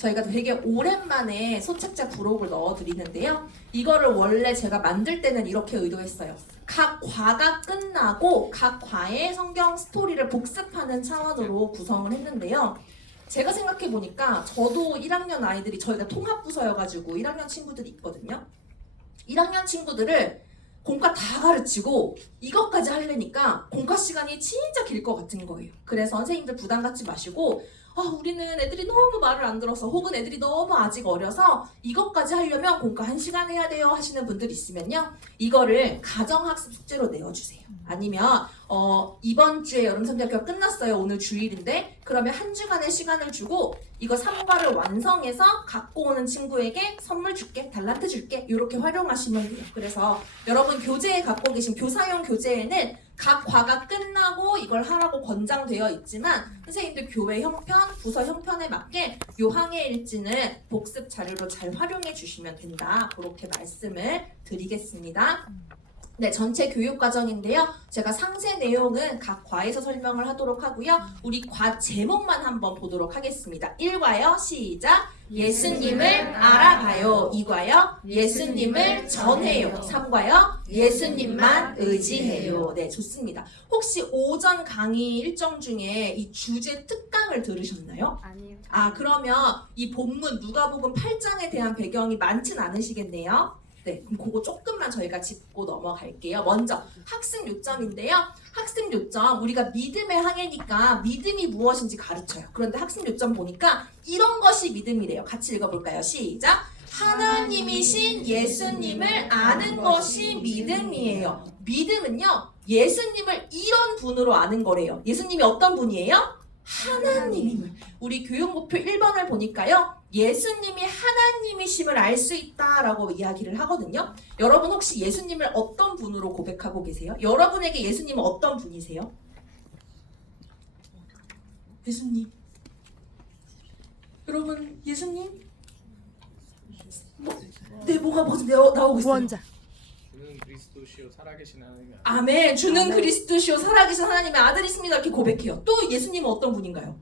저희가 되게 오랜만에 소책자 부록을 넣어드리는데요. 이거를 원래 제가 만들 때는 이렇게 의도했어요. 각 과가 끝나고 각 과의 성경 스토리를 복습하는 차원으로 구성을 했는데요. 제가 생각해보니까 저도 1학년 아이들이 저희가 통합부서여가지고 1학년 친구들이 있거든요. 1학년 친구들을 공과 다 가르치고 이것까지 하려니까 공과 시간이 진짜 길 것 같은 거예요. 그래서 선생님들 부담 갖지 마시고 우리는 애들이 너무 말을 안 들어서 혹은 애들이 너무 아직 어려서 이것까지 하려면 공과 1시간 해야 돼요 하시는 분들 있으면요. 이거를 가정학습 숙제로 내어주세요. 아니면 이번 주에 여름선대학교가 끝났어요. 오늘 주일인데 그러면 한 주간의 시간을 주고 이거 3과를 완성해서 갖고 오는 친구에게 선물 줄게, 달란트 줄게 이렇게 활용하시면 돼요. 그래서 여러분 교재에 갖고 계신 교사용 교재에는 각 과가 끝나고 이걸 하라고 권장되어 있지만 선생님들 교회 형편, 부서 형편에 맞게 요 항해 일지는 복습 자료로 잘 활용해 주시면 된다. 그렇게 말씀을 드리겠습니다. 네, 전체 교육 과정인데요. 제가 상세 내용은 각 과에서 설명을 하도록 하고요. 우리 과 제목만 한번 보도록 하겠습니다. 1과요. 시작! 예수님을 알아가요. 2과요. 예수님을 전해요. 3과요. 예수님만 의지해요. 네, 좋습니다. 혹시 오전 강의 일정 중에 이 주제 특강을 들으셨나요? 아니요. 그러면 이 본문 누가복음 8장에 대한 배경이 많진 않으시겠네요. 네, 그럼 그거 조금만 저희가 짚고 넘어갈게요. 먼저 학습 요점인데요. 학습 요점, 우리가 믿음의 항해니까 믿음이 무엇인지 가르쳐요. 그런데 학습 요점 보니까 이런 것이 믿음이래요. 같이 읽어볼까요? 시작! 하나님이신 예수님을 아는 것이 믿음이에요. 믿음은요, 예수님을 이런 분으로 아는 거래요. 예수님이 어떤 분이에요? 하나님임을. 우리 교육 목표 1번을 보니까요. 예수님이 하나님이심을 알 수 있다라고 이야기를 하거든요. 여러분 혹시 예수님을 어떤 분으로 고백하고 계세요? 여러분에게 예수님은 어떤 분이세요? 예수님. 여러분 예수님? 뭐가 나오고 있어요? 구원자. 주는 그리스도시요 살아계신 하나님의 아들. 아멘. 주는 그리스도시요 살아계신 하나님의 아들이십니다. 이렇게 고백해요. 또 예수님은 어떤 분인가요?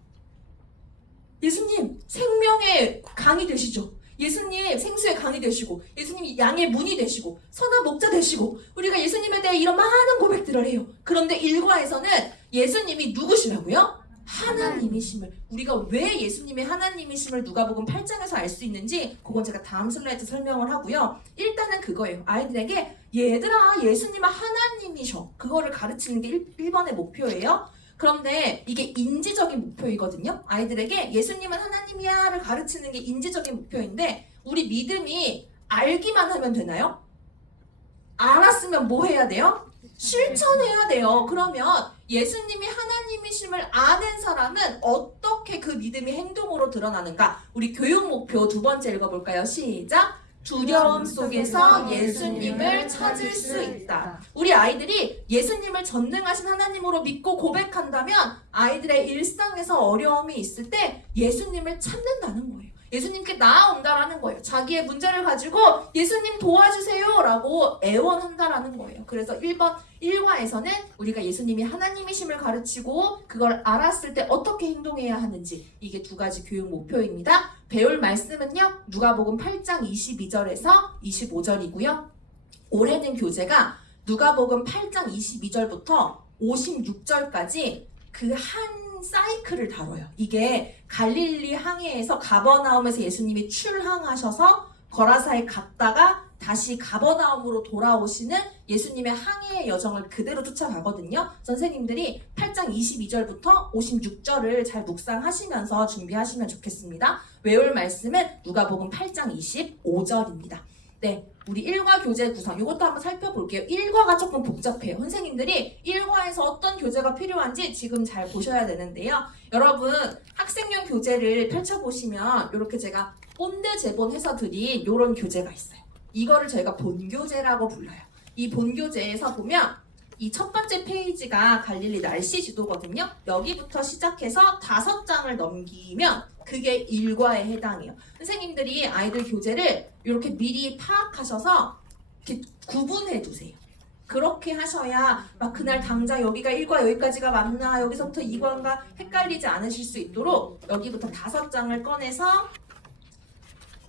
예수님 생명의 강이 되시죠. 예수님 생수의 강이 되시고 예수님이 양의 문이 되시고 선한 목자 되시고 우리가 예수님에 대해 이런 많은 고백들을 해요. 그런데 1과에서는 예수님이 누구시라고요? 하나님이심을. 우리가 왜 예수님의 하나님이심을 누가복음 8장에서 알 수 있는지 그건 제가 다음 슬라이드 설명을 하고요. 일단은 그거예요. 아이들에게 얘들아 예수님은 하나님이셔. 그거를 가르치는 게 1번의 목표예요. 그런데 이게 인지적인 목표이거든요. 아이들에게 예수님은 하나님이야를 가르치는 게 인지적인 목표인데 우리 믿음이 알기만 하면 되나요? 알았으면 뭐 해야 돼요? 실천해야 돼요. 그러면 예수님이 하나님이심을 아는 사람은 어떻게 그 믿음이 행동으로 드러나는가? 우리 교육 목표 2번째 읽어볼까요? 시작! 두려움 속에서 예수님을 찾을 수 있다. 우리 아이들이 예수님을 전능하신 하나님으로 믿고 고백한다면 아이들의 일상에서 어려움이 있을 때 예수님을 찾는다는 거예요. 예수님께 나아온다라는 거예요. 자기의 문제를 가지고 예수님 도와주세요 라고 애원한다라는 거예요. 그래서 1과에서는 우리가 예수님이 하나님이심을 가르치고 그걸 알았을 때 어떻게 행동해야 하는지 이게 2가지 교육 목표입니다. 배울 말씀은요. 누가복음 8장 22절에서 25절이고요. 오래된 교재가 누가복음 8장 22절부터 56절까지 그 한 사이클을 다뤄요. 이게 갈릴리 항해에서 가버나움에서 예수님이 출항하셔서 거라사에 갔다가 다시 가버나움으로 돌아오시는 예수님의 항해의 여정을 그대로 쫓아가거든요. 선생님들이 8장 22절부터 56절을 잘 묵상하시면서 준비하시면 좋겠습니다. 외울 말씀은 누가복음 8장 25절입니다. 네, 우리 1과 교재 구성 이것도 한번 살펴볼게요. 1과가 조금 복잡해요. 선생님들이 1과에서 어떤 교재가 필요한지 지금 잘 보셔야 되는데요. 여러분 학생용 교재를 펼쳐보시면 이렇게 제가 본드 제본해서 드린 이런 교재가 있어요. 이거를 저희가 본교재라고 불러요. 이 본교재에서 보면 이 첫 번째 페이지가 갈릴리 날씨 지도거든요. 여기부터 시작해서 5장을 넘기면 그게 1과에 해당해요. 선생님들이 아이들 교재를 이렇게 미리 파악하셔서 이렇게 구분해 두세요. 그렇게 하셔야 막 그날 당장 여기가 1과 여기까지가 맞나 여기서부터 2과인가 헷갈리지 않으실 수 있도록 여기부터 5장을 꺼내서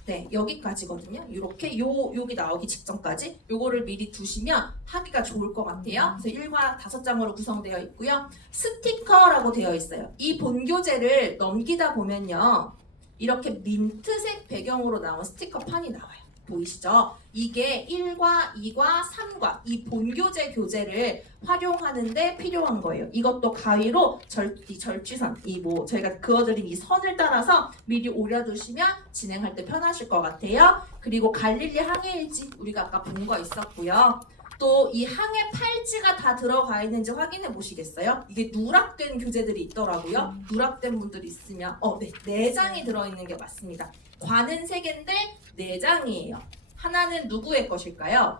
네, 여기까지거든요. 이렇게 여기 나오기 직전까지 요거를 미리 두시면 하기가 좋을 것 같아요. 그래서 1과 5장으로 구성되어 있고요. 스티커라고 되어 있어요. 이 본교재를 넘기다 보면요. 이렇게 민트색 배경으로 나온 스티커판이 나와요. 보이시죠? 이게 1과 2과 3과 이 본교재 교재를 활용하는데 필요한 거예요. 이것도 가위로 이 절취선, 저희가 그어드린 이 선을 따라서 미리 오려두시면 진행할 때 편하실 것 같아요. 그리고 갈릴리 항해일지 우리가 아까 본 거 있었고요. 또 이 항해 팔찌가 다 들어가 있는지 확인해 보시겠어요? 이게 누락된 교재들이 있더라고요. 누락된 분들 있으면 네 장이 들어있는 게 맞습니다. 관은 3개인데 4장이에요. 하나는 누구의 것일까요?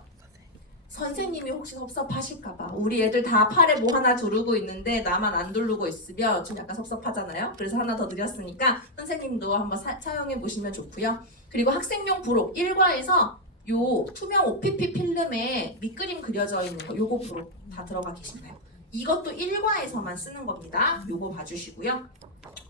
선생님이 혹시 섭섭하실까봐 우리 애들 다 팔에 뭐 하나 두르고 있는데 나만 안 두르고 있으면 좀 약간 섭섭하잖아요. 그래서 하나 더 드렸으니까 선생님도 한번 사용해 보시면 좋고요. 그리고 학생용 부록 1과에서 요 투명 OPP 필름에 밑그림 그려져 있는 거 요거 부록 다 들어가 계신가요? 이것도 1과에서만 쓰는 겁니다. 요거 봐주시고요.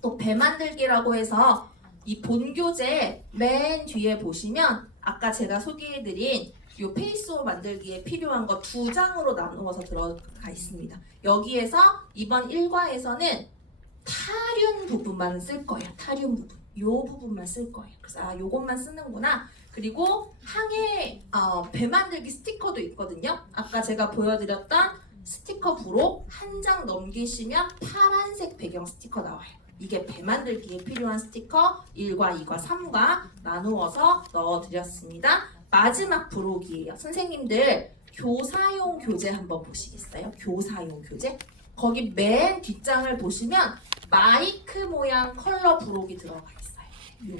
또 배 만들기라고 해서 이 본교재 맨 뒤에 보시면 아까 제가 소개해드린 요 페이스호 만들기에 필요한 거 2장으로 나누어서 들어가 있습니다. 여기에서 이번 1과에서는 타륜 부분만 쓸 거예요. 타륜 부분. 요 부분만 쓸 거예요. 그래서 요것만 쓰는구나. 그리고 항해 배 만들기 스티커도 있거든요. 아까 제가 보여드렸던 스티커 부록 한 장 넘기시면 파란색 배경 스티커 나와요. 이게 배 만들기에 필요한 스티커 1과 2과 3과 나누어서 넣어드렸습니다. 마지막 부록이에요. 선생님들 교사용 교재 한번 보시겠어요? 교사용 교재? 거기 맨 뒷장을 보시면 마이크 모양 컬러 부록이 들어가 있어요.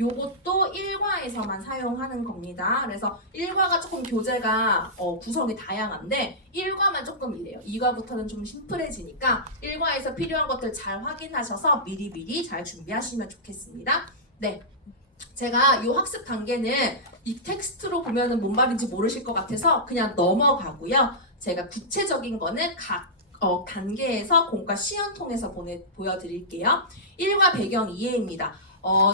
요것도 1과에서만 사용하는 겁니다. 그래서 1과가 조금 교재가 구성이 다양한데 1과만 조금 이래요. 2과부터는 좀 심플해지니까 1과에서 필요한 것들 잘 확인하셔서 미리미리 잘 준비하시면 좋겠습니다. 네, 제가 이 학습 단계는 이 텍스트로 보면은 뭔 말인지 모르실 것 같아서 그냥 넘어가고요. 제가 구체적인 거는 각 단계에서 공과 시연 통해서 보여드릴게요. 1과 배경 이해입니다.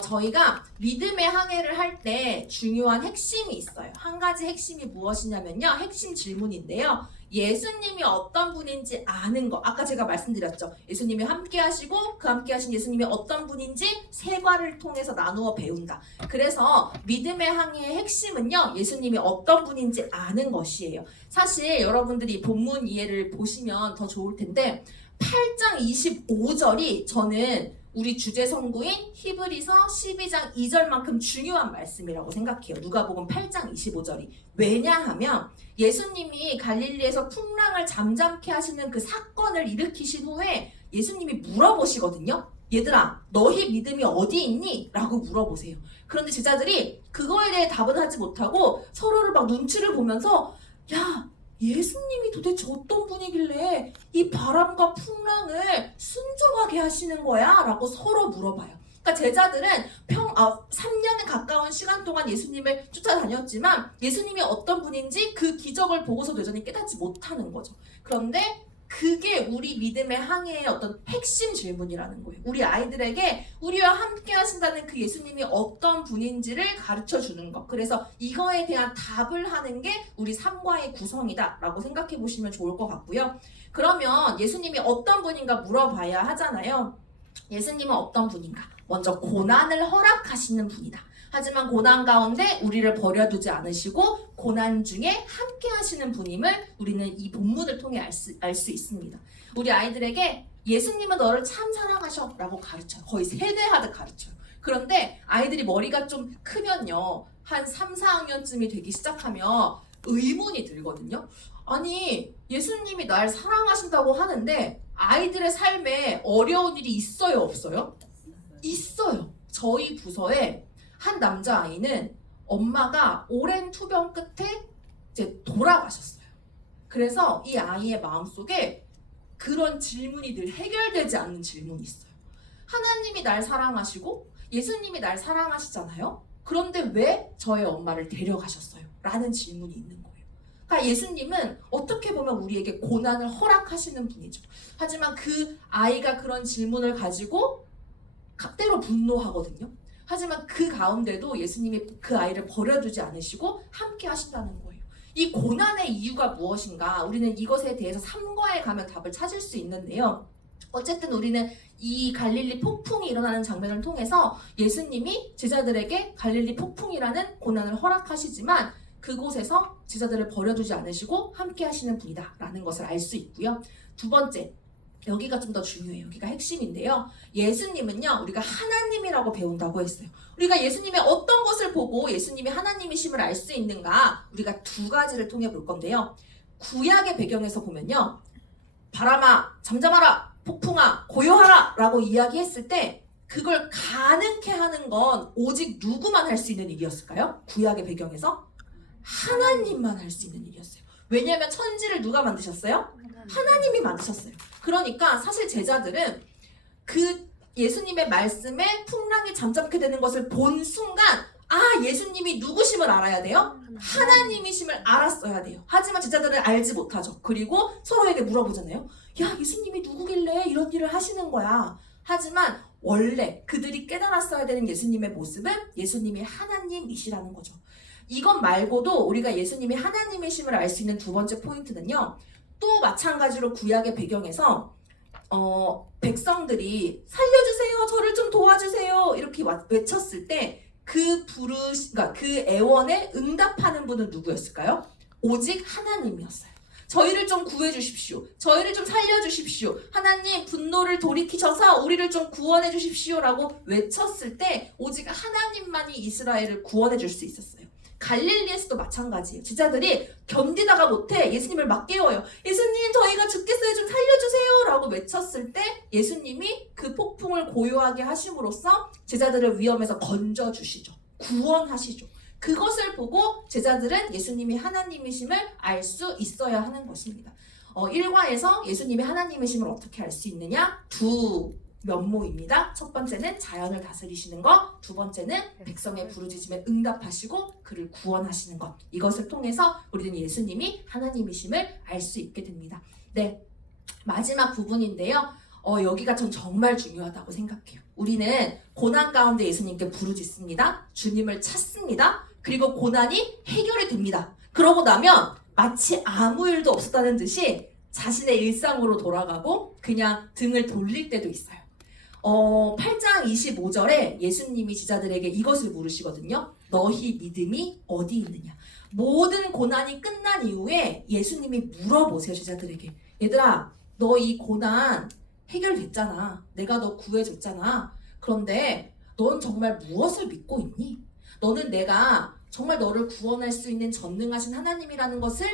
저희가 믿음의 항해를 할 때 중요한 핵심이 있어요. 한 가지 핵심이 무엇이냐면요. 핵심 질문인데요. 예수님이 어떤 분인지 아는 거. 아까 제가 말씀드렸죠. 예수님이 함께 하시고 그 함께 하신 예수님이 어떤 분인지 세과를 통해서 나누어 배운다. 그래서 믿음의 항해의 핵심은요. 예수님이 어떤 분인지 아는 것이에요. 사실 여러분들이 본문 이해를 보시면 더 좋을 텐데 8장 25절이 저는 우리 주제 성구인 히브리서 12장 2절만큼 중요한 말씀이라고 생각해요. 누가복음 8장 25절이. 왜냐하면 예수님이 갈릴리에서 풍랑을 잠잠케 하시는 그 사건을 일으키신 후에 예수님이 물어보시거든요. 얘들아, 너희 믿음이 어디 있니? 라고 물어보세요. 그런데 제자들이 그거에 대해 답은 하지 못하고 서로를 막 눈치를 보면서 야, 예수님이 도대체 어떤 분이길래 이 바람과 풍랑을 순종하게 하시는 거야? 라고 서로 물어봐요. 그러니까 제자들은 3년에 가까운 시간 동안 예수님을 쫓아다녔지만 예수님이 어떤 분인지 그 기적을 보고서도 여전히 깨닫지 못하는 거죠. 그런데 그게 우리 믿음의 항해의 어떤 핵심 질문이라는 거예요. 우리 아이들에게 우리와 함께 하신다는 그 예수님이 어떤 분인지를 가르쳐 주는 것. 그래서 이거에 대한 답을 하는 게 우리 삶과의 구성이다 라고 생각해 보시면 좋을 것 같고요. 그러면 예수님이 어떤 분인가 물어봐야 하잖아요. 예수님은 어떤 분인가? 먼저 고난을 허락하시는 분이다. 하지만 고난 가운데 우리를 버려두지 않으시고 고난 중에 함께 하시는 분임을 우리는 이 본문을 통해 알 수 있습니다. 우리 아이들에게 예수님은 너를 참 사랑하셔 라고 가르쳐요. 거의 세대하듯 가르쳐요. 그런데 아이들이 머리가 좀 크면요. 한 3, 4학년쯤이 되기 시작하면 의문이 들거든요. 아니 예수님이 날 사랑하신다고 하는데 아이들의 삶에 어려운 일이 있어요 없어요? 있어요. 저희 부서에 한 남자아이는 엄마가 오랜 투병 끝에 이제 돌아가셨어요. 그래서 이 아이의 마음속에 그런 질문이 늘 해결되지 않는 질문이 있어요. 하나님이 날 사랑하시고 예수님이 날 사랑하시잖아요. 그런데 왜 저의 엄마를 데려가셨어요? 라는 질문이 있는 거예요. 그러니까 예수님은 어떻게 보면 우리에게 고난을 허락하시는 분이죠. 하지만 그 아이가 그런 질문을 가지고 때로 분노하거든요. 하지만 그 가운데도 예수님이 그 아이를 버려두지 않으시고 함께 하신다는 거예요. 이 고난의 이유가 무엇인가? 우리는 이것에 대해서 3과에 가면 답을 찾을 수 있는데요. 어쨌든 우리는 이 갈릴리 폭풍이 일어나는 장면을 통해서 예수님이 제자들에게 갈릴리 폭풍이라는 고난을 허락하시지만 그곳에서 제자들을 버려두지 않으시고 함께 하시는 분이다 라는 것을 알 수 있고요. 두 번째, 여기가 좀 더 중요해요. 여기가 핵심인데요. 예수님은요, 우리가 하나님이라고 배운다고 했어요. 우리가 예수님의 어떤 것을 보고 예수님이 하나님이심을 알 수 있는가? 우리가 두 가지를 통해 볼 건데요. 구약의 배경에서 보면요. 바람아, 잠잠하라! 폭풍아, 고요하라! 라고 이야기했을 때 그걸 가능케 하는 건 오직 누구만 할 수 있는 일이었을까요? 구약의 배경에서? 하나님만 할 수 있는 일이었어요. 왜냐하면 천지를 누가 만드셨어요? 하나님이 만드셨어요. 그러니까 사실 제자들은 그 예수님의 말씀에 풍랑이 잠잠게 되는 것을 본 순간 예수님이 누구심을 알아야 돼요? 하나님이심을 알았어야 돼요. 하지만 제자들은 알지 못하죠. 그리고 서로에게 물어보잖아요. 야, 예수님이 누구길래 이런 일을 하시는 거야? 하지만 원래 그들이 깨달았어야 되는 예수님의 모습은 예수님이 하나님이시라는 거죠. 이것 말고도 우리가 예수님이 하나님이심을 알 수 있는 두 번째 포인트는요. 또 마찬가지로 구약의 배경에서 백성들이 살려주세요, 저를 좀 도와주세요 이렇게 외쳤을 때 그러니까 그 애원에 응답하는 분은 누구였을까요? 오직 하나님이었어요. 저희를 좀 구해주십시오. 저희를 좀 살려주십시오. 하나님 분노를 돌이키셔서 우리를 좀 구원해 주십시오 라고 외쳤을 때 오직 하나님만이 이스라엘을 구원해 줄 수 있었어요. 갈릴리에서도 마찬가지예요. 제자들이 견디다가 못해 예수님을 막 깨워요. 예수님, 저희가 죽겠어요, 좀 살려주세요 라고 외쳤을 때 예수님이 그 폭풍을 고요하게 하심으로써 제자들을 위험에서 건져주시죠. 구원하시죠. 그것을 보고 제자들은 예수님이 하나님이심을 알 수 있어야 하는 것입니다. 1과에서 예수님이 하나님이심을 어떻게 알 수 있느냐? 두 면모입니다. 첫 번째는 자연을 다스리시는 것, 두 번째는 백성의 부르짖음에 응답하시고 그를 구원하시는 것. 이것을 통해서 우리는 예수님이 하나님이심을 알 수 있게 됩니다. 네, 마지막 부분인데요. 여기가 전 정말 중요하다고 생각해요. 우리는 고난 가운데 예수님께 부르짖습니다. 주님을 찾습니다. 그리고 고난이 해결이 됩니다. 그러고 나면 마치 아무 일도 없었다는 듯이 자신의 일상으로 돌아가고 그냥 등을 돌릴 때도 있어요. 8장 25절에 예수님이 제자들에게 이것을 물으시거든요. 너희 믿음이 어디 있느냐? 모든 고난이 끝난 이후에 예수님이 물어보세요, 제자들에게. 얘들아, 너 이 고난 해결됐잖아. 내가 너 구해줬잖아. 그런데 넌 정말 무엇을 믿고 있니? 너는 내가 정말 너를 구원할 수 있는 전능하신 하나님이라는 것을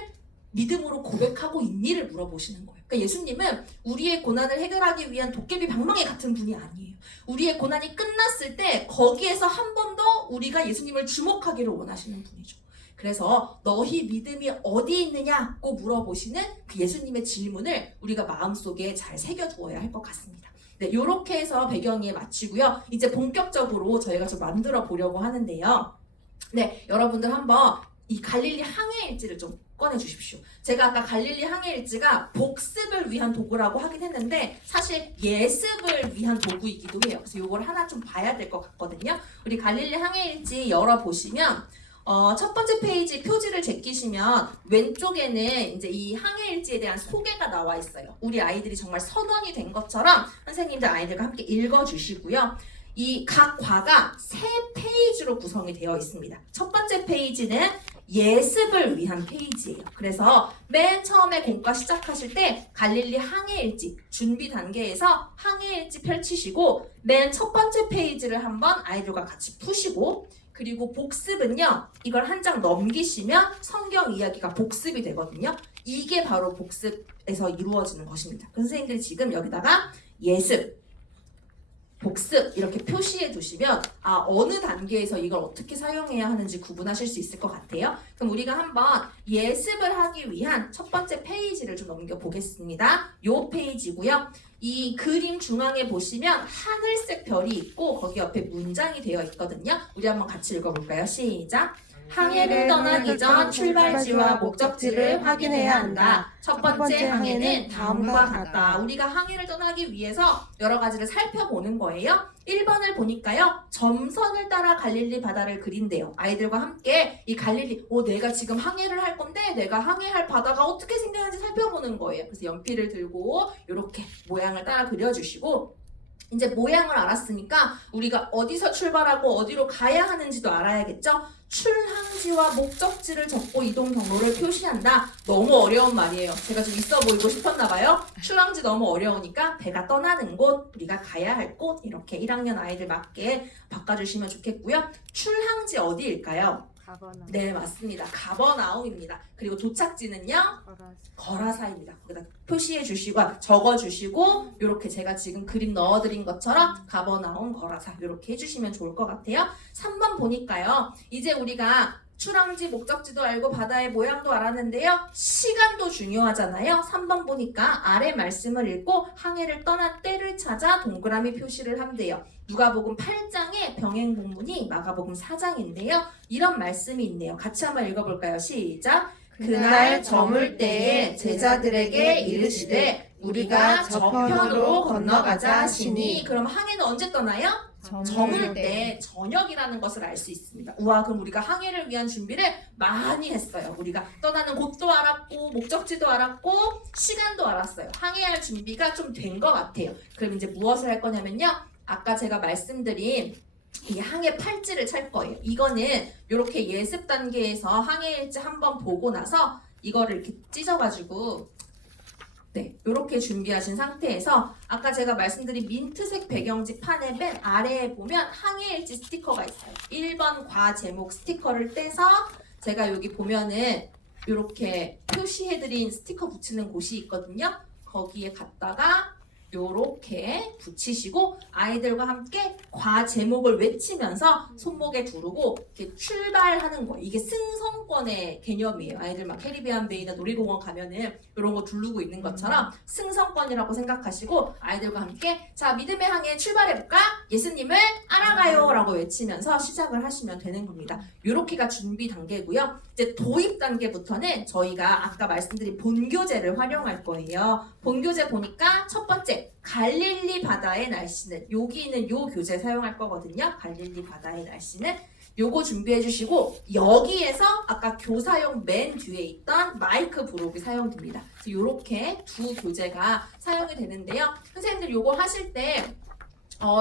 믿음으로 고백하고 있니를 물어보시는 거예요. 그러니까 예수님은 우리의 고난을 해결하기 위한 도깨비 방망이 같은 분이 아니에요. 우리의 고난이 끝났을 때 거기에서 한 번 더 우리가 예수님을 주목하기를 원하시는 분이죠. 그래서 너희 믿음이 어디 있느냐고 물어보시는 그 예수님의 질문을 우리가 마음속에 잘 새겨두어야 할 것 같습니다. 네, 이렇게 해서 배경에 마치고요. 이제 본격적으로 저희가 좀 만들어 보려고 하는데요. 네, 여러분들 한번 이 갈릴리 항해일지를 좀 꺼내주십시오. 제가 아까 갈릴리 항해일지가 복습을 위한 도구라고 하긴 했는데 사실 예습을 위한 도구이기도 해요. 그래서 이걸 하나 좀 봐야 될 것 같거든요. 우리 갈릴리 항해일지 열어보시면 첫 번째 페이지 표지를 제끼시면 왼쪽에는 이제 이 항해일지에 대한 소개가 나와 있어요. 우리 아이들이 정말 선언이 된 것처럼 선생님들 아이들과 함께 읽어주시고요. 이 각 과가 3페이지로 구성이 되어 있습니다. 첫 번째 페이지는 예습을 위한 페이지예요. 그래서 맨 처음에 공과 시작하실 때 갈릴리 항해일지 준비 단계에서 항해일지 펼치시고 맨 첫 번째 페이지를 한번 아이들과 같이 푸시고 그리고 복습은요. 이걸 한 장 넘기시면 성경 이야기가 복습이 되거든요. 이게 바로 복습에서 이루어지는 것입니다. 선생님들이 지금 여기다가 예습, 복습 이렇게 표시해 두시면 어느 단계에서 이걸 어떻게 사용해야 하는지 구분하실 수 있을 것 같아요. 그럼 우리가 한번 예습을 하기 위한 첫 번째 페이지를 좀 넘겨보겠습니다. 요 페이지고요. 이 그림 중앙에 보시면 하늘색 별이 있고 거기 옆에 문장이 되어 있거든요. 우리 한번 같이 읽어볼까요? 시작! 항해를 떠나기 전 출발지와 목적지를 확인해야 한다. 첫 번째 항해는 다음과 같다. 우리가 항해를 떠나기 위해서 여러 가지를 살펴보는 거예요. 1번을 보니까요. 점선을 따라 갈릴리 바다를 그린대요. 아이들과 함께 이 갈릴리, 내가 지금 항해를 할 건데 내가 항해할 바다가 어떻게 생겼는지 살펴보는 거예요. 그래서 연필을 들고 이렇게 모양을 따라 그려주시고 이제 모양을 알았으니까 우리가 어디서 출발하고 어디로 가야 하는지도 알아야겠죠? 출항지와 목적지를 적고 이동 경로를 표시한다. 너무 어려운 말이에요. 제가 좀 있어 보이고 싶었나 봐요. 출항지 너무 어려우니까 배가 떠나는 곳, 우리가 가야 할 곳 이렇게 1학년 아이들 맞게 바꿔주시면 좋겠고요. 출항지 어디일까요? 가거나 네, 맞습니다. 가버나움입니다. 그리고 도착지는요? 거라사입니다. 거기다 표시해 주시고 적어 주시고 이렇게 제가 지금 그림 넣어드린 것처럼 가버나움 거라사 이렇게 해주시면 좋을 것 같아요. 3번 보니까요. 이제 우리가 출항지 목적지도 알고 바다의 모양도 알았는데요. 시간도 중요하잖아요. 3번 보니까 아래 말씀을 읽고 항해를 떠난 때를 찾아 동그라미 표시를 한대요. 누가복음 8장의 병행 본문이 마가복음 4장인데요. 이런 말씀이 있네요. 같이 한번 읽어볼까요? 시작! 그날 저물 때에 제자들에게 이르시되 우리가 저편으로 건너가자 하시니. 그럼 항해는 언제 떠나요? 저물 때, 저녁이라는 것을 알 수 있습니다. 우와, 그럼 우리가 항해를 위한 준비를 많이 했어요. 우리가 떠나는 곳도 알았고 목적지도 알았고 시간도 알았어요. 항해할 준비가 좀 된 것 같아요. 그럼 이제 무엇을 할 거냐면요. 아까 제가 말씀드린 이 항해 팔찌를 찰 거예요. 이거는 이렇게 예습 단계에서 항해 일지 한번 보고 나서 이거를 이렇게 찢어가지고 이렇게 준비하신 상태에서 아까 제가 말씀드린 민트색 배경지 판의 맨 아래에 보면 항해 일지 스티커가 있어요. 1번 과 제목 스티커를 떼서 제가 여기 보면은 이렇게 표시해드린 스티커 붙이는 곳이 있거든요. 거기에 갔다가 요렇게 붙이시고 아이들과 함께 과 제목을 외치면서 손목에 두르고 이렇게 출발하는 거예요. 이게 승선권의 개념이에요. 아이들 막 캐리비안 베이나 놀이공원 가면은 이런 거 두르고 있는 것처럼 승선권이라고 생각하시고 아이들과 함께 자 믿음의 항해 출발해볼까? 예수님을 알아가요 라고 외치면서 시작을 하시면 되는 겁니다. 요렇게가 준비 단계고요. 이제 도입 단계부터는 저희가 아까 말씀드린 본교재를 활용할 거예요. 본교재 보니까 첫 번째 갈릴리 바다의 날씨는 여기 있는 요 교재 사용할 거거든요. 갈릴리 바다의 날씨는 요거 준비해 주시고 여기에서 아까 교사용 맨 뒤에 있던 마이크 브록이 사용됩니다. 요렇게 두 교재가 사용이 되는데요. 선생님들 요거 하실 때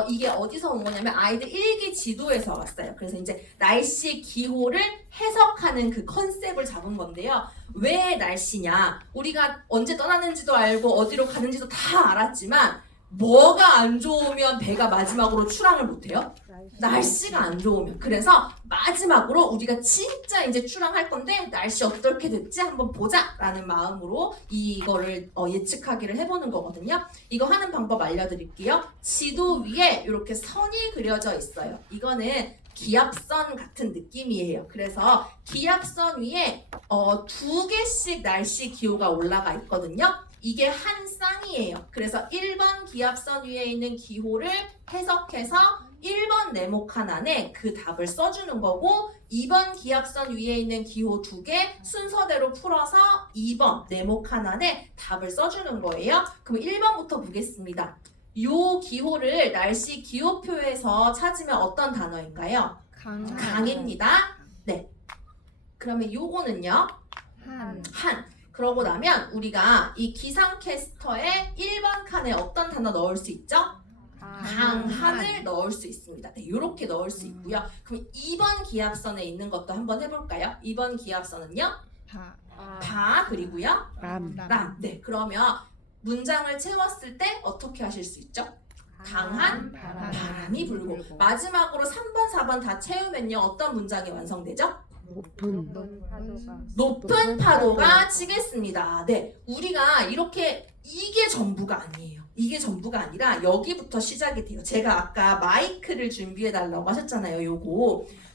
이게 어디서 온 거냐면 아이들 일기 지도에서 왔어요. 그래서 이제 날씨 기호를 해석하는 그 컨셉을 잡은 건데요. 왜 날씨냐? 우리가 언제 떠나는지도 알고 어디로 가는지도 다 알았지만 뭐가 안 좋으면 배가 마지막으로 출항을 못해요? 날씨가 안 좋으면. 그래서 마지막으로 우리가 진짜 이제 출항할 건데 날씨 어떻게 됐지 한번 보자 라는 마음으로 이거를 예측하기를 해보는 거거든요. 이거 하는 방법 알려드릴게요. 지도 위에 이렇게 선이 그려져 있어요. 이거는 기압선 같은 느낌이에요. 그래서 기압선 위에 두 개씩 날씨 기호가 올라가 있거든요. 이게 한 쌍이에요. 그래서 1번 기압선 위에 있는 기호를 해석해서 1번 네모칸 안에 그 답을 써주는 거고 2번 기압선 위에 있는 기호 2개 순서대로 풀어서 2번 네모칸 안에 답을 써주는 거예요. 그럼 1번부터 보겠습니다. 요 기호를 날씨 기호표에서 찾으면 어떤 단어인가요? 강입니다. 네. 그러면 요거는요? 한. 그러고 나면 우리가 이 기상캐스터의 1번 칸에 어떤 단어 넣을 수 있죠? 강한을 넣을 수 있습니다. 네, 이렇게 넣을 수 있고요. 그럼 2번 기압선에 있는 것도 한번 해볼까요? 2번 기압선은요? 바 그리고요? 람. 네, 그러면 문장을 채웠을 때 어떻게 하실 수 있죠? 강한 바람이 불고 마지막으로 3번, 4번 다 채우면요 어떤 문장이 완성되죠? 높은 파도가 치겠습니다. 네, 우리가 이렇게 이게 전부가 아니에요. 이게 전부가 아니라 여기부터 시작이 돼요. 제가 아까 마이크를 준비해 달라고 하셨잖아요.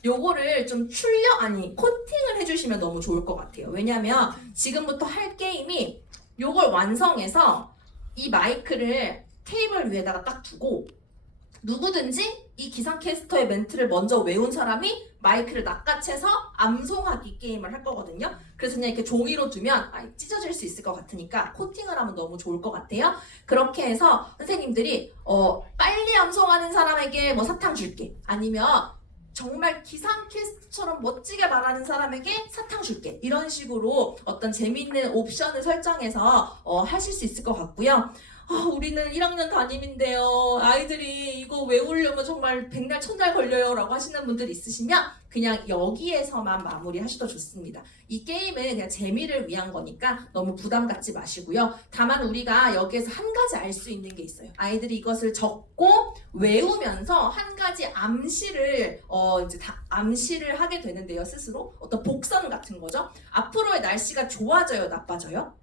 요거를 좀 코팅을 해주시면 너무 좋을 것 같아요. 왜냐면 지금부터 할 게임이 요걸 완성해서 이 마이크를 테이블 위에다가 딱 두고 누구든지 이 기상캐스터의 멘트를 먼저 외운 사람이 마이크를 낚아채서 암송하기 게임을 할 거거든요. 그래서 그냥 이렇게 종이로 두면 찢어질 수 있을 것 같으니까 코팅을 하면 너무 좋을 것 같아요. 그렇게 해서 선생님들이 빨리 암송하는 사람에게 뭐 사탕 줄게, 아니면 정말 기상캐스터처럼 멋지게 말하는 사람에게 사탕 줄게, 이런 식으로 어떤 재미있는 옵션을 설정해서 하실 수 있을 것 같고요. 우리는 1학년 담임인데요, 아이들이 이거 외우려면 정말 백날 첫날 걸려요 라고 하시는 분들 있으시면 그냥 여기에서만 마무리 하셔도 좋습니다. 이 게임은 그냥 재미를 위한 거니까 너무 부담 갖지 마시고요. 다만 우리가 여기에서 한 가지 알 수 있는 게 있어요. 아이들이 이것을 적고 외우면서 한 가지 암시를 이제 암시를 하게 되는데요. 스스로 어떤 복선 같은 거죠. 앞으로의 날씨가 좋아져요, 나빠져요?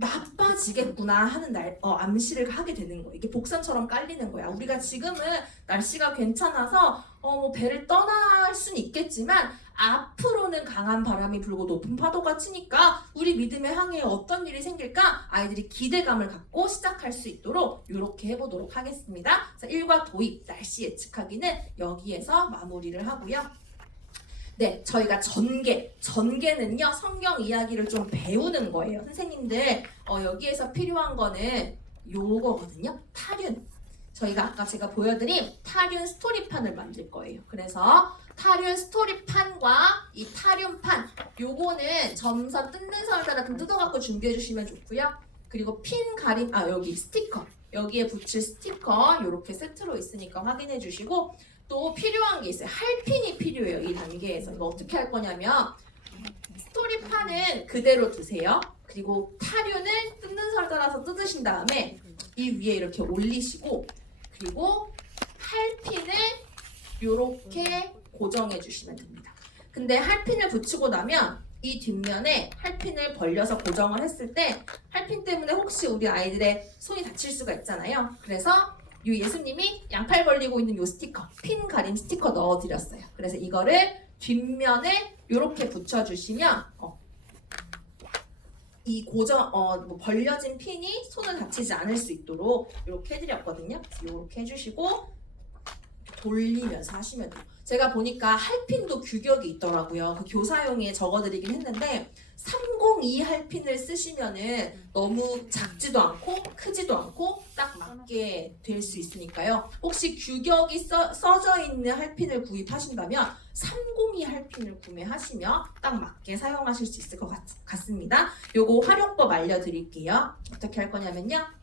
나빠지겠구나 하는 암시를 하게 되는 거예요. 이게 복선처럼 깔리는 거야. 우리가 지금은 날씨가 괜찮아서 뭐 배를 떠날 수는 있겠지만 앞으로는 강한 바람이 불고 높은 파도가 치니까 우리 믿음의 항해에 어떤 일이 생길까 아이들이 기대감을 갖고 시작할 수 있도록 이렇게 해보도록 하겠습니다. 그래서 일과 도입, 날씨 예측하기는 여기에서 마무리를 하고요. 네, 저희가 전개는요, 성경 이야기를 좀 배우는 거예요. 선생님들, 여기에서 필요한 거는 요거거든요. 타륜. 저희가 아까 제가 보여드린 타륜 스토리판을 만들 거예요. 그래서 타륜 스토리판과 이 타륜판, 요거는 점선 뜯는 선을 따라 뜯어갖고 준비해 주시면 좋고요. 그리고 핀 가림, 여기 스티커. 여기에 붙일 스티커, 요렇게 세트로 있으니까 확인해 주시고, 또 필요한 게 있어요. 할핀이 필요해요. 이 단계에서. 이거 어떻게 할 거냐면 스토리판은 그대로 두세요. 그리고 타륜을 뜯는 살 따라서 뜯으신 다음에 이 위에 이렇게 올리시고, 그리고 할핀을 이렇게 고정해 주시면 됩니다. 근데 할핀을 붙이고 나면 이 뒷면에 할핀을 벌려서 고정을 했을 때 할핀 때문에 혹시 우리 아이들의 손이 다칠 수가 있잖아요. 그래서 요 예수님이 양팔 벌리고 있는 요 스티커, 핀 가림 스티커 넣어드렸어요. 그래서 이거를 뒷면에 이렇게 붙여주시면 이 벌려진 핀이 손을 다치지 않을 수 있도록 이렇게 해드렸거든요. 이렇게 해주시고 돌리면서 하시면 돼요. 제가 보니까 할핀도 규격이 있더라고요. 그 교사용에 적어드리긴 했는데 302 할핀을 쓰시면은 너무 작지도 않고 크지도 않고 딱 맞게 될 수 있으니까요. 혹시 규격이 써져 있는 할핀을 구입하신다면 302 할핀을 구매하시면 딱 맞게 사용하실 수 있을 것 같습니다. 요거 활용법 알려드릴게요. 어떻게 할 거냐면요.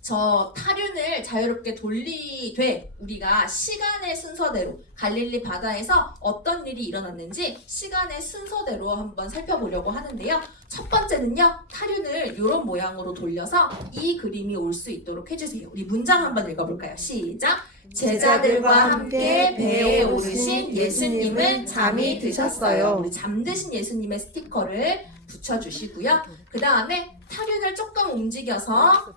저 타륜을 자유롭게 돌리되 우리가 시간의 순서대로 갈릴리 바다에서 어떤 일이 일어났는지 시간의 순서대로 한번 살펴보려고 하는데요. 첫 번째는요, 타륜을 이런 모양으로 돌려서 이 그림이 올 수 있도록 해주세요. 우리 문장 한번 읽어볼까요? 시작! 제자들과 함께 배에 오르신 예수님은 잠이 드셨어요. 우리 잠드신 예수님의 스티커를 붙여주시고요. 그 다음에 타륜을 조금 움직여서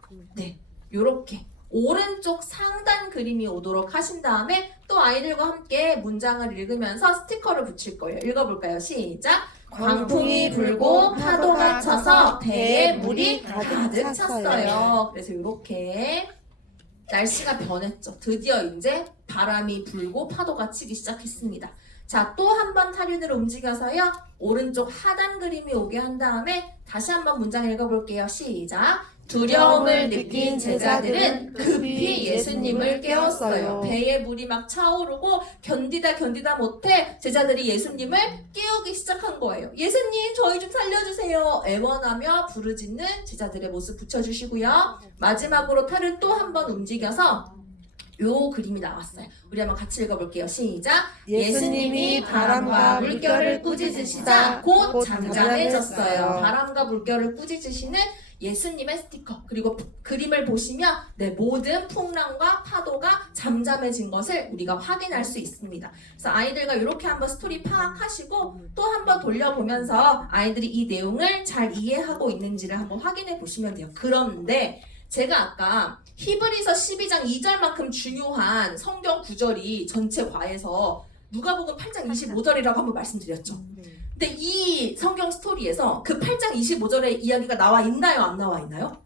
요렇게 오른쪽 상단 그림이 오도록 하신 다음에 또 아이들과 함께 문장을 읽으면서 스티커를 붙일 거예요. 읽어볼까요? 시작! 광풍이 불고 파도가 쳐서 배에 물이 가득 찼어요. 그래서 이렇게 날씨가 변했죠. 드디어 이제 바람이 불고 파도가 치기 시작했습니다. 자, 또 한 번 타륜을 움직여서요. 오른쪽 하단 그림이 오게 한 다음에 다시 한번 문장 읽어볼게요. 시작! 두려움을 느낀 제자들은 급히 예수님을 깨웠어요. 배에 물이 막 차오르고 견디다 못해 제자들이 예수님을 깨우기 시작한 거예요. 예수님, 저희 좀 살려주세요. 애원하며 부르짖는 제자들의 모습 붙여주시고요. 마지막으로 탈을 또 한 번 움직여서 요 그림이 나왔어요. 우리 한번 같이 읽어볼게요. 시작! 예수님이 바람과 물결을 꾸짖으시자 곧 잠잠해졌어요. 바람과 물결을 꾸짖으시는 예수님의 스티커, 그리고 그림을 보시면 모든 풍랑과 파도가 잠잠해진 것을 우리가 확인할 수 있습니다. 그래서 아이들과 이렇게 한번 스토리 파악하시고 또 한번 돌려보면서 아이들이 이 내용을 잘 이해하고 있는지를 한번 확인해 보시면 돼요. 그런데 제가 아까 히브리서 12장 2절만큼 중요한 성경 구절이 전체 과에서 누가복음 8장 25절이라고 한번 말씀드렸죠. 근데 이 성경 스토리에서 그 8장 25절의 이야기가 나와 있나요? 안 나와 있나요?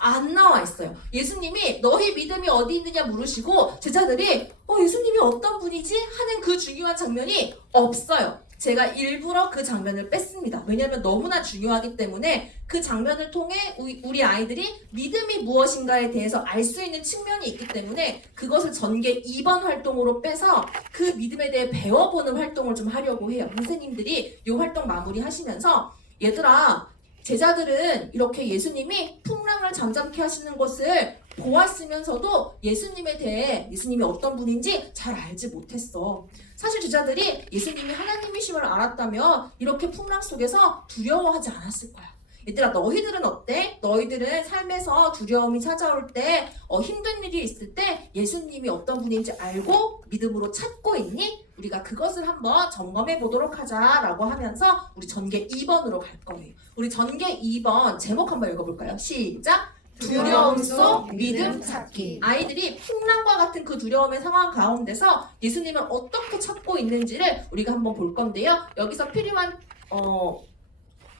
안 나와 있어요. 예수님이 너희 믿음이 어디 있느냐 물으시고 제자들이 예수님이 어떤 분이지? 하는 그 중요한 장면이 없어요. 제가 일부러 그 장면을 뺐습니다. 왜냐하면 너무나 중요하기 때문에 그 장면을 통해 우리 아이들이 믿음이 무엇인가에 대해서 알 수 있는 측면이 있기 때문에 그것을 전개 2번 활동으로 빼서 그 믿음에 대해 배워보는 활동을 좀 하려고 해요. 선생님들이 이 활동 마무리하시면서 얘들아, 제자들은 이렇게 예수님이 풍랑을 잠잠케 하시는 것을 보았으면서도 예수님에 대해 예수님이 어떤 분인지 잘 알지 못했어. 사실 제자들이 예수님이 하나님이심을 알았다면 이렇게 풍랑 속에서 두려워하지 않았을 거야. 얘들아, 너희들은 어때? 너희들은 삶에서 두려움이 찾아올 때 힘든 일이 있을 때 예수님이 어떤 분인지 알고 믿음으로 찾고 있니? 우리가 그것을 한번 점검해 보도록 하자라고 하면서 우리 전개 2번으로 갈 거예요. 우리 전개 2번 제목 한번 읽어볼까요? 시작! 두려움 속 믿음 찾기. 아이들이 풍랑과 같은 그 두려움의 상황 가운데서 예수님을 어떻게 찾고 있는지를 우리가 한번 볼 건데요. 여기서 필요한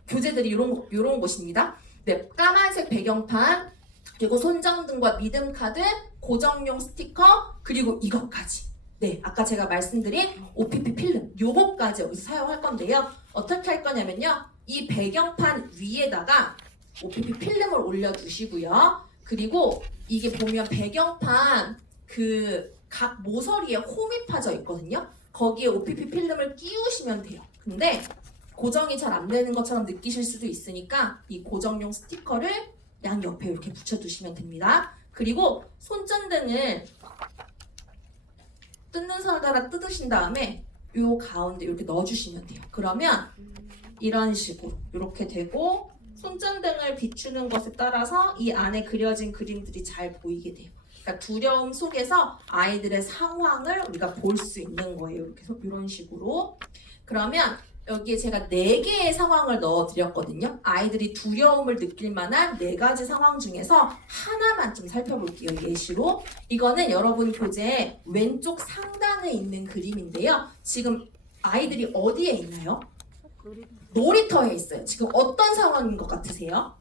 교재들이 이런 것입니다. 네, 까만색 배경판, 그리고 손전등과 믿음 카드, 고정용 스티커, 그리고 이것까지. 네, 아까 제가 말씀드린 OPP 필름, 요거까지 여기서 사용할 건데요. 어떻게 할 거냐면요. 이 배경판 위에다가 OPP 필름을 올려주시고요. 그리고 이게 보면 배경판 그 각 모서리에 홈이 파져 있거든요. 거기에 OPP 필름을 끼우시면 돼요. 근데 고정이 잘 안 되는 것처럼 느끼실 수도 있으니까 이 고정용 스티커를 양 옆에 이렇게 붙여두시면 됩니다. 그리고 손전등을 뜯는 선을 따라 뜯으신 다음에 요 가운데 이렇게 넣어주시면 돼요. 그러면 이런 식으로 이렇게 되고 손전등을 비추는 것에 따라서 이 안에 그려진 그림들이 잘 보이게 돼요. 그러니까 두려움 속에서 아이들의 상황을 우리가 볼 수 있는 거예요. 이렇게 이런 식으로. 그러면 여기에 제가 4개의 상황을 넣어드렸거든요. 아이들이 두려움을 느낄 만한 4가지 상황 중에서 하나만 좀 살펴볼게요. 예시로. 이거는 여러분 교재 왼쪽 상단에 있는 그림인데요. 지금 아이들이 어디에 있나요? 놀이터에 있어요. 지금 어떤 상황인 것 같으세요?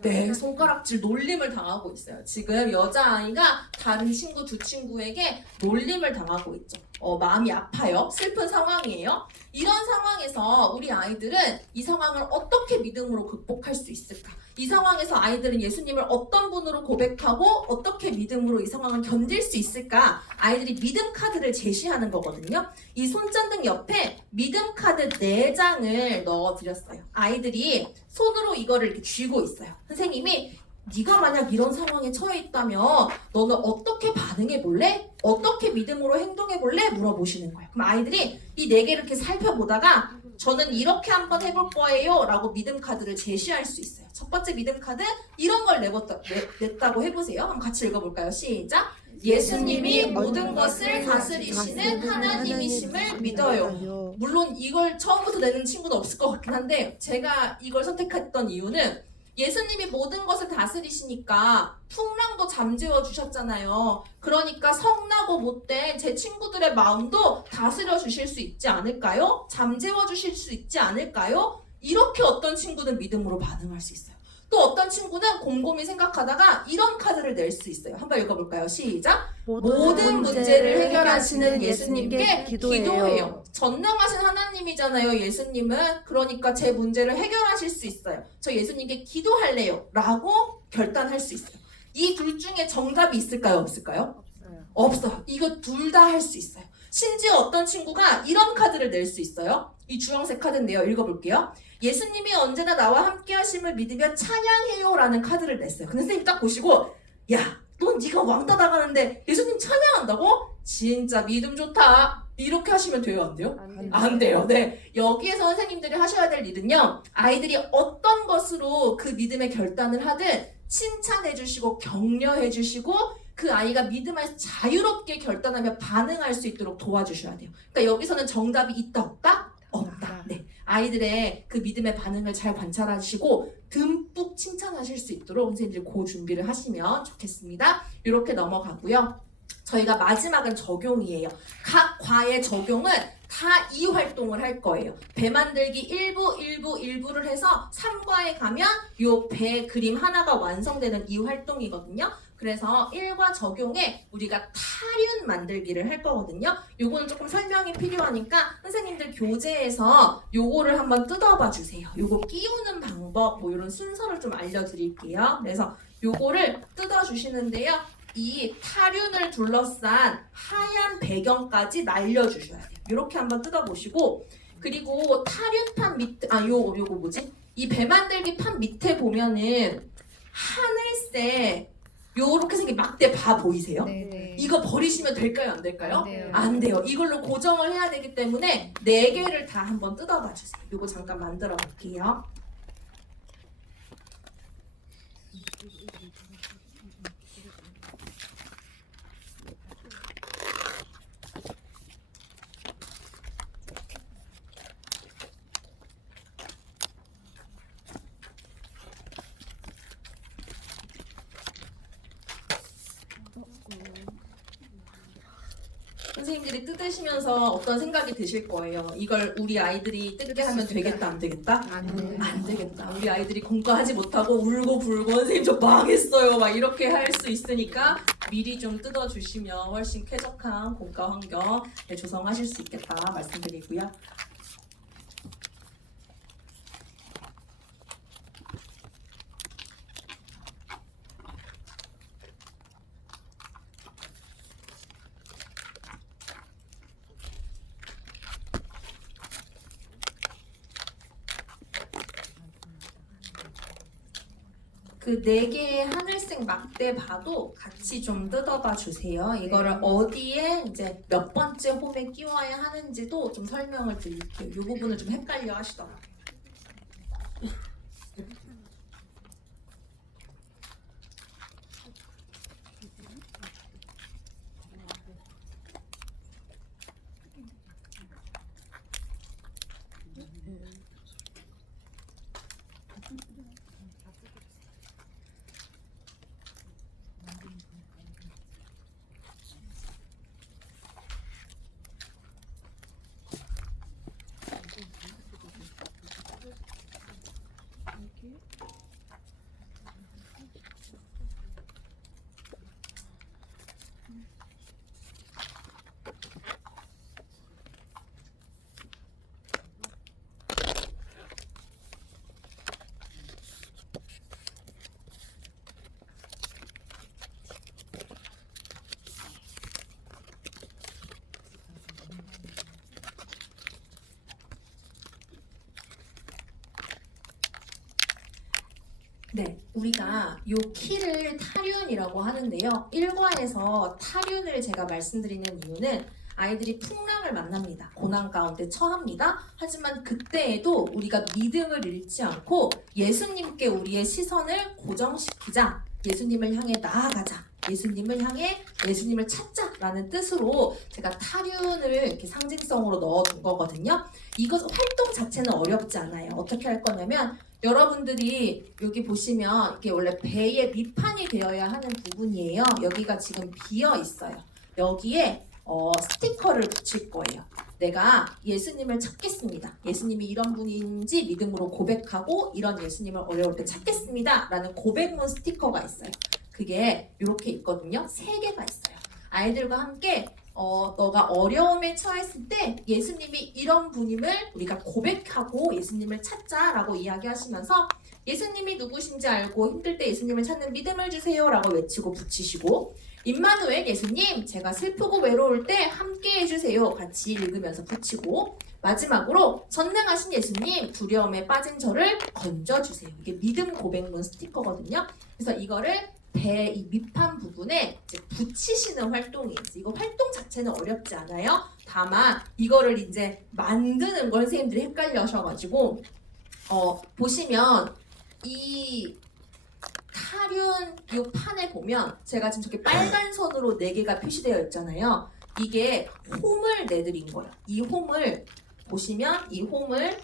네, 손가락질 놀림을 당하고 있어요. 지금 여자아이가 다른 친구 2친구에게 놀림을 당하고 있죠. 마음이 아파요. 슬픈 상황이에요. 이런 상황에서 우리 아이들은 이 상황을 어떻게 믿음으로 극복할 수 있을까? 이 상황에서 아이들은 예수님을 어떤 분으로 고백하고 어떻게 믿음으로 이 상황을 견딜 수 있을까? 아이들이 믿음 카드를 제시하는 거거든요. 이 손전등 옆에 믿음 카드 4장을 넣어드렸어요. 아이들이 손으로 이거를 이렇게 쥐고 있어요. 선생님이 네가 만약 이런 상황에 처해 있다면 너는 어떻게 반응해 볼래? 어떻게 믿음으로 행동해 볼래? 물어보시는 거예요. 그럼 아이들이 이 4개를 이렇게 살펴보다가 저는 이렇게 한번 해볼 거예요 라고 믿음 카드를 제시할 수 있어요. 첫 번째 믿음 카드 이런 걸 냈다고 해보세요. 한번 같이 읽어볼까요? 시작! 예수님이 모든 것을 다스리시는 하나님이심을 믿어요. 물론 이걸 처음부터 내는 친구는 없을 것 같긴 한데 제가 이걸 선택했던 이유는 예수님이 모든 것을 다스리시니까 풍랑도 잠재워 주셨잖아요. 그러니까 성나고 못된 제 친구들의 마음도 다스려 주실 수 있지 않을까요? 잠재워 주실 수 있지 않을까요? 이렇게 어떤 친구는 믿음으로 반응할 수 있어요. 또 어떤 친구는 곰곰이 생각하다가 이런 카드를 낼 수 있어요. 한번 읽어볼까요? 시작! 모든 문제를 해결하시는 예수님께 기도해요. 전능하신 하나님이잖아요, 예수님은. 그러니까 제 문제를 해결하실 수 있어요. 저 예수님께 기도할래요. 라고 결단할 수 있어요. 이 둘 중에 정답이 있을까요? 없을까요? 없어요. 이거 둘 다 할 수 있어요. 심지어 어떤 친구가 이런 카드를 낼 수 있어요. 이 주황색 카드인데요. 읽어볼게요. 예수님이 언제나 나와 함께 하심을 믿으며 찬양해요 라는 카드를 냈어요. 근데 선생님 딱 보시고 야, 넌 네가 왕따 나가는데 예수님 찬양한다고? 진짜 믿음 좋다. 이렇게 하시면 돼요? 안 돼요? 안 돼요. 네. 여기에서 선생님들이 하셔야 될 일은요. 아이들이 어떤 것으로 그 믿음의 결단을 하든 칭찬해 주시고 격려해 주시고 그 아이가 믿음 안에서 자유롭게 결단하며 반응할 수 있도록 도와주셔야 돼요. 그러니까 여기서는 정답이 있다 없다? 없다. 네. 아이들의 그 믿음의 반응을 잘 관찰하시고 듬뿍 칭찬하실 수 있도록 선생님들이 그 준비를 하시면 좋겠습니다. 이렇게 넘어가고요. 저희가 마지막은 적용이에요. 각 과의 적용은 다 이 활동을 할 거예요. 배 만들기 일부를 해서 3과에 가면 요 배 그림 하나가 완성되는 이 활동이거든요. 그래서 1과 적용에 우리가 타륜 만들기를 할 거거든요. 요거는 조금 설명이 필요하니까 선생님들 교재에서 요거를 한번 뜯어봐 주세요. 요거 끼우는 방법 뭐 이런 순서를 좀 알려드릴게요. 그래서 요거를 뜯어주시는데요. 이 타륜을 둘러싼 하얀 배경까지 날려주셔야 돼요. 이렇게 한번 뜯어보시고, 그리고 타륜판 밑에 요거 뭐지? 이 배 만들기 판 밑에 보면은 하늘색 요렇게 생긴 막대 바 보이세요? 네네. 이거 버리시면 될까요? 안 될까요? 네. 안 돼요. 이걸로 고정을 해야 되기 때문에 4개를 다 한번 뜯어봐 주세요. 요거 잠깐 만들어 볼게요. 선생님들이 뜯으시면서 어떤 생각이 드실 거예요. 이걸 우리 아이들이 뜯게 하면 되겠다, 안 되겠다? 안 되겠다. 우리 아이들이 공부하지 못하고 울고 불고 선생님 저 망했어요 막 이렇게 할 수 있으니까 미리 좀 뜯어주시면 훨씬 쾌적한 공과 환경 조성하실 수 있겠다 말씀드리고요. 그 4개의 하늘색 막대 봐도 같이 좀 뜯어봐 주세요. 이거를 어디에 이제 몇 번째 홈에 끼워야 하는지도 좀 설명을 드릴게요. 이 부분을 좀 헷갈려 하시더라고요. 네, 우리가 요 키를 타륜이라고 하는데요. 1과에서 타륜을 제가 말씀드리는 이유는 아이들이 풍랑을 만납니다. 고난 가운데 처합니다. 하지만 그때에도 우리가 믿음을 잃지 않고 예수님께 우리의 시선을 고정시키자. 예수님을 향해 나아가자. 예수님을 향해 예수님을 찾자라는 뜻으로 제가 타륜을 이렇게 상징성으로 넣어둔 거거든요. 이것 활동 자체는 어렵지 않아요. 어떻게 할 거냐면 여러분들이 여기 보시면 이게 원래 배의 밑판이 되어야 하는 부분이에요. 여기가 지금 비어 있어요. 여기에 스티커를 붙일 거예요. 내가 예수님을 찾겠습니다. 예수님이 이런 분인지 믿음으로 고백하고 이런 예수님을 어려울 때 찾겠습니다. 라는 고백문 스티커가 있어요. 그게 이렇게 있거든요. 3개가 있어요. 아이들과 함께 너가 어려움에 처했을 때 예수님이 이런 분임을 우리가 고백하고 예수님을 찾자라고 이야기하시면서 예수님이 누구신지 알고 힘들 때 예수님을 찾는 믿음을 주세요 라고 외치고 붙이시고 임마누엘 예수님 제가 슬프고 외로울 때 함께 해주세요 같이 읽으면서 붙이고 마지막으로 전능하신 예수님 두려움에 빠진 저를 건져주세요. 이게 믿음 고백문 스티커거든요. 그래서 이거를 배 이 밑판 부분에 이제 붙이시는 활동이에요. 이거 활동 자체는 어렵지 않아요. 다만 이거를 이제 만드는 걸 선생님들이 헷갈려 하셔가지고 보시면 이 타륜 이 판에 보면 제가 지금 저렇게 빨간 선으로 4개가 표시되어 있잖아요. 이게 홈을 내드린 거예요. 이 홈을 보시면 이 홈을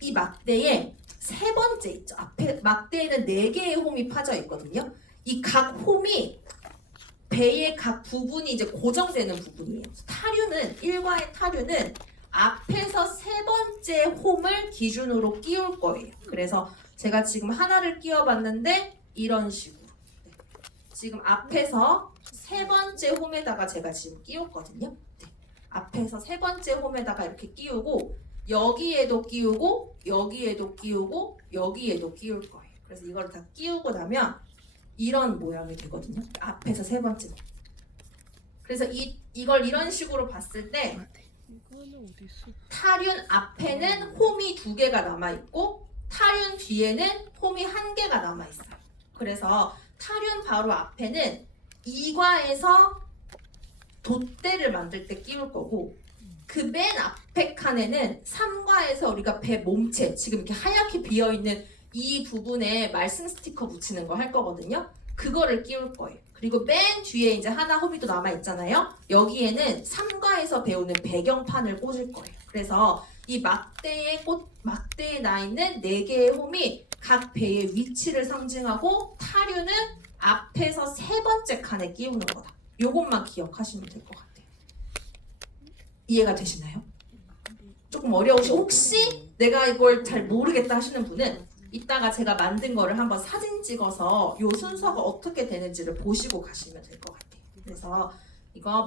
이 막대에 3번째 있죠. 앞에 막대에는 4개의 홈이 파져 있거든요. 이 각 홈이 배의 각 부분이 이제 고정되는 부분이에요. 타륜 일과의 타류는 앞에서 세 번째 홈을 기준으로 끼울 거예요. 그래서 제가 지금 하나를 끼워봤는데 이런 식으로 지금 앞에서 세 번째 홈에다가 제가 지금 끼웠거든요. 앞에서 세 번째 홈에다가 이렇게 끼우고 여기에도 끼우고 여기에도 끼우고 여기에도 끼울 거예요. 그래서 이걸 다 끼우고 나면 이런 모양이 되거든요. 앞에서 세 번째. 그래서 이걸 이런 식으로 봤을 때 타륜 앞에는 홈이 2개가 남아있고 타륜 뒤에는 홈이 1개가 남아있어요. 그래서 타륜 바로 앞에는 2과에서 돛대를 만들 때 끼울 거고 그 맨 앞에 칸에는 3과에서 우리가 배 몸체 지금 이렇게 하얗게 비어있는 이 부분에 말씀 스티커 붙이는 거 할 거거든요. 그거를 끼울 거예요. 그리고 맨 뒤에 이제 하나 홈이 또 남아있잖아요. 여기에는 3과에서 배우는 배경판을 꽂을 거예요. 그래서 이 막대에 나 있는 4개의 홈이 각 배의 위치를 상징하고 타류는 앞에서 세 번째 칸에 끼우는 거다. 요것만 기억하시면 될 것 같아요. 이해가 되시나요? 조금 어려우시고 혹시 내가 이걸 잘 모르겠다 하시는 분은 이따가 제가 만든 거를 한번 사진 찍어서 요 순서가 어떻게 되는지를 보시고 가시면 될 것 같아요. 그래서 이거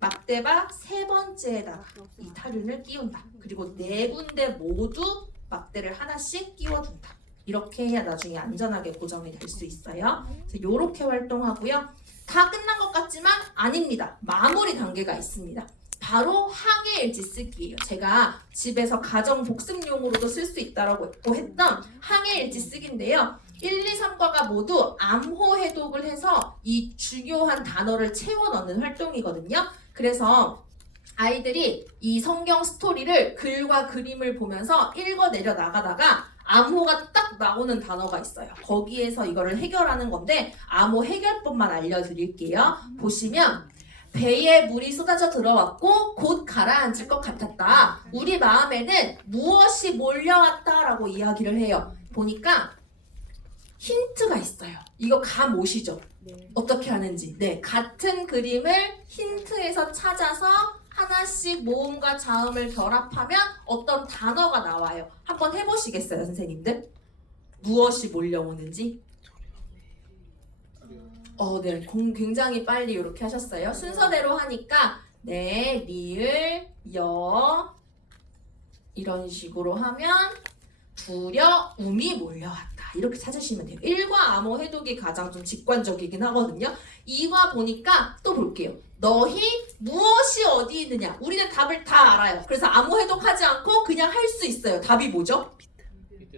막대바 세 번째에다가 이 타륜을 끼운다. 그리고 4군데 모두 막대를 하나씩 끼워둔다. 이렇게 해야 나중에 안전하게 고정이 될 수 있어요. 그래서 이렇게 활동하고요. 다 끝난 것 같지만 아닙니다. 마무리 단계가 있습니다. 바로 항해일지 쓰기예요. 제가 집에서 가정 복습용으로도 쓸 수 있다고 했던 항해일지 쓰기인데요. 1, 2, 3과가 모두 암호 해독을 해서 이 중요한 단어를 채워 넣는 활동이거든요. 그래서 아이들이 이 성경 스토리를 글과 그림을 보면서 읽어 내려 나가다가 암호가 딱 나오는 단어가 있어요. 거기에서 이거를 해결하는 건데 암호 해결법만 알려드릴게요. 보시면 배에 물이 쏟아져 들어왔고 곧 가라앉을 것 같았다. 우리 마음에는 무엇이 몰려왔다라고 이야기를 해요. 보니까 힌트가 있어요. 이거 감 오시죠? 네. 어떻게 하는지. 네, 같은 그림을 힌트에서 찾아서 하나씩 모음과 자음을 결합하면 어떤 단어가 나와요. 한번 해보시겠어요, 선생님들? 무엇이 몰려오는지? 네, 굉장히 빨리 이렇게 하셨어요. 순서대로 하니까 네, 리을, 여 이런 식으로 하면 두려움이 몰려왔다. 이렇게 찾으시면 돼요. 1과 암호 해독이 가장 좀 직관적이긴 하거든요. 2과 보니까 또 볼게요. 너희 무엇이 어디 있느냐. 우리는 답을 다 알아요. 그래서 암호 해독하지 않고 그냥 할 수 있어요. 답이 뭐죠?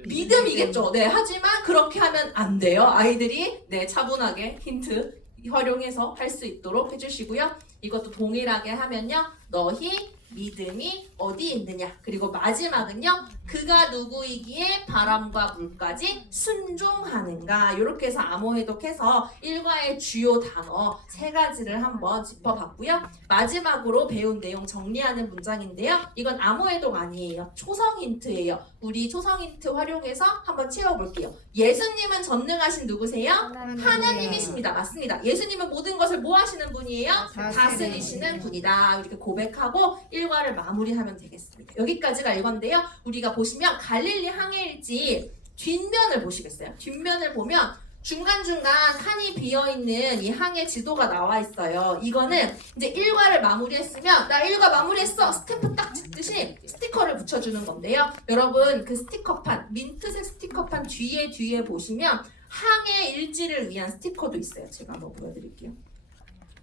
믿음이겠죠. 네, 하지만 그렇게 하면 안 돼요. 아이들이 네, 차분하게 힌트 활용해서 할 수 있도록 해주시고요. 이것도 동일하게 하면요. 너희 믿음이 어디 있느냐. 그리고 마지막은요. 그가 누구이기에 바람과 물까지 순종하는가. 이렇게 해서 암호 해독해서 1과의 주요 단어 3가지를 한번 짚어봤고요. 마지막으로 배운 내용 정리하는 문장인데요. 이건 암호 해독 아니에요. 초성 힌트예요. 우리 초성 힌트 활용해서 한번 채워볼게요. 예수님은 전능하신 누구세요? 하나님이십니다. 맞습니다. 예수님은 모든 것을 뭐 하시는 분이에요? 다스리시는 분이다. 이렇게 고백하고 1과를 마무리하면 되겠습니다. 여기까지가 1과인데요. 우리가 보시면 갈릴리 항해일지 뒷면을 보시겠어요? 뒷면을 보면 중간중간 칸이 비어있는 이 항해 지도가 나와 있어요. 이거는 이제 1과를 마무리했으면 나 1과 마무리했어! 스탬프 딱 찍듯이 스티커를 붙여주는 건데요. 여러분 그 스티커판, 민트색 스티커판 뒤에 보시면 항해 일지를 위한 스티커도 있어요. 제가 한번 보여드릴게요.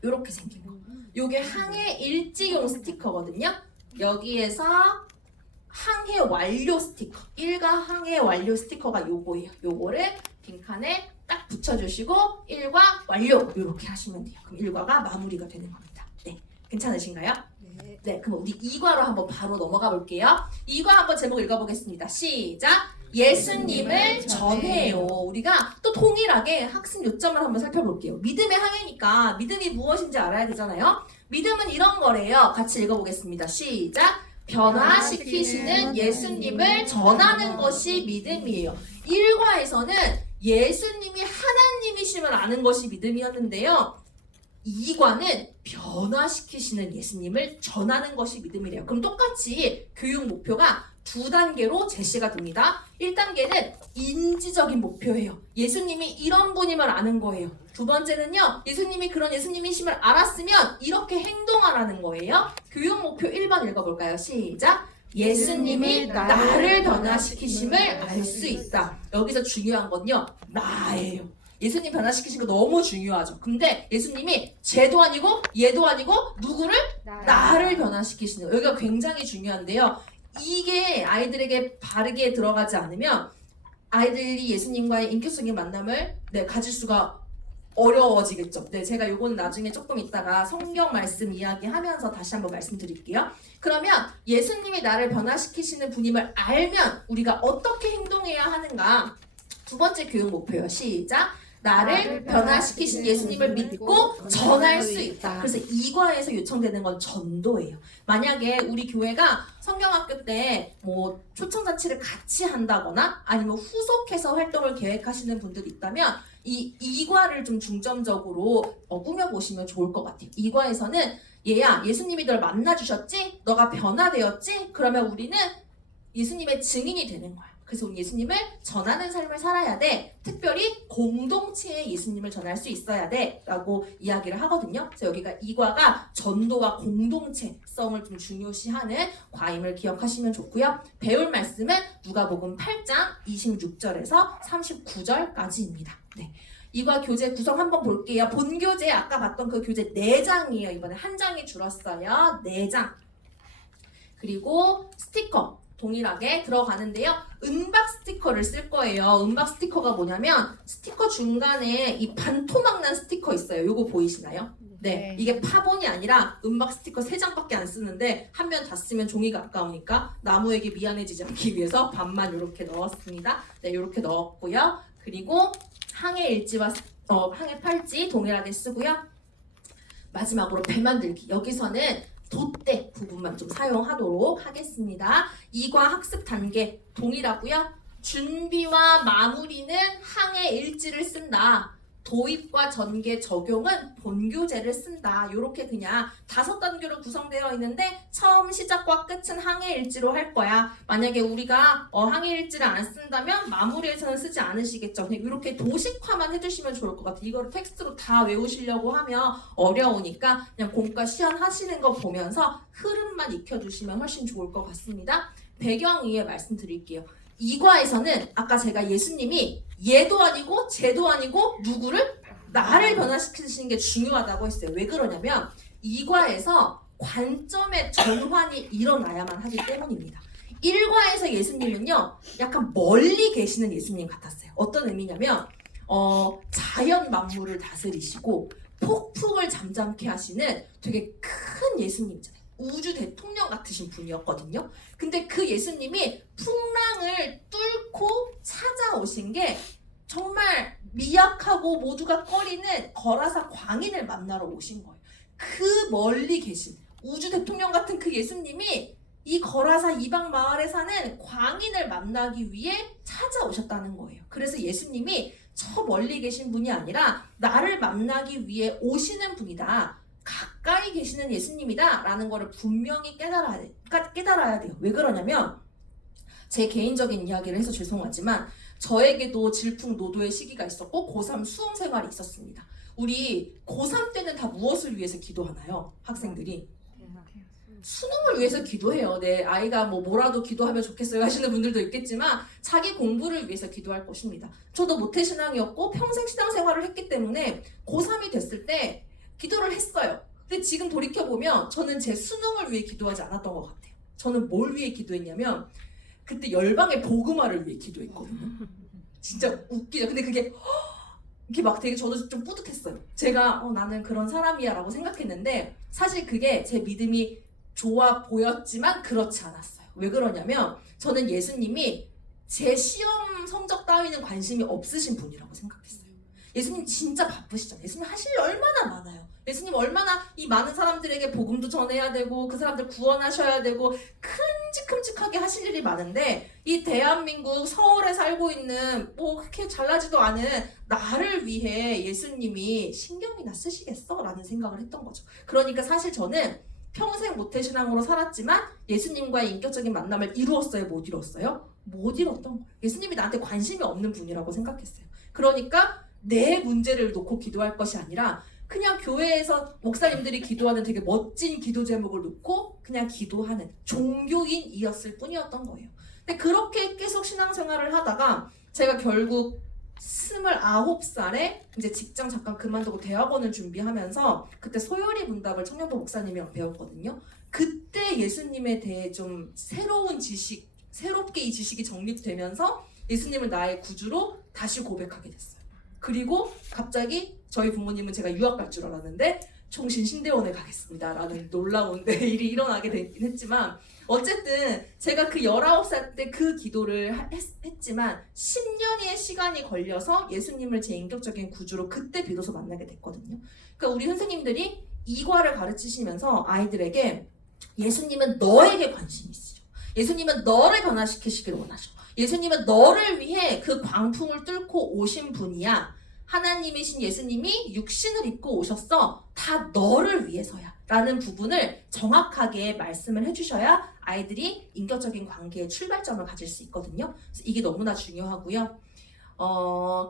이렇게 생긴 거. 요게 항해 일지용 스티커거든요. 여기에서 항해 완료 스티커 1과 항해 완료 스티커가 요거예요. 요거를 빈칸에 딱 붙여주시고 1과 완료 이렇게 하시면 돼요. 그럼 1과가 마무리가 되는 겁니다. 네, 괜찮으신가요? 네. 네, 그럼 우리 2과로 한번 바로 넘어가 볼게요. 2과 한번 제목 읽어보겠습니다. 시작! 예수님을 전해요. 우리가 또 동일하게 학습 요점을 한번 살펴볼게요. 믿음의 항해니까 믿음이 무엇인지 알아야 되잖아요. 믿음은 이런 거래요. 같이 읽어보겠습니다. 시작! 변화시키시는 예수님을 전하는 것이 믿음이에요. 1과에서는 예수님이 하나님이심을 아는 것이 믿음이었는데요. 이과는 변화시키시는 예수님을 전하는 것이 믿음이래요. 그럼 똑같이 교육 목표가 두 단계로 제시가 됩니다. 1단계는 인지적인 목표예요. 예수님이 이런 분임을 아는 거예요. 두 번째는요, 예수님이 그런 예수님이심을 알았으면 이렇게 행동하라는 거예요. 교육 목표 1번 읽어볼까요? 시작! 예수님이 나를 변화시키심을 알 수 있다. 여기서 중요한 건요, 나예요. 예수님 변화시키신 거 너무 중요하죠. 근데 예수님이 쟤도 아니고 얘도 아니고 누구를? 나를 변화시키시는 거. 여기가 굉장히 중요한데요. 이게 아이들에게 바르게 들어가지 않으면 아이들이 예수님과의 인격적인 만남을 가질 수가 어려워지겠죠. 제가 요거는 나중에 조금 있다가 성경 말씀 이야기하면서 다시 한번 말씀드릴게요. 그러면 예수님이 나를 변화시키시는 분임을 알면 우리가 어떻게 행동해야 하는가? 두 번째 교육 목표요. 시작! 나를 변화시키신 예수님을 믿고 전할 수 있다. 그래서 이과에서 요청되는 건 전도예요. 만약에 우리 교회가 성경학교 때 뭐 초청잔치를 같이 한다거나 아니면 후속해서 활동을 계획하시는 분들이 있다면 이 이과를 좀 중점적으로 꾸며보시면 좋을 것 같아요. 이과에서는 얘야, 예수님이 널 만나주셨지? 너가 변화되었지? 그러면 우리는 예수님의 증인이 되는 거야. 그래서 우리 예수님을 전하는 삶을 살아야 돼. 특별히 공동체에 예수님을 전할 수 있어야 돼 라고 이야기를 하거든요. 그래서 여기가 이과가 전도와 공동체성을 좀 중요시하는 과임을 기억하시면 좋고요. 배울 말씀은 누가복음 8장 26절에서 39절까지입니다. 이과 교재 구성 한번 볼게요. 본 교재 아까 봤던 그 교재 4장이에요. 이번에 한 장이 줄었어요. 4장. 그리고 스티커 동일하게 들어가는데요. 은박 스티커를 쓸 거예요. 은박 스티커가 뭐냐면 스티커 중간에 이 반토막 난 스티커 있어요. 요거 보이시나요? 네. 이게 파본이 아니라 은박 스티커 3장밖에 안 쓰는데 한 면 다 쓰면 종이가 아까우니까 나무에게 미안해지지 않기 위해서 반만 이렇게 넣었습니다. 네, 이렇게 넣었고요. 그리고 항해 일지와 항해 팔찌 동일하게 쓰고요. 마지막으로 배 만들기. 여기서는 돛대 부분만 좀 사용하도록 하겠습니다. 이과 학습 단계 동일하고요. 준비와 마무리는 항해 일지를 쓴다. 도입과 전개 적용은 본교재를 쓴다. 이렇게 그냥 5단계로 구성되어 있는데 처음 시작과 끝은 항해 일지로 할 거야. 만약에 우리가 항해 일지를 안 쓴다면 마무리에서는 쓰지 않으시겠죠. 그냥 이렇게 도식화만 해주시면 좋을 것 같아요. 이거를 텍스트로 다 외우시려고 하면 어려우니까 그냥 공과 시연 하시는 거 보면서 흐름만 익혀주시면 훨씬 좋을 것 같습니다. 배경 위에 말씀드릴게요. 이과에서는 아까 제가 예수님이 얘도 아니고 쟤도 아니고 누구를? 나를 변화시키시는 게 중요하다고 했어요. 왜 그러냐면 이과에서 관점의 전환이 일어나야만 하기 때문입니다. 1과에서 예수님은요 약간 멀리 계시는 예수님 같았어요. 어떤 의미냐면 자연 만물을 다스리시고 폭풍을 잠잠케 하시는 되게 큰 예수님이잖아요. 우주 대통령 같으신 분이었거든요. 근데 그 예수님이 풍랑을 뚫고 찾아오신 게 정말 미약하고 모두가 꺼리는 거라사 광인을 만나러 오신 거예요. 그 멀리 계신 우주 대통령 같은 그 예수님이 이 거라사 이방 마을에 사는 광인을 만나기 위해 찾아오셨다는 거예요. 그래서 예수님이 저 멀리 계신 분이 아니라 나를 만나기 위해 오시는 분이다. 가까이 계시는 예수님이다 라는 거를 분명히 깨달아야 돼요. 왜 그러냐면 제 개인적인 이야기를 해서 죄송하지만 저에게도 질풍노도의 시기가 있었고 고3 수험 생활이 있었습니다. 우리 고3 때는 다 무엇을 위해서 기도하나요? 학생들이 수능을 위해서 기도해요. 내 아이가 뭐라도 기도하면 좋겠어요 하시는 분들도 있겠지만 자기 공부를 위해서 기도할 것입니다. 저도 모태신앙이었고 평생 신앙생활을 했기 때문에 고3이 됐을 때 기도를 했어요. 근데 지금 돌이켜보면 저는 제 수능을 위해 기도하지 않았던 것 같아요. 저는 뭘 위해 기도했냐면 그때 열방의 복음화를 위해 기도했거든요. 진짜 웃기죠. 근데 그게 이렇게 막 되게 저도 좀 뿌듯했어요. 제가 나는 그런 사람이야 라고 생각했는데 사실 그게 제 믿음이 좋아 보였지만 그렇지 않았어요. 왜 그러냐면 저는 예수님이 제 시험 성적 따위는 관심이 없으신 분이라고 생각했어요. 예수님 진짜 바쁘시잖아요. 예수님 하실 일 얼마나 많아요. 예수님 얼마나 이 많은 사람들에게 복음도 전해야 되고 그 사람들 구원하셔야 되고 큰 큼직큼직하게 하실 일이 많은데 이 대한민국 서울에 살고 있는 뭐 그렇게 잘나지도 않은 나를 위해 예수님이 신경이나 쓰시겠어? 라는 생각을 했던 거죠. 그러니까 사실 저는 평생 모태신앙으로 살았지만 예수님과의 인격적인 만남을 이루었어요? 못 이루었어요? 못 이뤘던 거예요. 예수님이 나한테 관심이 없는 분이라고 생각했어요. 그러니까 내 문제를 놓고 기도할 것이 아니라 그냥 교회에서 목사님들이 기도하는 되게 멋진 기도 제목을 놓고 그냥 기도하는 종교인이었을 뿐이었던 거예요. 근데 그렇게 계속 신앙생활을 하다가 제가 결국 29살에 이제 직장 잠깐 그만두고 대학원을 준비하면서 그때 소요리 문답을 청년부 목사님이랑 배웠거든요. 그때 예수님에 대해 좀 새로운 지식, 새롭게 이 지식이 정립되면서 예수님을 나의 구주로 다시 고백하게 됐어요. 그리고 갑자기 저희 부모님은 제가 유학 갈 줄 알았는데 총신신대원에 가겠습니다 라는 놀라운 일이 일어나게 되긴 했지만 어쨌든 제가 그 19살 때 그 기도를 했지만 10년의 시간이 걸려서 예수님을 제 인격적인 구주로 그때 비로소 만나게 됐거든요. 그러니까 우리 선생님들이 이과를 가르치시면서 아이들에게 예수님은 너에게 관심이 있으셔. 예수님은 너를 변화시키시길 원하셔. 예수님은 너를 위해 그 광풍을 뚫고 오신 분이야. 하나님이신 예수님이 육신을 입고 오셨어. 다 너를 위해서야. 라는 부분을 정확하게 말씀을 해주셔야 아이들이 인격적인 관계의 출발점을 가질 수 있거든요. 그래서 이게 너무나 중요하고요.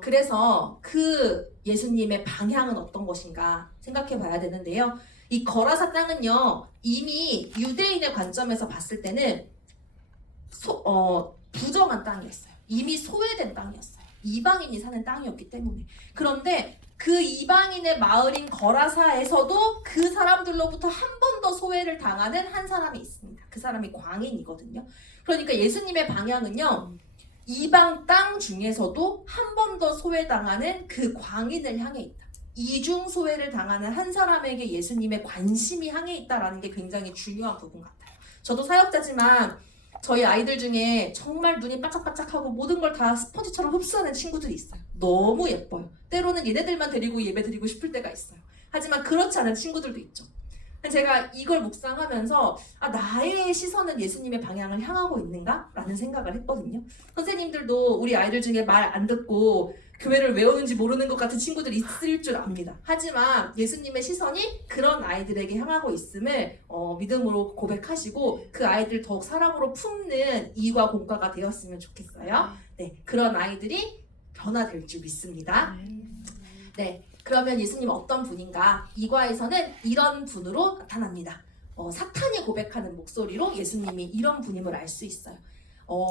그래서 그 예수님의 방향은 어떤 것인가 생각해 봐야 되는데요. 이 거라사 땅은요, 이미 유대인의 관점에서 봤을 때는 부정한 땅이었어요. 이미 소외된 땅이었어요. 이방인이 사는 땅이었기 때문에. 그런데 그 이방인의 마을인 거라사에서도 그 사람들로부터 한 번 더 소외를 당하는 한 사람이 있습니다. 그 사람이 광인이거든요. 그러니까 예수님의 방향은요, 이방 땅 중에서도 한 번 더 소외당하는 그 광인을 향해 있다. 이중 소외를 당하는 한 사람에게 예수님의 관심이 향해 있다라는 게 굉장히 중요한 부분 같아요. 저도 사역자지만 저희 아이들 중에 정말 눈이 반짝반짝하고 모든 걸 다 스펀지처럼 흡수하는 친구들이 있어요. 너무 예뻐요. 때로는 얘네들만 데리고 예배 드리고 싶을 때가 있어요. 하지만 그렇지 않은 친구들도 있죠. 제가 이걸 묵상하면서 나의 시선은 예수님의 방향을 향하고 있는가? 라는 생각을 했거든요. 선생님들도 우리 아이들 중에 말 안 듣고 교회를 왜 오는지 모르는 것 같은 친구들이 있을 줄 압니다. 하지만 예수님의 시선이 그런 아이들에게 향하고 있음을 믿음으로 고백하시고 그 아이들 더욱 사랑으로 품는 이과 공과가 되었으면 좋겠어요. 네, 그런 아이들이 변화될 줄 믿습니다. 네, 그러면 예수님은 어떤 분인가? 이과에서는 이런 분으로 나타납니다. 사탄이 고백하는 목소리로 예수님이 이런 분임을 알 수 있어요.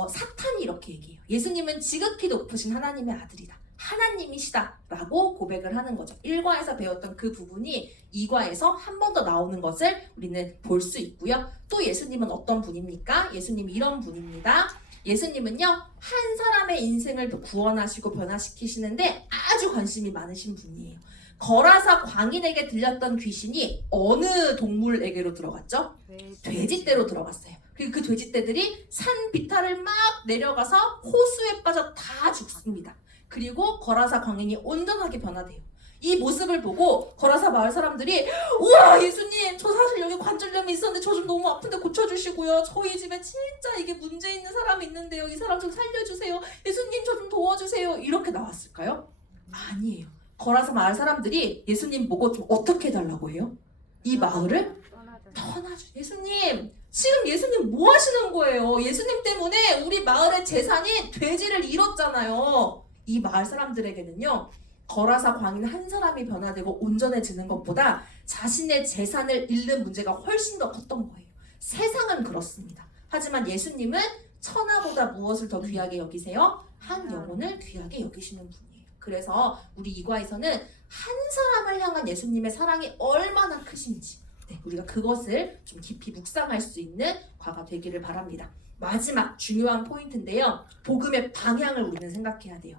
사탄이 이렇게 얘기해요. 예수님은 지극히 높으신 하나님의 아들이다. 하나님이시다 라고 고백을 하는 거죠. 1과에서 배웠던 그 부분이 2과에서 한 번 더 나오는 것을 우리는 볼 수 있고요. 또 예수님은 어떤 분입니까? 예수님이 이런 분입니다. 예수님은요, 한 사람의 인생을 구원하시고 변화시키시는데 아주 관심이 많으신 분이에요. 거라사 광인에게 들렸던 귀신이 어느 동물에게로 들어갔죠? 돼지떼로 들어갔어요. 그리고 그 돼지떼들이 산 비탈을 막 내려가서 호수에 빠져 다 죽습니다. 그리고 거라사 광인이 온전하게 변화돼요. 이 모습을 보고 거라사 마을 사람들이 우와 예수님 저 사실 여기 관절염이 있었는데 저 좀 너무 아픈데 고쳐주시고요. 저희 집에 진짜 이게 문제 있는 사람이 있는데요. 이 사람 좀 살려주세요. 예수님 저 좀 도와주세요. 이렇게 나왔을까요? 아니에요. 거라사 마을 사람들이 예수님 보고 좀 어떻게 해달라고 해요? 이 마을을 떠나줘. 예수님 지금 예수님 뭐 하시는 거예요? 예수님 때문에 우리 마을의 재산이 돼지를 잃었잖아요. 이 마을 사람들에게는요, 거라사 광인 한 사람이 변화되고 온전해지는 것보다 자신의 재산을 잃는 문제가 훨씬 더 컸던 거예요. 세상은 그렇습니다. 하지만 예수님은 천하보다 무엇을 더 귀하게 여기세요? 한 영혼을 귀하게 여기시는 분이에요. 그래서 우리 이과에서는 한 사람을 향한 예수님의 사랑이 얼마나 크신지 우리가 그것을 좀 깊이 묵상할 수 있는 과가 되기를 바랍니다. 마지막 중요한 포인트인데요. 복음의 방향을 우리는 생각해야 돼요.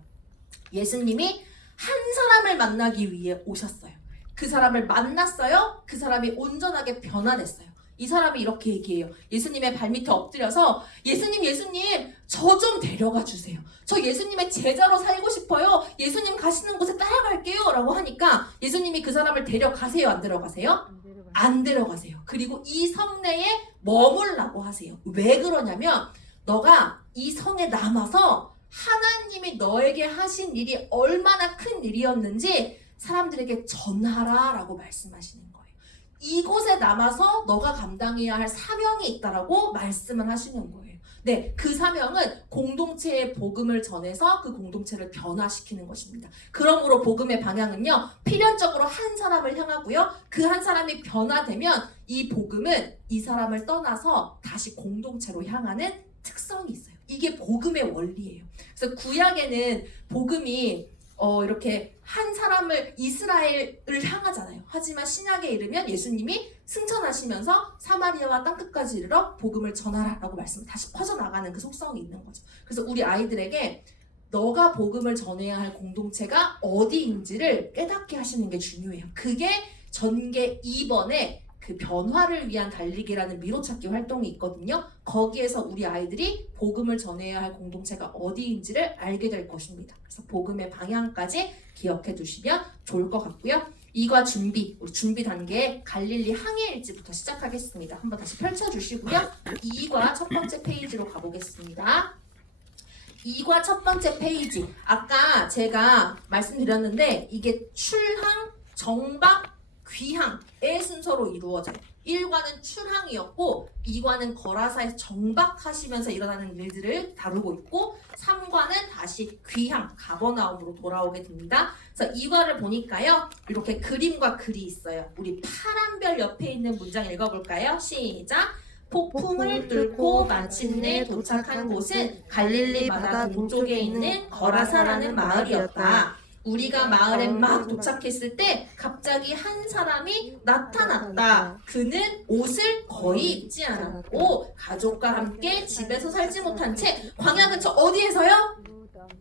예수님이 한 사람을 만나기 위해 오셨어요. 그 사람을 만났어요. 그 사람이 온전하게 변화됐어요. 이 사람이 이렇게 얘기해요. 예수님의 발밑에 엎드려서 예수님 저 좀 데려가 주세요. 저 예수님의 제자로 살고 싶어요. 예수님 가시는 곳에 따라갈게요 라고 하니까 예수님이 그 사람을 데려가세요? 안 데려가세요? 안 데려가세요. 그리고 이 성 내에 머물라고 하세요. 왜 그러냐면 너가 이 성에 남아서 하나님이 너에게 하신 일이 얼마나 큰 일이었는지 사람들에게 전하라라고 말씀하시는 거예요. 이곳에 남아서 너가 감당해야 할 사명이 있다라고 말씀을 하시는 거예요. 네, 그 사명은 공동체의 복음을 전해서 그 공동체를 변화시키는 것입니다. 그러므로 복음의 방향은요, 필연적으로 한 사람을 향하고요, 그 한 사람이 변화되면 이 복음은 이 사람을 떠나서 다시 공동체로 향하는 특성이 있어요. 이게 복음의 원리예요. 그래서 구약에는 복음이 이렇게 한 사람을 이스라엘을 향하잖아요. 하지만 신약에 이르면 예수님이 승천하시면서 사마리아와 땅끝까지 이르러 복음을 전하라라고 말씀을 다시 퍼져나가는 그 속성이 있는 거죠. 그래서 우리 아이들에게 너가 복음을 전해야 할 공동체가 어디인지를 깨닫게 하시는 게 중요해요. 그게 전개 2번에 그 변화를 위한 달리기라는 미로찾기 활동이 있거든요. 거기에서 우리 아이들이 복음을 전해야 할 공동체가 어디인지를 알게 될 것입니다. 그래서 복음의 방향까지 기억해 두시면 좋을 것 같고요. 이과 준비, 우리 준비 단계에 갈릴리 항해일지부터 시작하겠습니다. 한번 다시 펼쳐주시고요. 2과 첫 번째 페이지로 가보겠습니다. 2과 첫 번째 페이지. 아까 제가 말씀드렸는데 이게 출항, 정박, 귀항의 순서로 이루어져요. 1과는 출항이었고 2과는 거라사에서 정박하시면서 일어나는 일들을 다루고 있고 3과는 다시 귀항, 가버나움으로 돌아오게 됩니다. 그래서 2과를 보니까요. 이렇게 그림과 글이 있어요. 우리 파란 별 옆에 있는 문장 읽어볼까요? 시작! 폭풍을 뚫고 마침내 도착한 곳은 갈릴리 바다 동쪽에 있는 거라사라는 마을이었다. 우리가 마을에 막 도착했을 때 갑자기 한 사람이 나타났다. 그는 옷을 거의 입지 않았고 가족과 함께 집에서 살지 못한 채 광야 근처 어디에서요?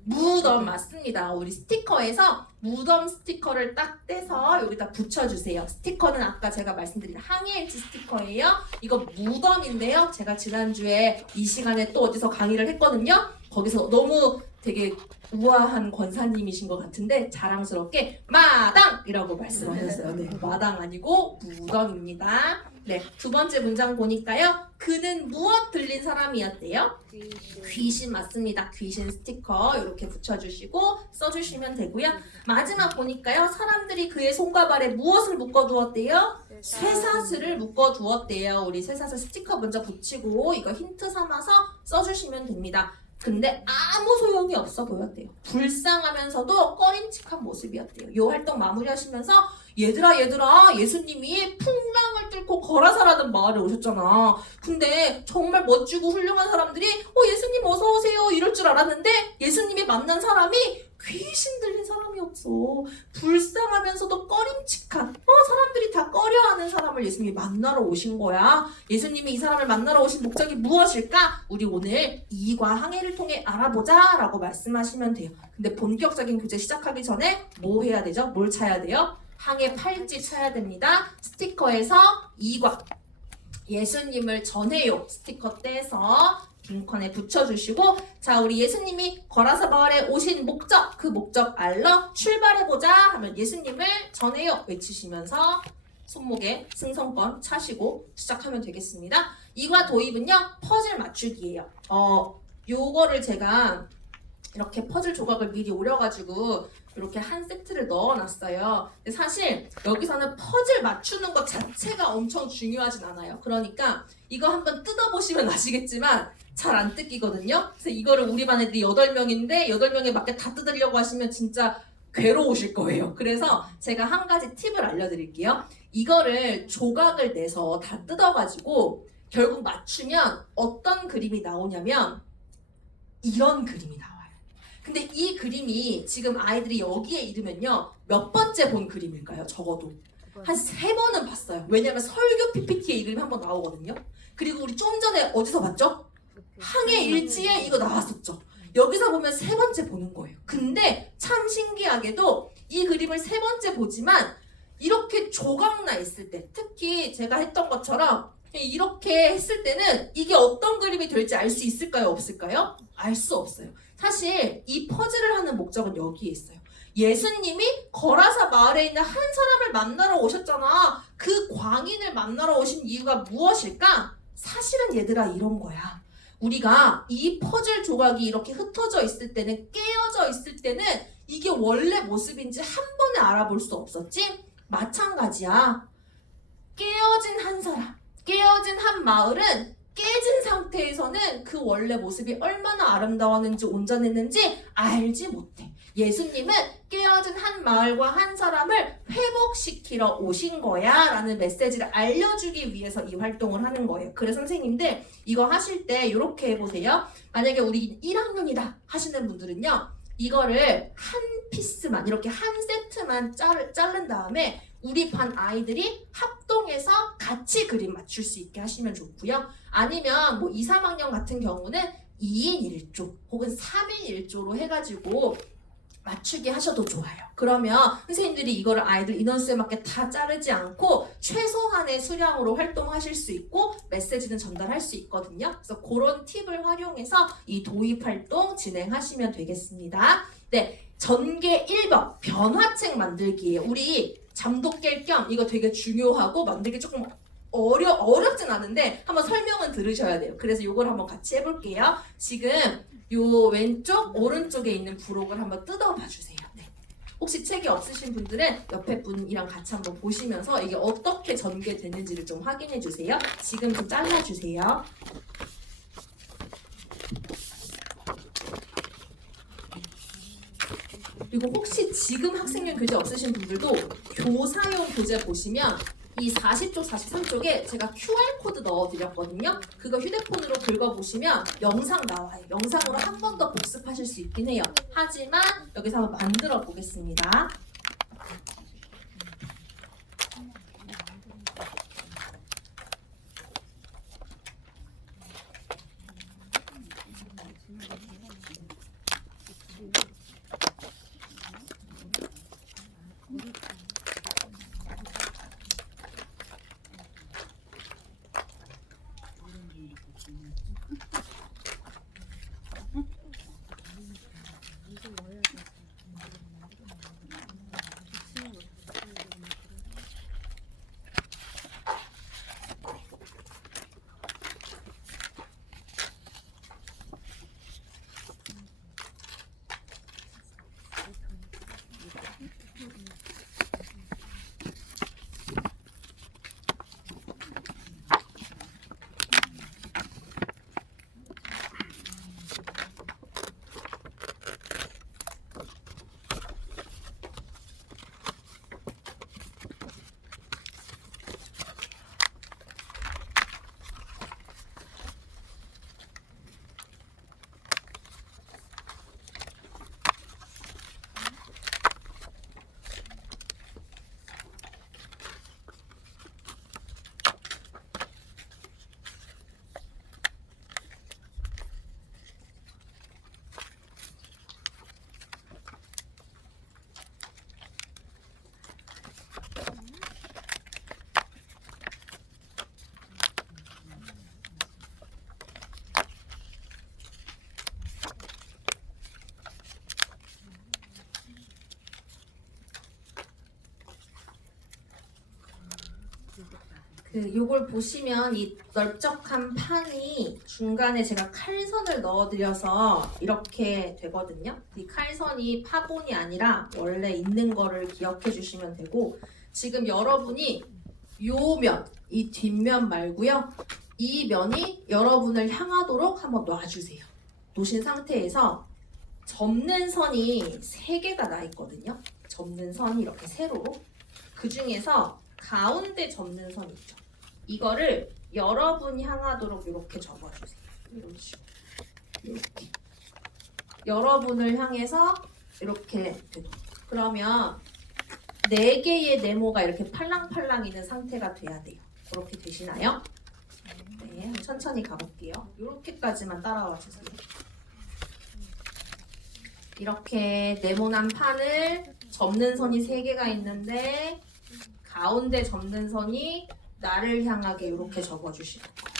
무덤 맞습니다. 우리 스티커에서 무덤 스티커를 딱 떼서 여기다 붙여주세요. 스티커는 아까 제가 말씀드린 항해일지 스티커예요. 이거 무덤인데요. 제가 지난주에 이 시간에 또 어디서 강의를 했거든요. 거기서 너무 되게 우아한 권사님이신 것 같은데 자랑스럽게 마당이라고 말씀하셨어요. 네, 마당 아니고 무덤입니다. 네, 두 번째 문장 보니까요. 그는 무엇 들린 사람이었대요? 귀신 맞습니다. 귀신 스티커 이렇게 붙여주시고 써주시면 되고요. 마지막 보니까요. 사람들이 그의 손과 발에 무엇을 묶어두었대요? 쇠사슬을 묶어두었대요. 우리 쇠사슬 스티커 먼저 붙이고 이거 힌트 삼아서 써주시면 됩니다. 근데 아무 소용이 없어 보였대요. 불쌍하면서도 꺼림칙한 모습이었대요. 이 활동 마무리하시면서 얘들아 예수님이 풍랑을 뚫고 거라사라는 마을에 오셨잖아. 근데 정말 멋지고 훌륭한 사람들이 예수님 어서 오세요 이럴 줄 알았는데 예수님이 만난 사람이 귀신 들린 사람이었어. 불쌍하면서도 꺼림칙한 사람들이 다 꺼려하는 사람을 예수님이 만나러 오신 거야. 예수님이 이 사람을 만나러 오신 목적이 무엇일까? 우리 오늘 2과 항해를 통해 알아보자 라고 말씀하시면 돼요. 근데 본격적인 교재 시작하기 전에 뭐 해야 되죠? 뭘 찾아야 돼요? 항해 팔찌 쳐야 됩니다. 스티커에서 2과 예수님을 전해요 스티커 떼서 빈컨에 붙여주시고 자 우리 예수님이 거라사 마을에 오신 목적 그 목적 알러 출발해보자 하면 예수님을 전해요 외치시면서 손목에 승성권 차시고 시작하면 되겠습니다. 2과 도입은요 퍼즐 맞추기예요. 요거를 제가 이렇게 퍼즐 조각을 미리 오려가지고 이렇게 한 세트를 넣어놨어요. 근데 사실 여기서는 퍼즐 맞추는 것 자체가 엄청 중요하진 않아요. 그러니까 이거 한번 뜯어보시면 아시겠지만 잘 안 뜯기거든요. 그래서 이거를 우리 반 애들이 8명인데 8명에 맞게 다 뜯으려고 하시면 진짜 괴로우실 거예요. 그래서 제가 한 가지 팁을 알려드릴게요. 이거를 조각을 내서 다 뜯어가지고 결국 맞추면 어떤 그림이 나오냐면 이런 그림이 나와요. 근데 이 그림이 지금 아이들이 여기에 이르면요 몇 번째 본 그림일까요? 적어도 한 3번은 봤어요. 왜냐면 설교 PPT에 이 그림이 한번 나오거든요. 그리고 우리 좀 전에 어디서 봤죠? 항해 일지에 이거 나왔었죠. 여기서 보면 3번째 보는 거예요. 근데 참 신기하게도 이 그림을 3번째 보지만 이렇게 조각나 있을 때 특히 제가 했던 것처럼 이렇게 했을 때는 이게 어떤 그림이 될지 알 수 있을까요? 없을까요? 알 수 없어요. 사실 이 퍼즐을 하는 목적은 여기에 있어요. 예수님이 거라사 마을에 있는 한 사람을 만나러 오셨잖아. 그 광인을 만나러 오신 이유가 무엇일까? 사실은 얘들아 이런 거야. 우리가 이 퍼즐 조각이 이렇게 흩어져 있을 때는, 깨어져 있을 때는 이게 원래 모습인지 한 번에 알아볼 수 없었지? 마찬가지야. 깨어진 한 사람, 깨어진 한 마을은 깨진 상태에서는 그 원래 모습이 얼마나 아름다웠는지 온전했는지 알지 못해. 예수님은 깨어진 한 마을과 한 사람을 회복시키러 오신 거야 라는 메시지를 알려주기 위해서 이 활동을 하는 거예요. 그래서 선생님들 이거 하실 때 이렇게 해보세요. 만약에 우리 1학년이다 하시는 분들은요, 이거를 한 피스만, 이렇게 한 세트만 자른 다음에 우리 반 아이들이 합동해서 같이 그림 맞출 수 있게 하시면 좋고요. 아니면 뭐 2, 3학년 같은 경우는 2인 1조 혹은 3인 1조로 해가지고 맞추게 하셔도 좋아요. 그러면 선생님들이 이거를 아이들 인원수에 맞게 다 자르지 않고 최소한의 수량으로 활동하실 수 있고 메시지는 전달할 수 있거든요. 그래서 그런 팁을 활용해서 이 도입 활동 진행하시면 되겠습니다. 네, 전개 1번 변화책 만들기예요. 우리 잠도 깰 겸 이거 되게 중요하고 만들기 조금 어렵진 않은데 한번 설명은 들으셔야 돼요. 그래서 이걸 한번 같이 해볼게요. 지금 요 왼쪽 오른쪽에 있는 부록을 한번 뜯어봐 주세요. 네. 혹시 책이 없으신 분들은 옆에 분이랑 같이 한번 보시면서 이게 어떻게 전개되는지를 좀 확인해 주세요. 지금 좀 잘라주세요. 그리고 혹시 지금 학생용 교재 없으신 분들도 교사용 교재 보시면 이 40쪽, 43쪽에 제가 QR코드 넣어드렸거든요. 그거 휴대폰으로 긁어보시면 영상 나와요. 영상으로 한 번 더 복습하실 수 있긴 해요. 하지만 여기서 한번 만들어 보겠습니다. 요걸 보시면 이 넓적한 판이 중간에 제가 칼선을 넣어드려서 이렇게 되거든요. 이 칼선이 파본이 아니라 원래 있는 거를 기억해 주시면 되고, 지금 여러분이 요 면, 이 뒷면 말고요. 이 면이 여러분을 향하도록 한번 놔주세요. 놓으신 상태에서 접는 선이 3개가 나 있거든요. 접는 선이 이렇게 세로로. 그 중에서 가운데 접는 선 있죠. 이거를 여러분 향하도록 이렇게 접어주세요. 이런 식으로. 이렇게. 여러분을 향해서 이렇게 되고. 그러면 4개의 네모가 이렇게 팔랑팔랑 있는 상태가 돼야 돼요. 그렇게 되시나요? 네, 천천히 가볼게요. 이렇게까지만 따라와 주세요. 이렇게 네모난 판을 접는 선이 3개가 있는데 가운데 접는 선이 나를 향하게 이렇게 접어주시는 거예요.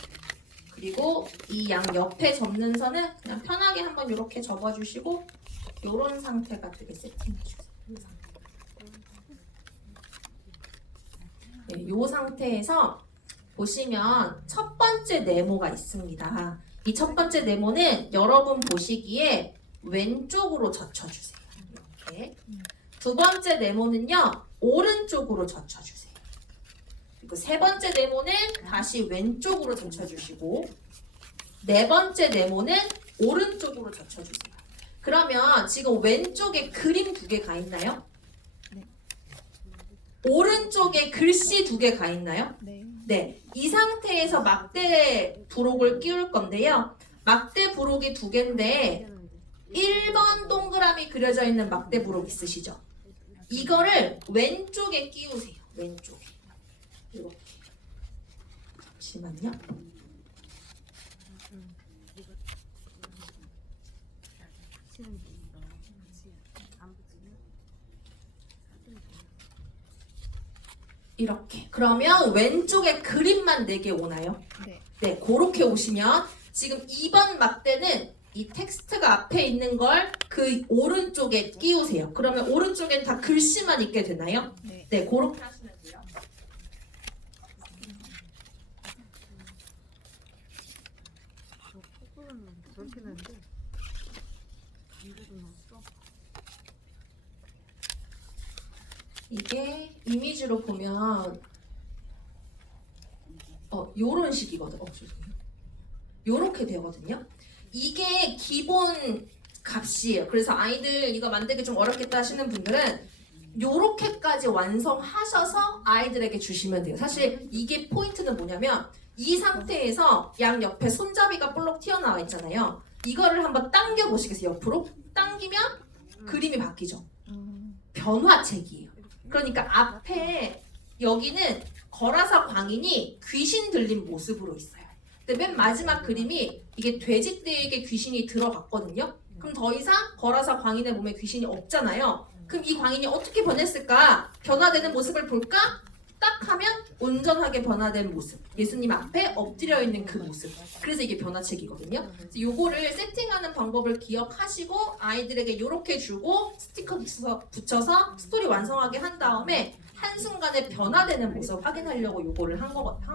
그리고 이 양 옆에 접는 선은 그냥 편하게 한번 이렇게 접어주시고 이런 상태가 되게 세팅해주세요. 네, 이 상태에서 보시면 첫 번째 네모가 있습니다. 이 첫 번째 네모는 여러분 보시기에 왼쪽으로 젖혀주세요. 이렇게. 두 번째 네모는요, 오른쪽으로 젖혀주세요. 그리고 세 번째 네모는 다시 왼쪽으로 젖혀주시고, 네 번째 네모는 오른쪽으로 젖혀주세요. 그러면 지금 왼쪽에 그림 2개 가 있나요? 오른쪽에 글씨 2개 가 있나요? 네. 네, 이 상태에서 막대 부록을 끼울 건데요. 막대 부록이 2개인데 1번 동그라미 그려져 있는 막대 부록 있으시죠? 이거를 왼쪽에 끼우세요. 왼쪽에. 이렇게. 잠시만요. 이렇게. 그러면 왼쪽에 그림만 4개 오나요? 네. 네, 그렇게 오시면 지금 2번 막대는 이 텍스트가 앞에 있는 걸 그 오른쪽에 끼우세요. 그러면 오른쪽엔 다 글씨만 있게 되나요? 네. 네, 그렇게 하시면 돼요. 이게 이미지로 보면 요런 식이거든. 죄송해요. 요렇게 되거든요. 이게 기본 값이에요. 그래서 아이들 이거 만들기 좀 어렵겠다 하시는 분들은 요렇게까지 완성하셔서 아이들에게 주시면 돼요. 사실 이게 포인트는 뭐냐면 이 상태에서 양 옆에 손잡이가 볼록 튀어나와 있잖아요. 이거를 한번 당겨 보시겠어요? 옆으로 당기면 그림이 바뀌죠. 변화책이에요. 그러니까 앞에 여기는 거라사 광인이 귀신 들린 모습으로 있어요. 근데 맨 마지막 그림이 이게 돼지떼에게 귀신이 들어갔거든요. 그럼 더 이상 거라사 광인의 몸에 귀신이 없잖아요. 그럼 이 광인이 어떻게 변했을까? 변화되는 모습을 볼까? 딱 하면 온전하게 변화된 모습. 예수님 앞에 엎드려 있는 그 모습. 그래서 이게 변화책이거든요. 그래서 요거를 세팅하는 방법을 기억하시고 아이들에게 요렇게 주고 스티커 붙여서 스토리 완성하게 한 다음에 한순간에 변화되는 모습 확인하려고 요거를 한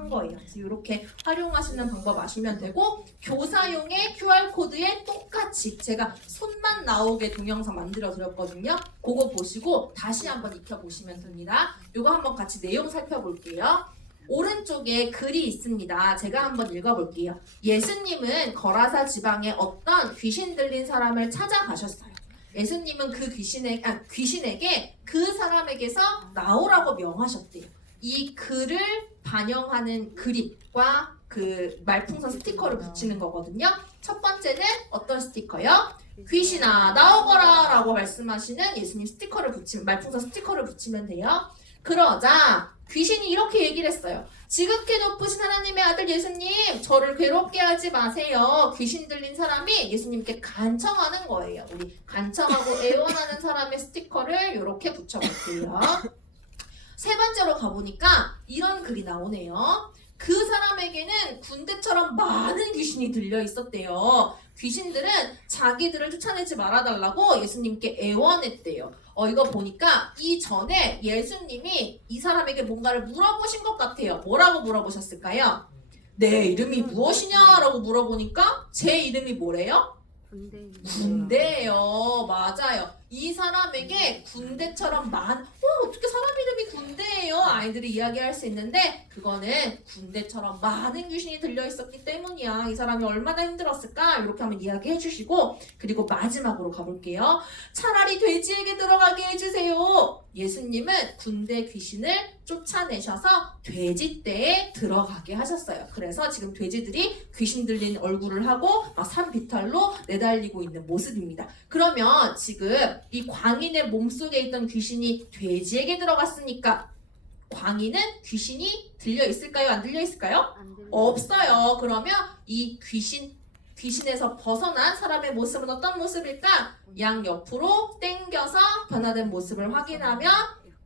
거예요. 그래서 이렇게 활용하시는 방법 아시면 되고 교사용의 QR코드에 똑같이 제가 손만 나오게 동영상 만들어 드렸거든요. 그거 보시고 다시 한번 익혀보시면 됩니다. 요거 한번 같이 내용 살펴볼게요. 오른쪽에 글이 있습니다. 제가 한번 읽어볼게요. 예수님은 거라사 지방에 어떤 귀신 들린 사람을 찾아가셨어요. 예수님은 그 귀신에게 그 사람에게서 나오라고 명하셨대요. 이 글을 반영하는 그립과 그 말풍선 스티커를 붙이는 거거든요. 첫 번째는 어떤 스티커요? 귀신아 나오거라 라고 말씀하시는 예수님 스티커를 붙이면 말풍선 스티커를 붙이면 돼요. 그러자 귀신이 이렇게 얘기를 했어요. 지극히 높으신 하나님의 아들 예수님, 저를 괴롭게 하지 마세요. 귀신 들린 사람이 예수님께 간청하는 거예요. 우리 간청하고 애원하는 사람의 스티커를 이렇게 붙여볼게요. 세 번째로 가보니까 이런 글이 나오네요. 그 사람에게는 군대처럼 많은 귀신이 들려 있었대요. 귀신들은 자기들을 쫓아내지 말아달라고 예수님께 애원했대요. 이거 보니까 이전에 예수님이 이 사람에게 뭔가를 물어보신 것 같아요. 뭐라고 물어보셨을까요? 내 이름이 무엇이냐라고 물어보니까 제 이름이 뭐래요? 군대예요. 맞아요. 이 사람에게 군대처럼 어떻게 사람 이름이 군대예요? 아이들이 이야기할 수 있는데 그거는 군대처럼 많은 귀신이 들려 있었기 때문이야. 이 사람이 얼마나 힘들었을까? 이렇게 한번 이야기해 주시고 그리고 마지막으로 가볼게요. 차라리 돼지에게 들어가게 해주세요. 예수님은 군대 귀신을 쫓아내셔서 돼지떼에 들어가게 하셨어요. 그래서 지금 돼지들이 귀신 들린 얼굴을 하고 막 산비탈로 내달리고 있는 모습입니다. 그러면 지금 이 광인의 몸속에 있던 귀신이 돼지에게 들어갔으니까 광인은 귀신이 들려 있을까요? 안 들려 있을까요? 없어요. 그러면 이 귀신에서 벗어난 사람의 모습은 어떤 모습일까? 양 옆으로 당겨서 변화된 모습을 확인하면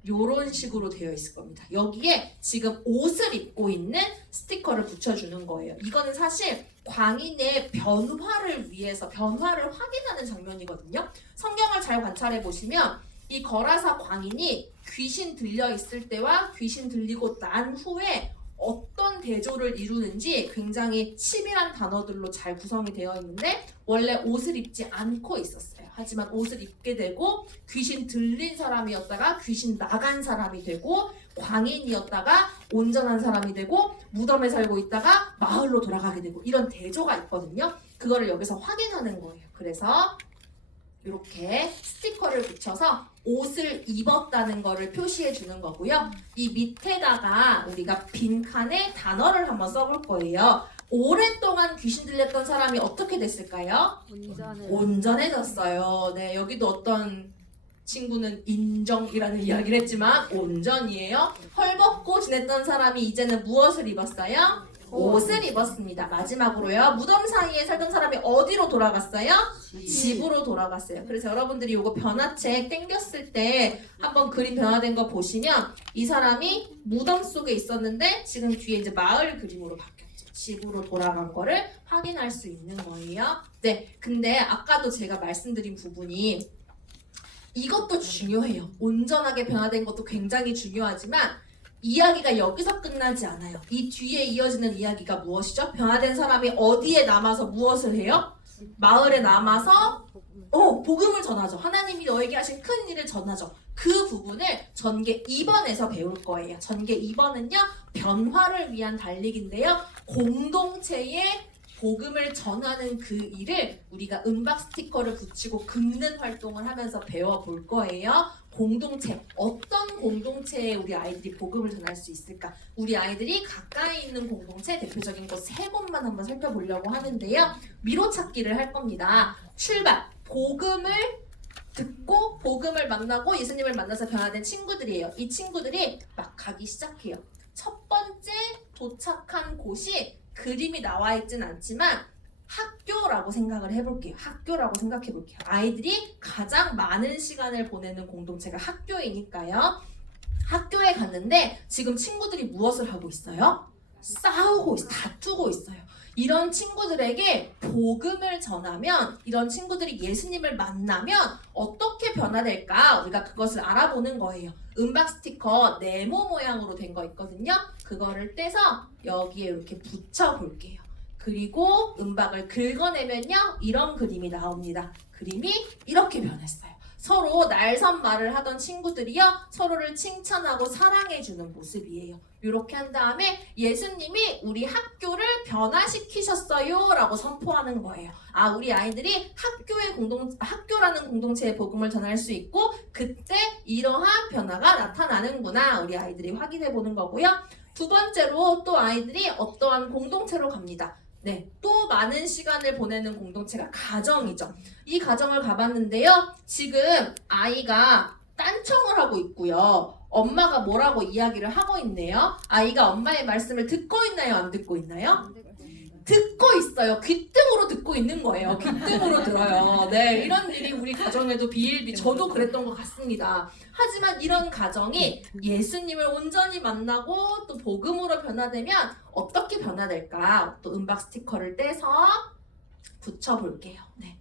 이런 식으로 되어 있을 겁니다. 여기에 지금 옷을 입고 있는 스티커를 붙여주는 거예요. 이거는 사실 광인의 변화를 위해서 변화를 확인하는 장면이거든요. 성경을 잘 관찰해 보시면 이 거라사 광인이 귀신 들려 있을 때와 귀신 들리고 난 후에 어떤 대조를 이루는지 굉장히 치밀한 단어들로 잘 구성이 되어 있는데 원래 옷을 입지 않고 있었어요. 하지만 옷을 입게 되고 귀신 들린 사람이었다가 귀신 나간 사람이 되고 광인이었다가 온전한 사람이 되고 무덤에 살고 있다가 마을로 돌아가게 되고 이런 대조가 있거든요. 그거를 여기서 확인하는 거예요. 그래서 이렇게 스티커를 붙여서 옷을 입었다는 거를 표시해 주는 거고요. 이 밑에다가 우리가 빈칸에 단어를 한번 써볼 거예요. 오랫동안 귀신 들렸던 사람이 어떻게 됐을까요? 온전해졌어요. 네, 여기도 어떤 친구는 인정이라는 이야기를 했지만 온전이에요. 헐벗고 지냈던 사람이 이제는 무엇을 입었어요? 옷을 입었습니다. 마지막으로요. 무덤 사이에 살던 사람이 어디로 돌아갔어요? 집으로 돌아갔어요. 그래서 여러분들이 이거 변화책 땡겼을 때 한번 그림 변화된 거 보시면 이 사람이 무덤 속에 있었는데 지금 뒤에 이제 마을 그림으로 바뀌었죠. 집으로 돌아간 거를 확인할 수 있는 거예요. 네, 근데 아까도 제가 말씀드린 부분이 이것도 중요해요. 온전하게 변화된 것도 굉장히 중요하지만 이야기가 여기서 끝나지 않아요. 이 뒤에 이어지는 이야기가 무엇이죠? 변화된 사람이 어디에 남아서 무엇을 해요? 마을에 남아서 복음을 전하죠. 하나님이 너에게 하신 큰 일을 전하죠. 그 부분을 전개 2번에서 배울 거예요. 전개 2번은요. 변화를 위한 달리기인데요. 공동체의 복음을 전하는 그 일을 우리가 음박 스티커를 붙이고 긁는 활동을 하면서 배워볼 거예요. 공동체, 어떤 공동체에 우리 아이들이 복음을 전할 수 있을까? 우리 아이들이 가까이 있는 공동체 대표적인 곳 3곳만 한번 살펴보려고 하는데요. 미로찾기를 할 겁니다. 출발! 복음을 듣고 복음을 만나고 예수님을 만나서 변화된 친구들이에요. 이 친구들이 막 가기 시작해요. 첫 번째 도착한 곳이 그림이 나와 있진 않지만 학교라고 생각을 해볼게요. 학교라고 생각해 볼게요. 아이들이 가장 많은 시간을 보내는 공동체가 학교이니까요. 학교에 갔는데 지금 친구들이 무엇을 하고 있어요? 싸우고 있어요. 다투고 있어요. 이런 친구들에게 복음을 전하면 이런 친구들이 예수님을 만나면 어떻게 변화될까? 우리가 그것을 알아보는 거예요. 음박 스티커 네모 모양으로 된 거 있거든요. 그거를 떼서 여기에 이렇게 붙여 볼게요. 그리고 음박을 긁어내면요. 이런 그림이 나옵니다. 그림이 이렇게 변했어요. 서로 날선말을 하던 친구들이요. 서로를 칭찬하고 사랑해주는 모습이에요. 이렇게 한 다음에 예수님이 우리 학교를 변화시키셨어요 라고 선포하는 거예요. 아, 우리 아이들이 학교라는 공동체의 복음을 전할 수 있고 그때 이러한 변화가 나타나는구나 우리 아이들이 확인해 보는 거고요. 두 번째로 또 아이들이 어떠한 공동체로 갑니다. 네, 또 많은 시간을 보내는 공동체가 가정이죠. 이 가정을 가봤는데요. 지금 아이가 딴청을 하고 있고요. 엄마가 뭐라고 이야기를 하고 있네요. 아이가 엄마의 말씀을 듣고 있나요? 안 듣고 있나요? 듣고 있어요. 귀등으로 듣고 있는 거예요. 귀등으로 들어요. 네, 이런 일이 우리 가정에도 비일비 저도 그랬던 것 같습니다. 하지만 이런 가정이 예수님을 온전히 만나고 또 복음으로 변화되면 어떻게 변화될까? 또 음박 스티커를 떼서 붙여볼게요. 네.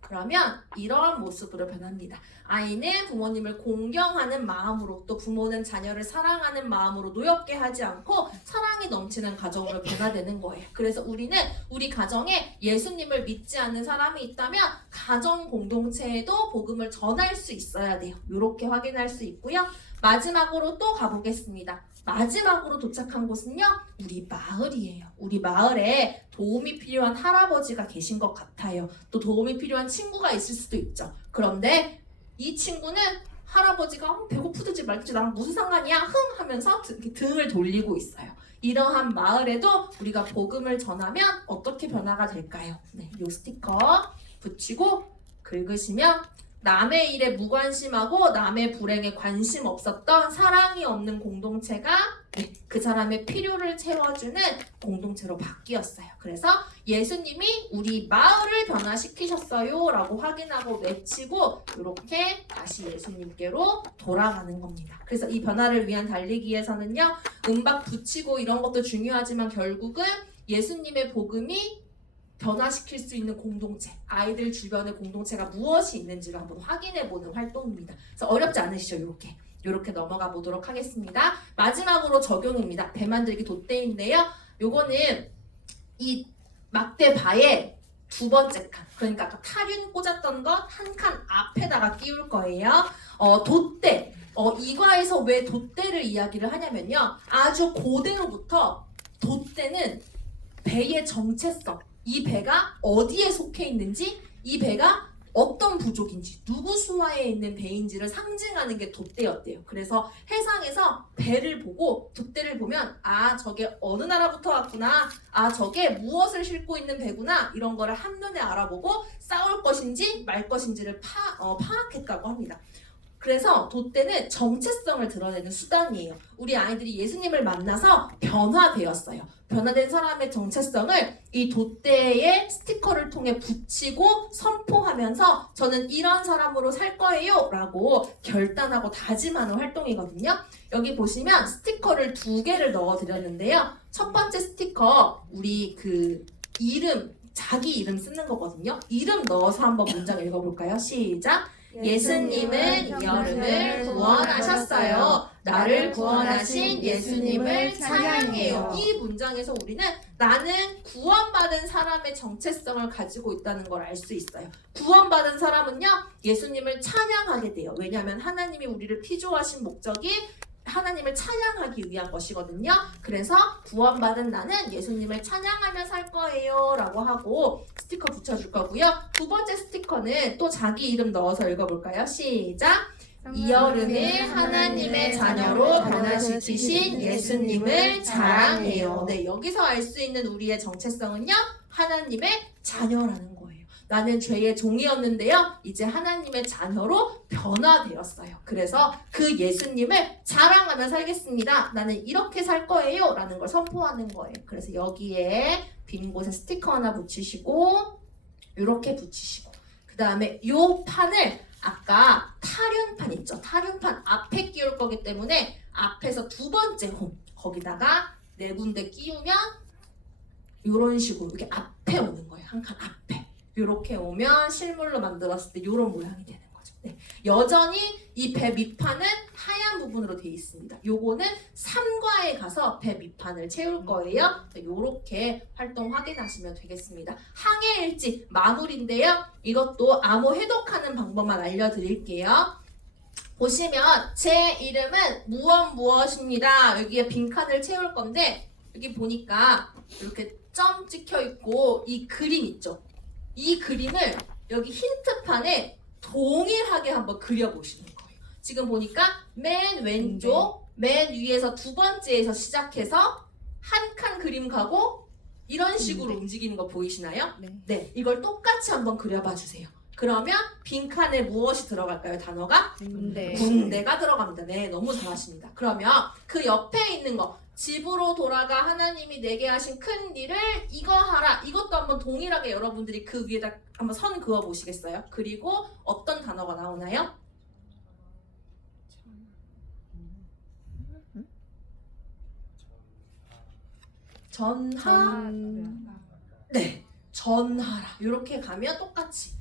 그러면 이런 모습으로 변합니다. 아이는 부모님을 공경하는 마음으로 또 부모는 자녀를 사랑하는 마음으로 노엽게 하지 않고 사랑이 넘치는 가정으로 변화되는 거예요. 그래서 우리는 우리 가정에 예수님을 믿지 않는 사람이 있다면 가정 공동체에도 복음을 전할 수 있어야 돼요. 이렇게 확인할 수 있고요. 마지막으로 또 가보겠습니다. 마지막으로 도착한 곳은요. 우리 마을이에요. 우리 마을에 도움이 필요한 할아버지가 계신 것 같아요. 또 도움이 필요한 친구가 있을 수도 있죠. 그런데 이 친구는 할아버지가 배고프든지 말든지 나랑 무슨 상관이야? 흥 하면서 등을 돌리고 있어요. 이러한 마을에도 우리가 복음을 전하면 어떻게 변화가 될까요? 네, 이 스티커 붙이고 긁으시면 남의 일에 무관심하고 남의 불행에 관심 없었던 사랑이 없는 공동체가 그 사람의 필요를 채워주는 공동체로 바뀌었어요. 그래서 예수님이 우리 마을을 변화시키셨어요 라고 확인하고 외치고 이렇게 다시 예수님께로 돌아가는 겁니다. 그래서 이 변화를 위한 달리기에서는요. 음박 붙이고 이런 것도 중요하지만 결국은 예수님의 복음이 변화시킬 수 있는 공동체, 아이들 주변의 공동체가 무엇이 있는지를 한번 확인해보는 활동입니다. 그래서 어렵지 않으시죠? 이렇게 넘어가 보도록 하겠습니다. 마지막으로 적용입니다. 배 만들기 돛대인데요. 요거는 이 막대바의 두 번째 칸, 그러니까 아까 탈윤 꽂았던 것 한 칸 앞에다가 끼울 거예요. 돛대. 이과에서 왜 돛대를 이야기를 하냐면요. 아주 고대로부터 돛대는 배의 정체성, 이 배가 어디에 속해 있는지, 이 배가 어떤 부족인지, 누구 수하에 있는 배인지를 상징하는 게 돛대였대요. 그래서 해상에서 배를 보고 돛대를 보면 아, 저게 어느 나라부터 왔구나, 아, 저게 무엇을 싣고 있는 배구나, 이런 거를 한눈에 알아보고 싸울 것인지 말 것인지를 파악했다고 합니다. 그래서 돛대는 정체성을 드러내는 수단이에요. 우리 아이들이 예수님을 만나서 변화되었어요. 변화된 사람의 정체성을 이 돛대의 스티커를 통해 붙이고 선포하면서 저는 이런 사람으로 살 거예요 라고 결단하고 다짐하는 활동이거든요. 여기 보시면 스티커를 2개를 넣어드렸는데요. 첫 번째 스티커, 우리 이름, 자기 이름 쓰는 거거든요. 이름 넣어서 한번 문장 읽어볼까요? 시작! 예수님은 여름을 구원하셨어요. 나를 구원하신 예수님을 찬양해요. 이 문장에서 우리는 나는 구원받은 사람의 정체성을 가지고 있다는 걸 알 수 있어요. 구원받은 사람은요, 예수님을 찬양하게 돼요. 왜냐하면 하나님이 우리를 피조하신 목적이 하나님을 찬양하기 위한 것이거든요. 그래서 구원받은 나는 예수님을 찬양하며 살 거예요 라고 하고 스티커 붙여줄 거고요. 두 번째 스티커는 또 자기 이름 넣어서 읽어볼까요? 시작! 이 여름에 하나님의 자녀로 변화시키신 예수님을 자랑해요. 네, 여기서 알 수 있는 우리의 정체성은요, 하나님의 자녀라는 거예요. 나는 죄의 종이었는데요, 이제 하나님의 자녀로 변화되었어요. 그래서 그 예수님을 자랑하며 살겠습니다. 나는 이렇게 살 거예요 라는 걸 선포하는 거예요. 그래서 여기에 빈 곳에 스티커 하나 붙이시고, 이렇게 붙이시고, 그 다음에 요 판을 아까 탈윤판 있죠? 탈윤판 앞에 끼울 거기 때문에 앞에서 두 번째 홈, 거기다가 4군데 끼우면 이런 식으로 이렇게 앞에 오는 거예요. 한 칸 앞에. 이렇게 오면 실물로 만들었을 때 이런 모양이 되는 거죠. 네. 여전히 이 배 밑판은 하얀 부분으로 되어 있습니다. 요거는 3과에 가서 배 밑판을 채울 거예요. 이렇게 활동 확인하시면 되겠습니다. 항해일지 마무리인데요. 이것도 암호 해독하는 방법만 알려드릴게요. 보시면 제 이름은 무엇입니다. 여기에 빈칸을 채울 건데 여기 보니까 이렇게 점 찍혀 있고 이 그림 있죠. 이 그림을 여기 힌트판에 동일하게 한번 그려보시는 거예요. 지금 보니까 맨 왼쪽, 맨 위에서 두 번째에서 시작해서 한 칸 그림 가고 이런 식으로 움직이는 거 보이시나요? 네, 이걸 똑같이 한번 그려봐 주세요. 그러면 빈칸에 무엇이 들어갈까요? 단어가? 군대가 들어갑니다. 네, 너무 잘하십니다. 그러면 그 옆에 있는 거, 집으로 돌아가 하나님이 내게 하신 큰 일을 이거 하라. 이것도 한번 동일하게 여러분들이 그 위에다 한번 선 그어 보시겠어요? 그리고 어떤 단어가 나오나요? 네, 전하라. 이렇게 가면 똑같이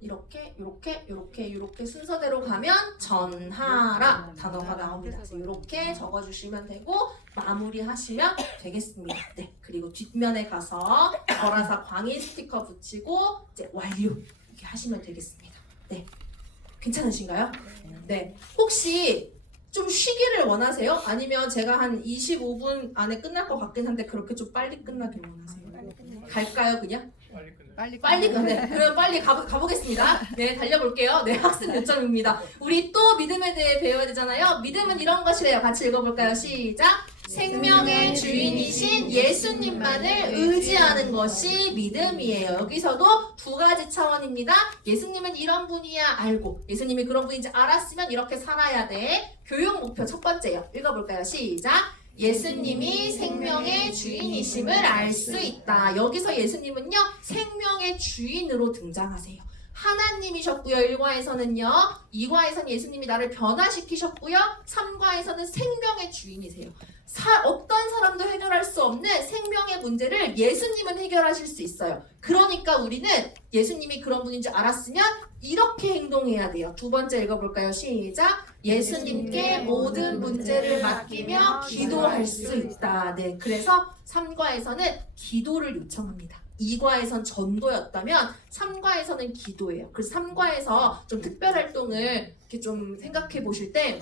이렇게 순서대로 가면 전하라 단어가 나옵니다. 그래서 이렇게 적어주시면 되고 마무리하시면 되겠습니다. 네, 그리고 뒷면에 가서 거라사 광인 스티커 붙이고 이제 완료 이렇게 하시면 되겠습니다. 네, 괜찮으신가요? 네, 혹시 좀 쉬기를 원하세요? 아니면 제가 한 25분 안에 끝날 것 같긴 한데 그렇게 좀 빨리 끝나길 원하세요? 갈까요, 그냥? 빨리 네, 그럼 빨리 가보겠습니다. 네, 달려볼게요. 네, 학습 요점입니다. 우리 또 믿음에 대해 배워야 되잖아요. 믿음은 이런 것이래요. 같이 읽어볼까요? 시작! 생명의 주인이신 예수님만을 의지하는 것이 믿음이에요. 여기서도 두 가지 차원입니다. 예수님은 이런 분이야 알고, 예수님이 그런 분인지 알았으면 이렇게 살아야 돼. 교육 목표 첫 번째요. 읽어볼까요? 시작! 예수님이 생명의 주인이심을 알 수 있다. 여기서 예수님은요, 생명의 주인으로 등장하세요. 하나님이셨고요. 1과에서는요. 2과에서는 예수님이 나를 변화시키셨고요. 3과에서는 생명의 주인이세요. 어떤 사람도 해결할 수 없는 생명의 문제를 예수님은 해결하실 수 있어요. 그러니까 우리는 예수님이 그런 분인지 알았으면 이렇게 행동해야 돼요. 두 번째 읽어볼까요? 시작! 예수님께 모든 문제를 맡기며 기도할 수 있다. 네, 그래서 3과에서는 기도를 요청합니다. 2과에선 전도였다면 3과에서는 기도예요. 그래서 3과에서 좀 특별 활동을 이렇게 좀 생각해 보실 때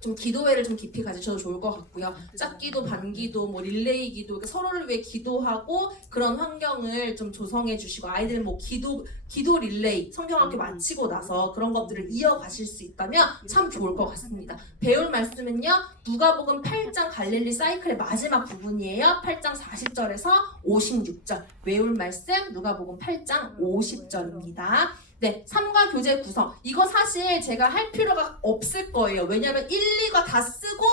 좀 기도회를 좀 깊이 가지셔도 좋을 것 같고요. 짝기도, 반기도, 뭐 릴레이 기도, 서로를 위해 기도하고 그런 환경을 좀 조성해 주시고 아이들은 뭐 기도 릴레이 성경학교 마치고 나서 그런 것들을 이어가실 수 있다면 참 좋을 것 같습니다. 배울 말씀은요. 누가복음 8장 갈릴리 사이클의 마지막 부분이에요. 8장 40절에서 56절. 외울 말씀 누가복음 8장 50절입니다. 네, 3과 교재 구성. 이거 사실 제가 할 필요가 없을 거예요. 왜냐면 1, 2과 다 쓰고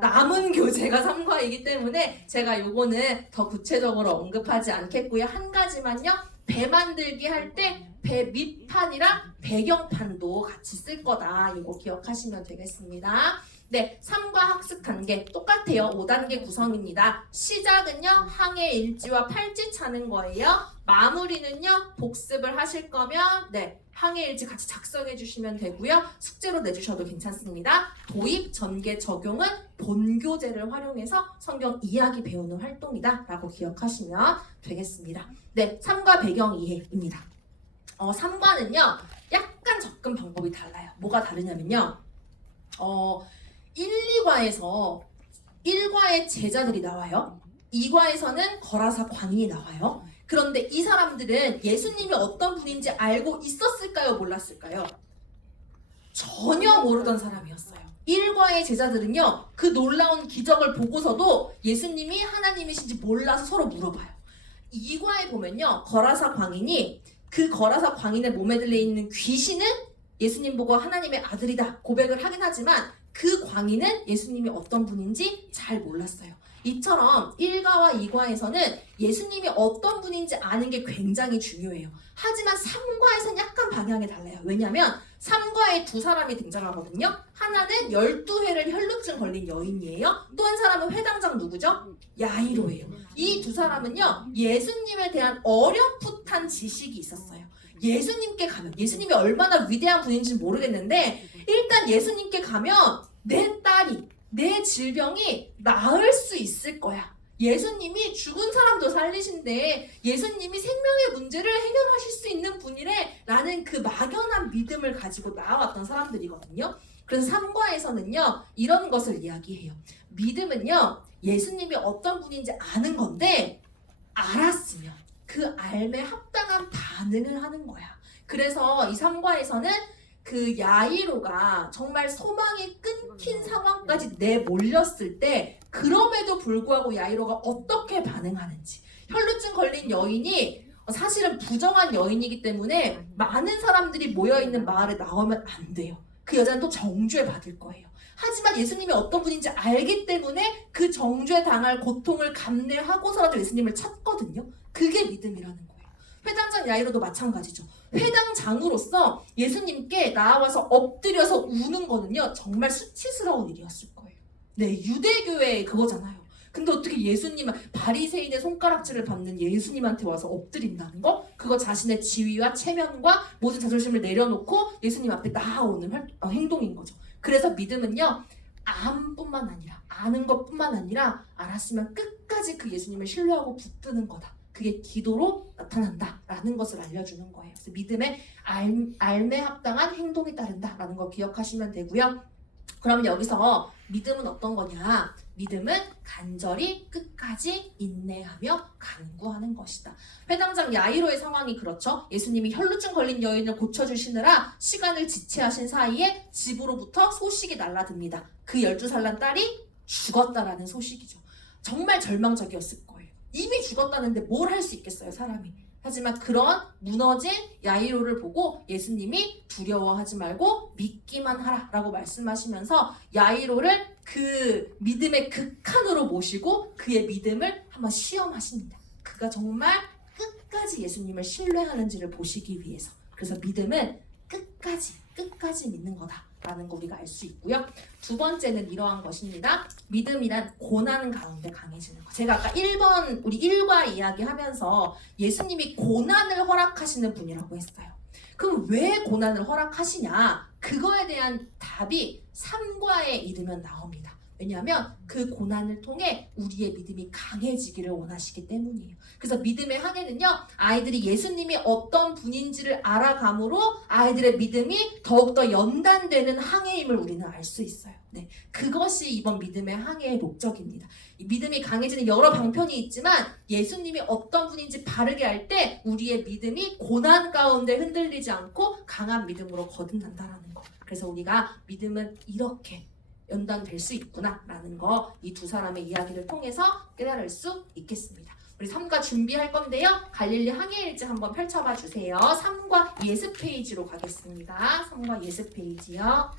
남은 교재가 3과이기 때문에 제가 요거는 더 구체적으로 언급하지 않겠고요. 한 가지만요. 배 만들기 할 때 배 밑판이랑 배경판도 같이 쓸 거다. 이거 기억하시면 되겠습니다. 네, 3과 학습 단계 똑같아요. 5단계 구성입니다. 시작은요. 항해 일지와 팔찌 차는 거예요. 마무리는요. 복습을 하실 거면 네, 항해 일지 같이 작성해 주시면 되고요. 숙제로 내주셔도 괜찮습니다. 도입, 전개, 적용은 본교재를 활용해서 성경 이야기 배우는 활동이다 라고 기억하시면 되겠습니다. 네, 3과 배경 이해입니다. 3과는요. 약간 접근 방법이 달라요. 뭐가 다르냐면요. 1, 2과에서 1과의 제자들이 나와요. 2과에서는 거라사 광인이 나와요. 그런데 이 사람들은 예수님이 어떤 분인지 알고 있었을까요? 몰랐을까요? 전혀 모르던 사람이었어요. 1과의 제자들은요. 그 놀라운 기적을 보고서도 예수님이 하나님이신지 몰라서 서로 물어봐요. 2과에 보면요. 거라사 광인이 그 거라사 광인의 몸에 들려있는 귀신은 예수님 보고 하나님의 아들이다 고백을 하긴 하지만 그 광인은 예수님이 어떤 분인지 잘 몰랐어요. 이처럼 1과와 2과에서는 예수님이 어떤 분인지 아는 게 굉장히 중요해요. 하지만 3과에서는 약간 방향이 달라요. 왜냐하면 3과에 두 사람이 등장하거든요. 하나는 12회를 혈루증 걸린 여인이에요. 또 한 사람은 회당장 누구죠? 야이로예요. 이 두 사람은요. 예수님에 대한 어렴풋한 지식이 있었어요. 예수님께 가면 예수님이 얼마나 위대한 분인지 모르겠는데 일단 예수님께 가면 내 딸이 내 질병이 나을 수 있을 거야. 예수님이 죽은 사람도 살리신데 예수님이 생명의 문제를 해결하실 수 있는 분이래 라는 그 막연한 믿음을 가지고 나왔던 사람들이거든요. 그래서 3과에서는요 이런 것을 이야기해요. 믿음은요 예수님이 어떤 분인지 아는 건데 알았으면 그 알매 합당한 반응을 하는 거야. 그래서 이 3과에서는 그 야이로가 정말 소망이 끊긴 상황까지 내몰렸을 때 그럼에도 불구하고 야이로가 어떻게 반응하는지 혈루증 걸린 여인이 사실은 부정한 여인이기 때문에 많은 사람들이 모여있는 마을에 나오면 안 돼요. 그 여자는 또 정죄 받을 거예요. 하지만 예수님이 어떤 분인지 알기 때문에 그 정죄 당할 고통을 감내하고서라도 예수님을 찾거든요. 그게 믿음이라는 거예요. 회당장 야이로도 마찬가지죠. 회당장으로서 예수님께 나와서 엎드려서 우는 거는요 정말 수치스러운 일이었을 거예요. 네, 유대교의 그거잖아요. 근데 어떻게 예수님 바리새인의 손가락질을 받는 예수님한테 와서 엎드린다는 거? 그거 자신의 지위와 체면과 모든 자존심을 내려놓고 예수님 앞에 나아오는 행동인 거죠. 그래서 믿음은요 암뿐만 아니라 아는 것뿐만 아니라 알았으면 끝까지 그 예수님을 신뢰하고 붙드는 거다. 그게 기도로 나타난다라는 것을 알려주는 거예요. 그래서 믿음에 알매 합당한 행동이 따른다라는 거 기억하시면 되고요. 그러면 여기서 믿음은 어떤 거냐? 믿음은 간절히 끝까지 인내하며 간구하는 것이다. 회당장 야이로의 상황이 그렇죠. 예수님이 혈루증 걸린 여인을 고쳐주시느라 시간을 지체하신 사이에 집으로부터 소식이 날라듭니다. 그 12살 난 딸이 죽었다라는 소식이죠. 정말 절망적이었을 거예요. 이미 죽었다는데 뭘 할 수 있겠어요, 사람이. 하지만 그런 무너진 야이로를 보고 예수님이 두려워하지 말고 믿기만 하라 라고 말씀하시면서 야이로를 그 믿음의 극한으로 모시고 그의 믿음을 한번 시험하십니다. 그가 정말 끝까지 예수님을 신뢰하는지를 보시기 위해서. 그래서 믿음은 끝까지 믿는 거다라는 거 우리가 알 수 있고요. 두 번째는 이러한 것입니다. 믿음이란 고난 가운데 강해지는 거. 제가 아까 1번 우리 1과 이야기하면서 예수님이 고난을 허락하시는 분이라고 했어요. 그럼 왜 고난을 허락하시냐? 그거에 대한 답이 3과에 이르면 나옵니다. 왜냐하면 그 고난을 통해 우리의 믿음이 강해지기를 원하시기 때문이에요. 그래서 믿음의 항해는요, 아이들이 예수님이 어떤 분인지를 알아감으로 아이들의 믿음이 더욱더 연단되는 항해임을 우리는 알 수 있어요. 네, 그것이 이번 믿음의 항해의 목적입니다. 이 믿음이 강해지는 여러 방편이 있지만 예수님이 어떤 분인지 바르게 알 때 우리의 믿음이 고난 가운데 흔들리지 않고 강한 믿음으로 거듭난다라는 거. 그래서 우리가 믿음은 이렇게 연단될 수 있구나라는 거 이 두 사람의 이야기를 통해서 깨달을 수 있겠습니다. 우리 3과 준비할 건데요. 갈릴리 항해일지 한번 펼쳐봐 주세요. 3과 예습 페이지로 가겠습니다. 3과 예습 페이지요.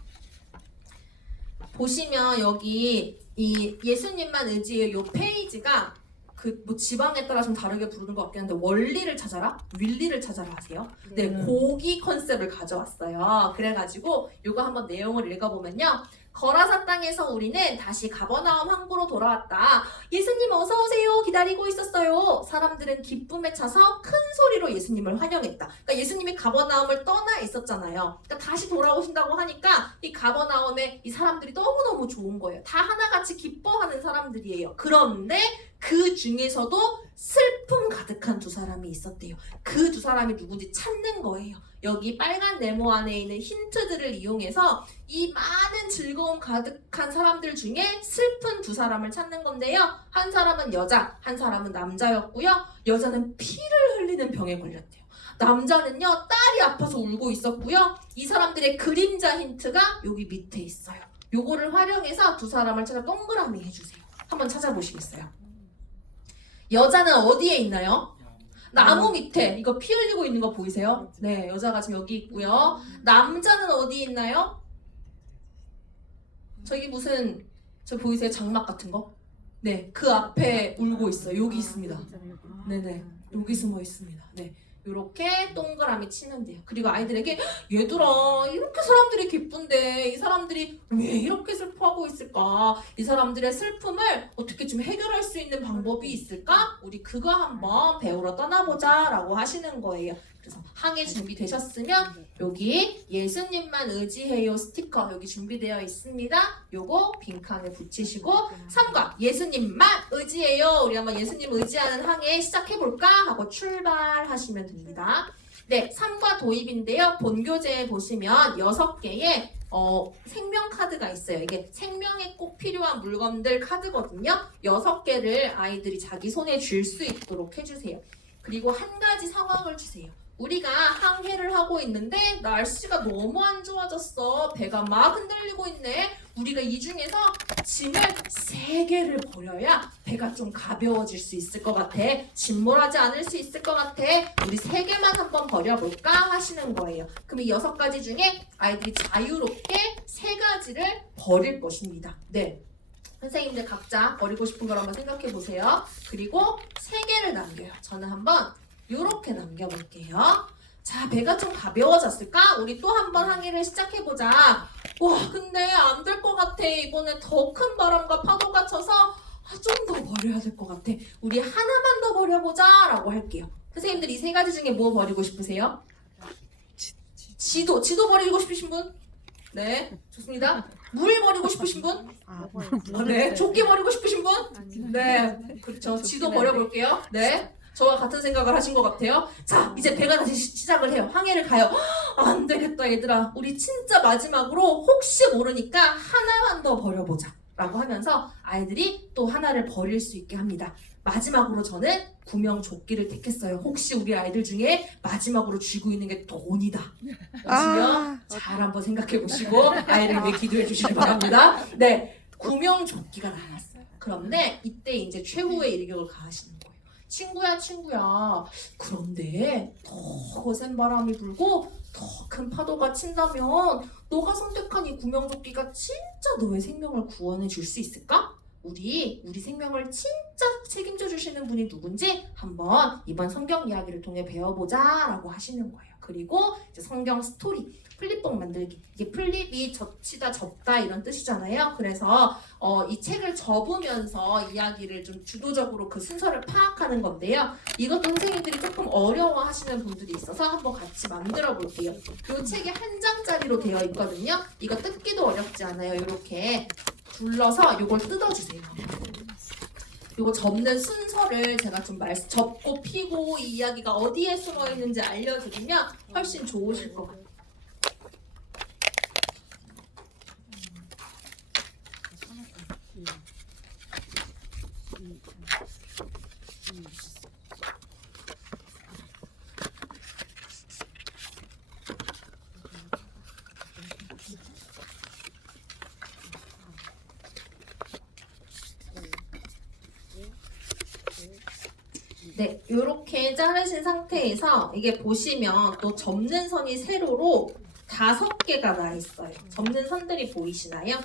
보시면 여기 이 예수님만 의지의 요 페이지가 그 뭐 지방에 따라 좀 다르게 부르는 것 같긴 한데 원리를 찾아라, 윌리를 찾아라 하세요. 네, 고기 컨셉을 가져왔어요. 그래가지고 요거 한번 내용을 읽어보면요. 거라사 땅에서 우리는 다시 가버나움 항구로 돌아왔다. 예수님 어서 오세요. 기다리고 있었어요. 사람들은 기쁨에 차서 큰 소리로 예수님을 환영했다. 그러니까 예수님이 가버나움을 떠나 있었잖아요. 그러니까 다시 돌아오신다고 하니까 이 가버나움에 이 사람들이 너무너무 좋은 거예요. 다 하나같이 기뻐하는 사람들이에요. 그런데 그 중에서도 슬픔 가득한 두 사람이 있었대요. 그 두 사람이 누군지 찾는 거예요. 여기 빨간 네모 안에 있는 힌트들을 이용해서 이 많은 즐거움 가득한 사람들 중에 슬픈 두 사람을 찾는 건데요. 한 사람은 여자, 한 사람은 남자였고요. 여자는 피를 흘리는 병에 걸렸대요. 남자는요, 딸이 아파서 울고 있었고요. 이 사람들의 그림자 힌트가 여기 밑에 있어요. 요거를 활용해서 두 사람을 찾아 동그라미 해주세요. 한번 찾아보시겠어요? 여자는 어디에 있나요? 나무 밑에. 이거 피 흘리고 있는 거 보이세요? 네, 여자가 지금 여기 있고요. 남자는 어디 있나요? 저기 무슨 저 보이세요? 장막 같은 거? 네, 그 앞에 울고 있어요. 여기 있습니다. 네네, 여기 숨어 있습니다. 네, 이렇게 동그라미 치면 돼요. 그리고 아이들에게 얘들아, 이렇게 사람들이 기쁜데 이 사람들이 왜 이렇게 슬퍼하고 있을까? 이 사람들의 슬픔을 어떻게 좀 해결할 수 있는 방법이 있을까? 우리 그거 한번 배우러 떠나보자 라고 하시는 거예요. 그래서 항해 준비되셨으면 여기 예수님만 의지해요 스티커 여기 준비되어 있습니다. 요거 빈칸에 붙이시고 3과 예수님만 의지해요. 우리 한번 예수님 의지하는 항해 시작해볼까? 하고 출발하시면 됩니다. 네, 3과 도입인데요. 본교재에 보시면 6개의 생명 카드가 있어요. 이게 생명에 꼭 필요한 물건들 카드거든요. 6개를 아이들이 자기 손에 쥘 수 있도록 해주세요. 그리고 한 가지 상황을 주세요. 우리가 항해를 하고 있는데 날씨가 너무 안 좋아졌어. 배가 막 흔들리고 있네. 우리가 이 중에서 짐을 3개를 버려야 배가 좀 가벼워질 수 있을 것 같아. 짐몰하지 않을 수 있을 것 같아. 우리 3개만 한번 버려볼까 하시는 거예요. 그럼 이 6가지 중에 아이들이 자유롭게 3가지를 버릴 것입니다. 네. 선생님들 각자 버리고 싶은 걸 한번 생각해 보세요. 그리고 3개를 남겨요. 저는 한번 요렇게 남겨볼게요. 자, 배가 좀 가벼워졌을까? 우리 또 한 번 항해를 시작해보자. 와, 근데 안 될 것 같아. 이번에 더 큰 바람과 파도가 쳐서 좀 더 버려야 될 것 같아. 우리 하나만 더 버려보자 라고 할게요. 선생님들 이 3가지 중에 뭐 버리고 싶으세요? 지도 버리고 싶으신 분? 네, 좋습니다. 물 버리고 싶으신 분? 네, 조끼 버리고 싶으신 분? 네, 그렇죠. 지도 버려볼게요. 네. 저와 같은 생각을 하신 것 같아요. 자, 이제 배가 다시 시작을 해요. 항해를 가요. 안 되겠다 얘들아. 우리 진짜 마지막으로 혹시 모르니까 하나만 더 버려보자 라고 하면서 아이들이 또 하나를 버릴 수 있게 합니다. 마지막으로 저는 구명조끼를 택했어요. 혹시 우리 아이들 중에 마지막으로 쥐고 있는 게 돈이다. 그러시면 잘 한번 생각해 보시고 아이를 위해 기도해 주시기 바랍니다. 네, 구명조끼가 나왔어요. 그런데 이때 이제 최후의 일격을 가하시는 거예요. 친구야. 그런데 더 거센 바람이 불고 더 큰 파도가 친다면 너가 선택한 이 구명조끼가 진짜 너의 생명을 구원해 줄 수 있을까? 우리 생명을 진짜 책임져 주시는 분이 누군지 한번 이번 성경 이야기를 통해 배워보자라고 하시는 거예요. 그리고 이제 성경 스토리, 플립북 만들기. 이게 플립이 접치다, 접다 이런 뜻이잖아요. 그래서 이 책을 접으면서 이야기를 좀 주도적으로 그 순서를 파악하는 건데요. 이것도 선생님들이 조금 어려워하시는 분들이 있어서 한번 같이 만들어 볼게요. 이 책이 한 장짜리로 되어 있거든요. 이거 뜯기도 어렵지 않아요. 이렇게 둘러서 이걸 뜯어주세요. 요거 접는 순서를 제가 좀 접고 피고 이 이야기가 어디에 숨어 있는지 알려드리면 훨씬 좋으실 것 같아요. 네, 이렇게 자르신 상태에서 이게 보시면 또 접는 선이 세로로 5개가 나 있어요. 접는 선들이 보이시나요?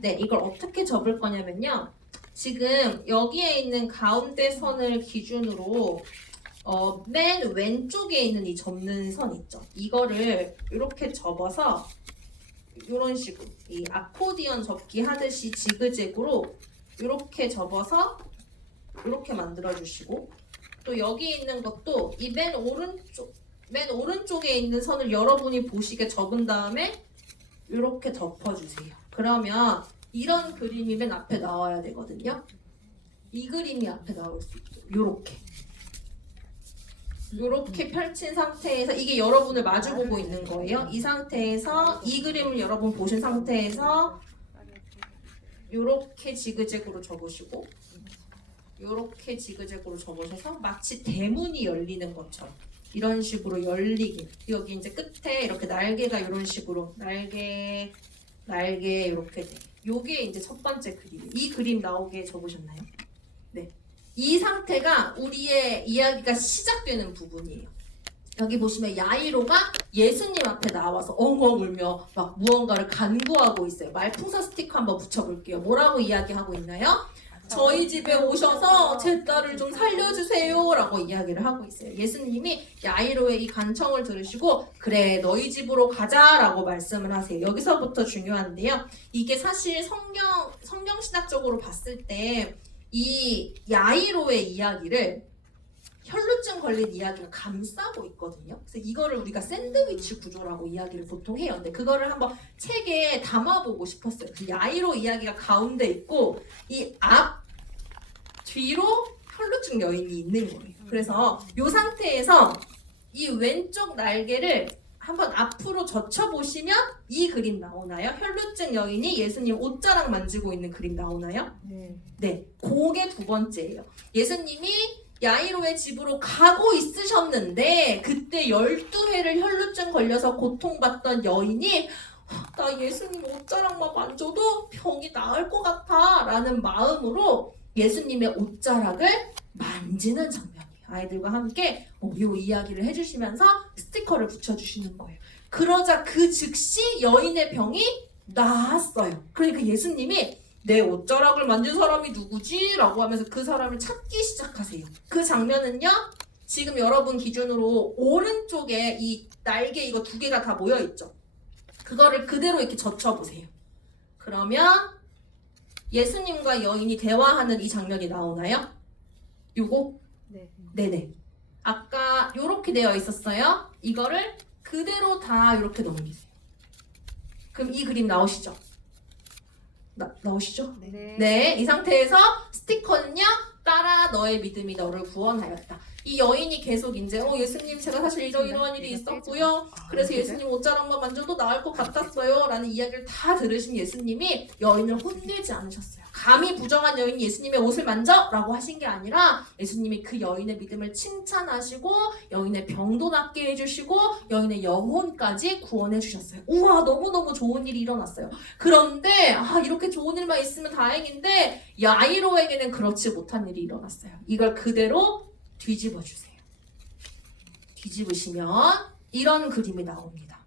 네, 이걸 어떻게 접을 거냐면요. 지금 여기에 있는 가운데 선을 기준으로 맨 왼쪽에 있는 이 접는 선 있죠. 이거를 이렇게 접어서 이런 식으로 이 아코디언 접기 하듯이 지그재그로 이렇게 접어서 이렇게 만들어 주시고 또 여기 있는 것도 이 맨 오른쪽에 있는 선을 여러분이 보시게 접은 다음에 이렇게 덮어주세요. 그러면 이런 그림이 맨 앞에 나와야 되거든요. 이 그림이 앞에 나올 수 있죠. 요렇게 펼친 상태에서 이게 여러분을 마주보고 있는 거예요. 이 상태에서 이 그림을 여러분 보신 상태에서 요렇게 지그재그로 접으시고 요렇게 지그재그로 접으셔서 마치 대문이 열리는 것처럼 이런 식으로 열리게 여기 이제 끝에 이렇게 날개가 이런 식으로 날개 이렇게 돼. 요게 이제 첫 번째 그림. 이 그림 나오게 접으셨나요? 네. 이 상태가 우리의 이야기가 시작되는 부분이에요. 여기 보시면 야이로가 예수님 앞에 나와서 엉엉 울며 막 무언가를 간구하고 있어요. 말풍선 스티커 한번 붙여볼게요. 뭐라고 이야기하고 있나요? 저희 집에 오셔서 제 딸을 좀 살려주세요 라고 이야기를 하고 있어요. 예수님이 야이로의 이 간청을 들으시고 그래 너희 집으로 가자 라고 말씀을 하세요. 여기서부터 중요한데요. 이게 사실 성경신학적으로 봤을 때 이 야이로의 이야기를 혈루증 걸린 이야기가 감싸고 있거든요. 그래서 이거를 우리가 샌드위치 구조라고 이야기를 보통 해요. 근데 그거를 한번 책에 담아보고 싶었어요. 그 야이로 이야기가 가운데 있고 이 뒤로 혈루증 여인이 있는 거예요. 그래서 이 상태에서 이 왼쪽 날개를 한번 앞으로 젖혀보시면 이 그림 나오나요? 혈루증 여인이 예수님 옷자락 만지고 있는 그림 나오나요? 네, 그게 두 번째예요. 예수님이 야이로의 집으로 가고 있으셨는데 그때 12회를 혈루증 걸려서 고통받던 여인이 나 예수님 옷자락만 만져도 병이 나을 것 같아 라는 마음으로 예수님의 옷자락을 만지는 장면이에요. 아이들과 함께 이 이야기를 해주시면서 스티커를 붙여주시는 거예요. 그러자 그 즉시 여인의 병이 나았어요. 그러니까 예수님이 내 옷자락을 만진 사람이 누구지? 라고 하면서 그 사람을 찾기 시작하세요. 그 장면은요. 지금 여러분 기준으로 오른쪽에 이 날개 이거 2개가 다 모여있죠. 그거를 그대로 이렇게 젖혀보세요. 그러면 예수님과 여인이 대화하는 이 장면이 나오나요? 요거? 네네. 아까 요렇게 되어 있었어요. 이거를 그대로 다 이렇게 넘기세요. 그럼 이 그림 나오시죠? 나오시죠? 네. 이 상태에서 스티커는요. 따라 너의 믿음이 너를 구원하였다. 이 여인이 계속 이제 예수님 제가 사실 이러이러한 일이 있었고요. 그래서 예수님 옷자락만 만져도 나을 것 같았어요. 라는 이야기를 다 들으신 예수님이 여인을 혼내지 않으셨어요. 감히 부정한 여인이 예수님의 옷을 만져? 라고 하신 게 아니라 예수님이 그 여인의 믿음을 칭찬하시고 여인의 병도 낫게 해주시고 여인의 영혼까지 구원해 주셨어요. 우와 너무너무 좋은 일이 일어났어요. 그런데 이렇게 좋은 일만 있으면 다행인데 야이로에게는 그렇지 못한 일이 일어났어요. 이걸 그대로 뒤집어 주세요. 뒤집으시면 이런 그림이 나옵니다.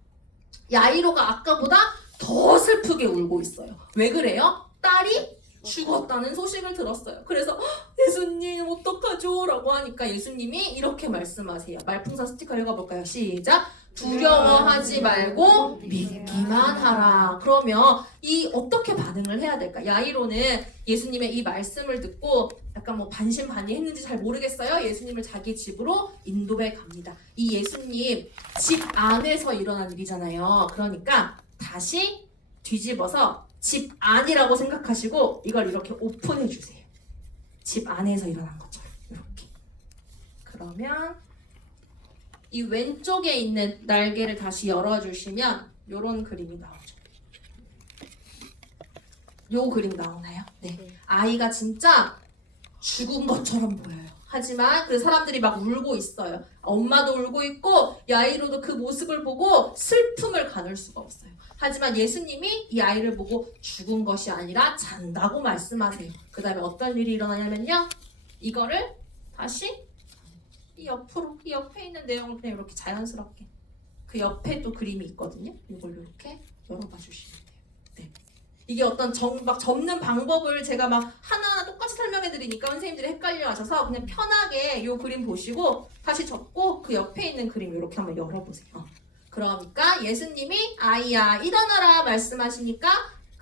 야이로가 아까보다 더 슬프게 울고 있어요. 왜 그래요? 딸이 죽었다는 소식을 들었어요. 그래서 예수님 어떡하죠? 라고 하니까 예수님이 이렇게 말씀하세요. 말풍선 스티커 읽어볼까요? 시작! 두려워하지 말고 믿기만 하라. 그러면 이 어떻게 반응을 해야 될까? 야이로는 예수님의 이 말씀을 듣고 약간 뭐 반신반의했는지 잘 모르겠어요. 예수님을 자기 집으로 인도해 갑니다. 이 예수님 집 안에서 일어난 일이잖아요. 그러니까 다시 뒤집어서 집 안이라고 생각하시고 이걸 이렇게 오픈해 주세요. 집 안에서 일어난 것처럼 이렇게. 그러면 이 왼쪽에 있는 날개를 다시 열어주시면 이런 그림이 나오죠. 요 그림 나오나요? 네. 아이가 진짜 죽은 것처럼 보여요. 하지만 그 사람들이 막 울고 있어요. 엄마도 울고 있고 야이로도 그 모습을 보고 슬픔을 가눌 수가 없어요. 하지만 예수님이 이 아이를 보고 죽은 것이 아니라 잔다고 말씀하세요. 그 다음에 어떤 일이 일어나냐면요. 이거를 다시 이 옆으로, 이 옆에 있는 내용을 그냥 이렇게 자연스럽게 그 옆에 또 그림이 있거든요. 이걸 이렇게 열어봐 주시면 돼요. 네. 이게 어떤 막 접는 방법을 제가 막 하나하나 똑같이 설명해 드리니까 선생님들이 헷갈려 하셔서 그냥 편하게 이 그림 보시고 다시 접고 그 옆에 있는 그림 이렇게 한번 열어보세요. 그러니까 예수님이 아이야 일어나라 말씀하시니까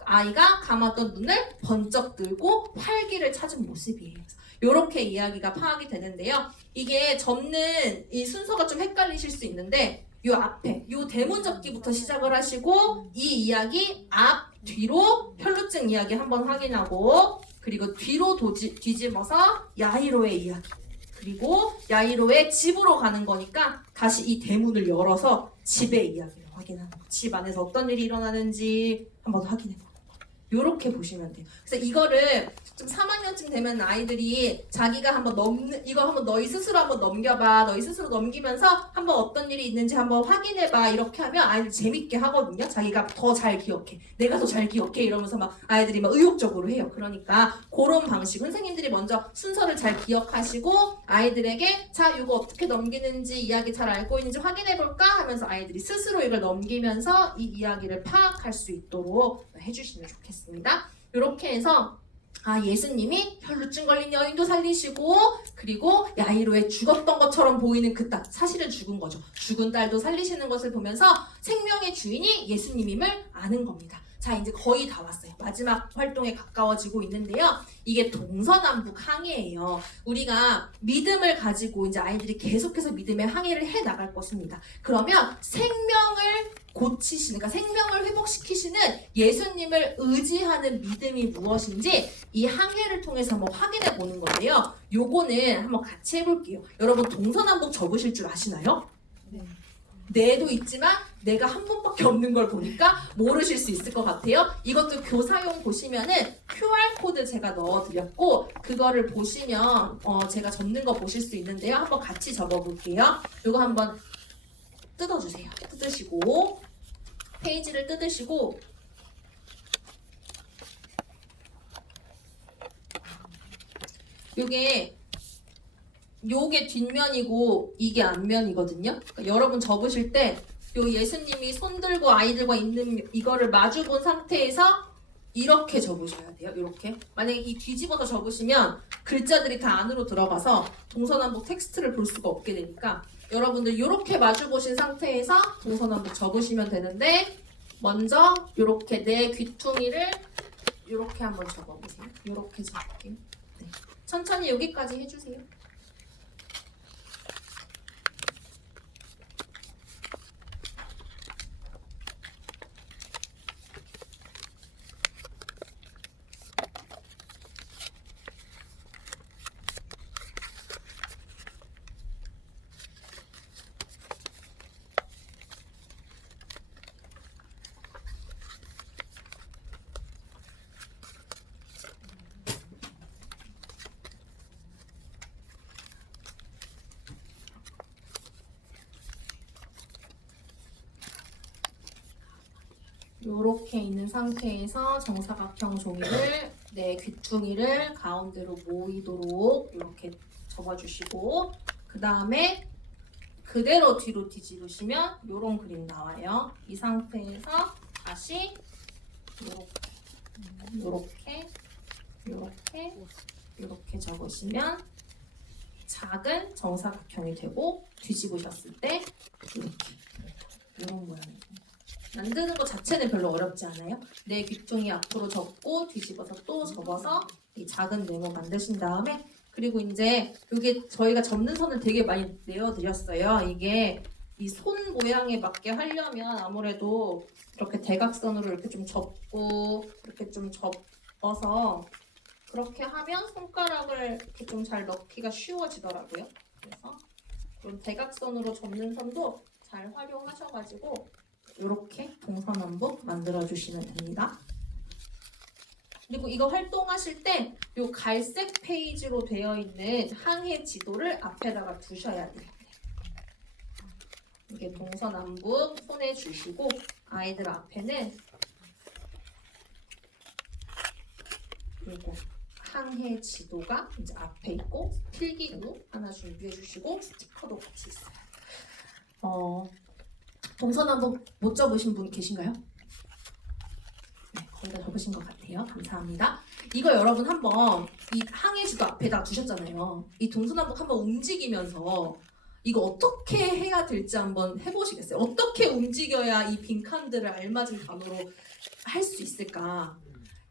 아이가 감았던 눈을 번쩍 들고 활기를 찾은 모습이에요. 이렇게 이야기가 파악이 되는데요. 이게 접는 이 순서가 좀 헷갈리실 수 있는데 요 앞에 요 대문 접기부터 시작을 하시고 이 이야기 앞 뒤로 혈루증 이야기 한번 확인하고 그리고 뒤로 뒤집어서 야이로의 이야기 그리고 야이로의 집으로 가는 거니까 다시 이 대문을 열어서 집의 이야기를 확인하는 거. 집 안에서 어떤 일이 일어나는지 한번 확인해 보는 거. 요렇게 보시면 돼요. 그래서 이거를 좀 3학년쯤 되면 아이들이 자기가 한번 이거 한번 너희 스스로 한번 넘겨봐. 너희 스스로 넘기면서 한번 어떤 일이 있는지 한번 확인해봐. 이렇게 하면 아이들 재밌게 하거든요. 자기가 더 잘 기억해. 내가 더 잘 기억해. 이러면서 막 아이들이 막 의욕적으로 해요. 그러니까 그런 방식. 선생님들이 먼저 순서를 잘 기억하시고 아이들에게 자, 이거 어떻게 넘기는지 이야기 잘 알고 있는지 확인해볼까? 하면서 아이들이 스스로 이걸 넘기면서 이 이야기를 파악할 수 있도록 해주시면 좋겠습니다. 이렇게 해서 예수님이 혈루증 걸린 여인도 살리시고 그리고 야이로의 죽었던 것처럼 보이는 그 딸, 사실은 죽은 거죠. 죽은 딸도 살리시는 것을 보면서 생명의 주인이 예수님임을 아는 겁니다. 자, 이제 거의 다 왔어요. 마지막 활동에 가까워지고 있는데요. 이게 동서남북 항해예요. 우리가 믿음을 가지고 이제 아이들이 계속해서 믿음의 항해를 해 나갈 것입니다. 그러면 생명을 고치시는, 그러니까 생명을 회복시키시는 예수님을 의지하는 믿음이 무엇인지 이 항해를 통해서 한번 확인해 보는 건데요. 요거는 한번 같이 해볼게요. 여러분 동서남북 적으실 줄 아시나요? 네. 네도 있지만 내가 한 번밖에 없는 걸 보니까 모르실 수 있을 것 같아요. 이것도 교사용 보시면은 QR코드 제가 넣어드렸고 그거를 보시면 제가 적는 거 보실 수 있는데요. 한번 같이 적어볼게요. 이거 한번 뜯어주세요. 뜯으시고 페이지를 뜯으시고 요게 뒷면이고 이게 앞면이거든요. 그러니까 여러분 접으실 때 요 예수님이 손 들고 아이들과 있는 이거를 마주 본 상태에서 이렇게 접으셔야 돼요. 이렇게. 만약에 이 뒤집어서 접으시면 글자들이 다 안으로 들어가서 동서남북 텍스트를 볼 수가 없게 되니까 여러분들 이렇게 마주 보신 상태에서 동서남북 접으시면 되는데 먼저 이렇게 내 귀퉁이를 이렇게 한번 접어보세요. 이렇게 접을게요. 네. 천천히 여기까지 해주세요. 이렇게 있는 상태에서 정사각형 종이를 내 귀퉁이를 가운데로 모이도록 이렇게 접어주시고 그 다음에 그대로 뒤로 뒤집으시면 이런 그림 나와요. 이 상태에서 다시 이렇게 이렇게 적으시면 작은 정사각형이 되고 뒤집으셨을 때 이렇게 이런 모양이 만드는 것 자체는 별로 어렵지 않아요. 내 귀퉁이 앞으로 접고 뒤집어서 또 접어서 이 작은 네모 만드신 다음에 그리고 이제 이게 저희가 접는 선을 되게 많이 내어드렸어요. 이게 이 손 모양에 맞게 하려면 아무래도 이렇게 대각선으로 이렇게 좀 접고 이렇게 좀 접어서 그렇게 하면 손가락을 이렇게 좀 잘 넣기가 쉬워지더라고요. 그래서 그런 대각선으로 접는 선도 잘 활용하셔가지고 이렇게 동서남북 만들어주시면 됩니다. 그리고 이거 활동하실 때 이 갈색 페이지로 되어 있는 항해 지도를 앞에다가 두셔야 돼요. 이게 동서남북 손에 주시고 아이들 앞에는 그리고 항해 지도가 이제 앞에 있고 필기구 하나 준비해 주시고 스티커도 같이 있어요. 동서남북 못 접으신 분 계신가요? 네, 거의 다 접으신 것 같아요. 감사합니다. 이거 여러분 한번 이 항해 지도 앞에다 두셨잖아요. 이 동서남북 한번 움직이면서 이거 어떻게 해야 될지 한번 해보시겠어요? 어떻게 움직여야 이 빈칸들을 알맞은 단어로 할 수 있을까?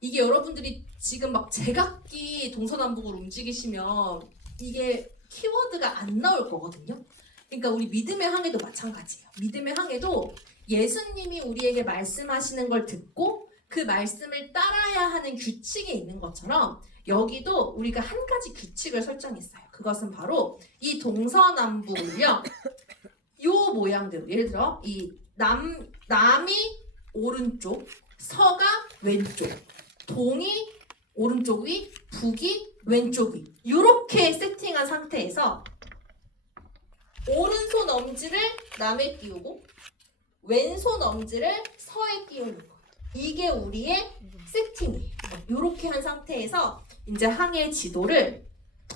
이게 여러분들이 지금 막 제각기 동서남북으로 움직이시면 이게 키워드가 안 나올 거거든요. 그러니까 우리 믿음의 항해도 마찬가지예요. 믿음의 항해도 예수님이 우리에게 말씀하시는 걸 듣고 그 말씀을 따라야 하는 규칙이 있는 것처럼 여기도 우리가 한 가지 규칙을 설정했어요. 그것은 바로 이 동서남북을요. 요 모양대로 예를 들어 이 남이 오른쪽, 서가 왼쪽, 동이 오른쪽 위, 북이 왼쪽 위 이렇게 세팅한 상태에서 오른손 엄지를 남에 끼우고 왼손 엄지를 서에 끼우는 거예요. 이게 우리의 세팅이에요. 이렇게 한 상태에서 이제 항해 지도를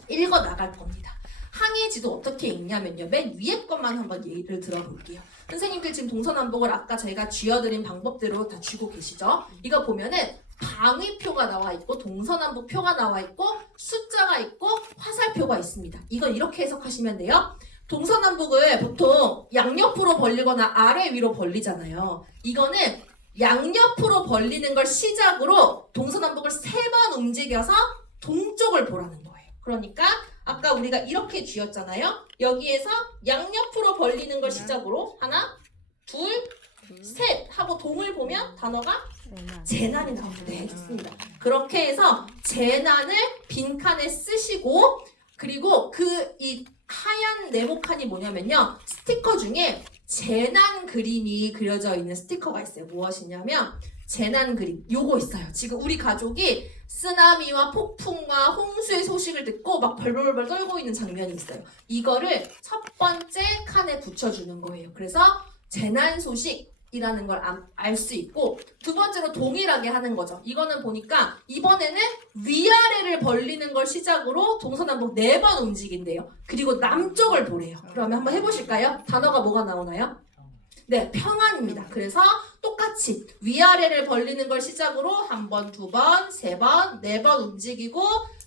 읽어 나갈 겁니다. 항해 지도 어떻게 읽냐면요. 맨 위에 것만 한번 예를 들어볼게요. 선생님들 지금 동서남북을 아까 저희가 쥐어드린 방법대로 다 쥐고 계시죠? 이거 보면은 방위표가 나와 있고 동서남북 표가 나와 있고 숫자가 있고 화살표가 있습니다. 이건 이렇게 해석하시면 돼요. 동서남북을 보통 양옆으로 벌리거나 아래 위로 벌리잖아요. 이거는 양옆으로 벌리는 걸 시작으로 동서남북을 3번 움직여서 동쪽을 보라는 거예요. 그러니까 아까 우리가 이렇게 쥐었잖아요. 여기에서 양옆으로 벌리는 걸 시작으로 하나, 둘, 셋 하고 동을 보면 단어가 재난이 나옵니다. 네, 좋습니다. 그렇게 해서 재난을 빈칸에 쓰시고 그리고 이 하얀 네모칸이 뭐냐면요. 스티커 중에 재난 그림이 그려져 있는 스티커가 있어요. 무엇이냐면 재난 그림. 요거 있어요. 지금 우리 가족이 쓰나미와 폭풍과 홍수의 소식을 듣고 막 벌벌벌 떨고 있는 장면이 있어요. 이거를 첫 번째 칸에 붙여주는 거예요. 그래서 재난 소식이라는 걸 알 수 있고 두 번째로 동일하게 하는 거죠. 이거는 보니까 이번에는 위아래를 벌리는 걸 시작으로 동서남북 4번 움직인대요. 그리고 남쪽을 보래요. 그러면 한번 해보실까요? 단어가 뭐가 나오나요? 네, 평안입니다. 그래서 똑같이 위아래를 벌리는 걸 시작으로 한 번, 두 번, 세 번, 4번 움직이고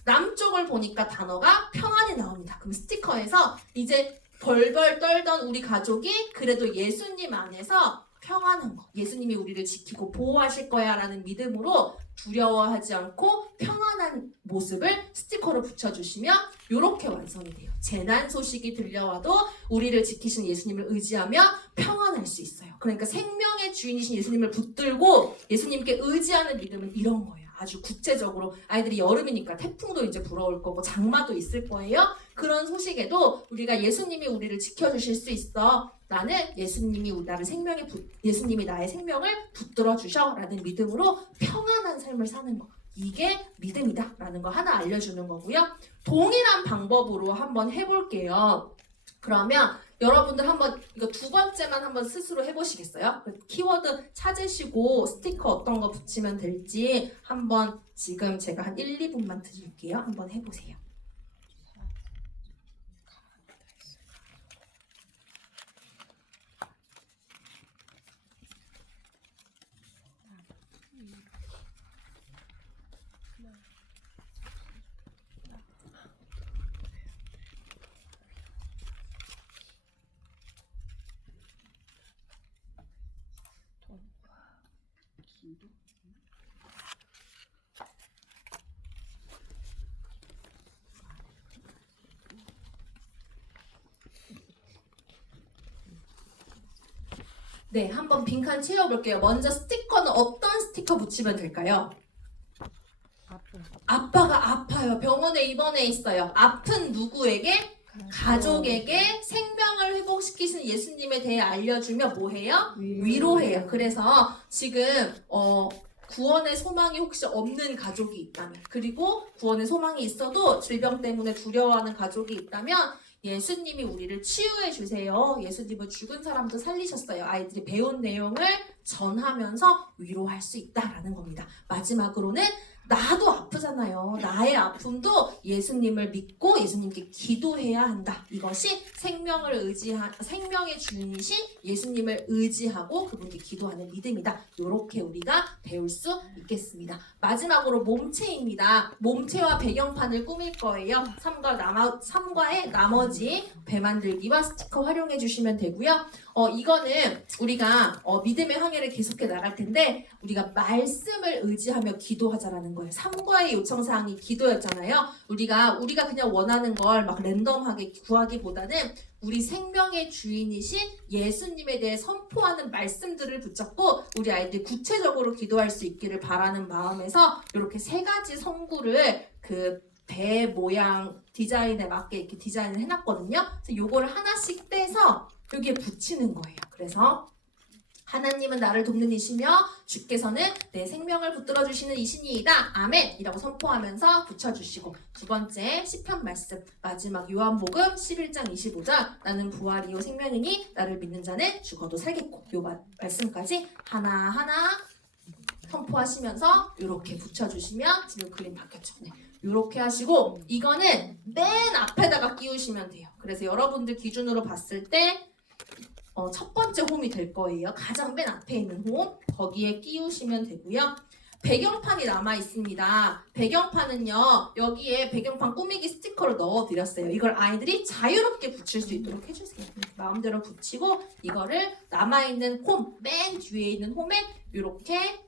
남쪽을 보니까 단어가 평안이 나옵니다. 그럼 스티커에서 이제 벌벌 떨던 우리 가족이 그래도 예수님 안에서 평안한 거. 예수님이 우리를 지키고 보호하실 거야 라는 믿음으로 두려워하지 않고 평안한 모습을 스티커로 붙여주시면 이렇게 완성이 돼요. 재난 소식이 들려와도 우리를 지키신 예수님을 의지하며 평안할 수 있어요. 그러니까 생명의 주인이신 예수님을 붙들고 예수님께 의지하는 믿음은 이런 거예요. 아주 구체적으로 아이들이 여름이니까 태풍도 이제 불어올 거고 장마도 있을 거예요. 그런 소식에도 우리가 예수님이 우리를 지켜주실 수 있어. 나는 예수님이 예수님이 나의 생명을 붙들어 주셔라는 믿음으로 평안한 삶을 사는 거. 이게 믿음이다라는 거 하나 알려주는 거고요. 동일한 방법으로 한번 해볼게요. 그러면 여러분들 한번 이거 두 번째만 한번 스스로 해보시겠어요? 키워드 찾으시고 스티커 어떤 거 붙이면 될지 한번 지금 제가 한 1, 2분만 드릴게요. 한번 해보세요. 네, 한번 빈칸 채워볼게요. 먼저 스티커는 어떤 스티커 붙이면 될까요? 아빠가 아파요. 병원에 입원해 있어요. 아픈 누구에게? 가족에게 생명을 회복시키신 예수님에 대해 알려주며 뭐해요? 위로해요. 그래서 지금 구원의 소망이 혹시 없는 가족이 있다면, 그리고 구원의 소망이 있어도 질병 때문에 두려워하는 가족이 있다면 예수님이 우리를 치유해 주세요. 예수님은 죽은 사람도 살리셨어요. 아이들이 배운 내용을 전하면서 위로할 수 있다라는 겁니다. 마지막으로는 나도 아프잖아요. 나의 아픔도 예수님을 믿고 예수님께 기도해야 한다. 이것이 생명의 주인이신 예수님을 의지하고 그분께 기도하는 믿음이다. 이렇게 우리가 배울 수 있겠습니다. 마지막으로 몸체입니다. 몸체와 배경판을 꾸밀 거예요. 3과의 나머지 배 만들기와 스티커 활용해 주시면 되고요. 이거는 우리가 믿음의 항해를 계속해 나갈 텐데 우리가 말씀을 의지하며 기도하자라는 거예요. 3과의 요청사항이 기도였잖아요. 우리가 그냥 원하는 걸 막 랜덤하게 구하기보다는 우리 생명의 주인이신 예수님에 대해 선포하는 말씀들을 붙잡고 우리 아이들이 구체적으로 기도할 수 있기를 바라는 마음에서 이렇게 3가지 성구를 그 배 모양 디자인에 맞게 이렇게 디자인을 해놨거든요. 그래서 요거를 하나씩 떼서 여기에 붙이는 거예요. 그래서 하나님은 나를 돕는 이시며 주께서는 내 생명을 붙들어 주시는 이신이이다. 아멘! 이라고 선포하면서 붙여주시고, 두 번째 시편 말씀, 마지막 요한복음 11장 25절, 나는 부활이요 생명이니 나를 믿는 자는 죽어도 살겠고, 요 말씀까지 하나하나 선포하시면서 이렇게 붙여주시면 지금 그림 바뀌었죠. 네. 이렇게 하시고 이거는 맨 앞에다가 끼우시면 돼요. 그래서 여러분들 기준으로 봤을 때 첫 번째 홈이 될 거예요. 가장 맨 앞에 있는 홈 거기에 끼우시면 되고요. 배경판이 남아 있습니다. 배경판은요, 여기에 배경판 꾸미기 스티커를 넣어드렸어요. 이걸 아이들이 자유롭게 붙일 수 있도록 해주세요. 마음대로 붙이고 이거를 남아있는 홈, 맨 뒤에 있는 홈에 이렇게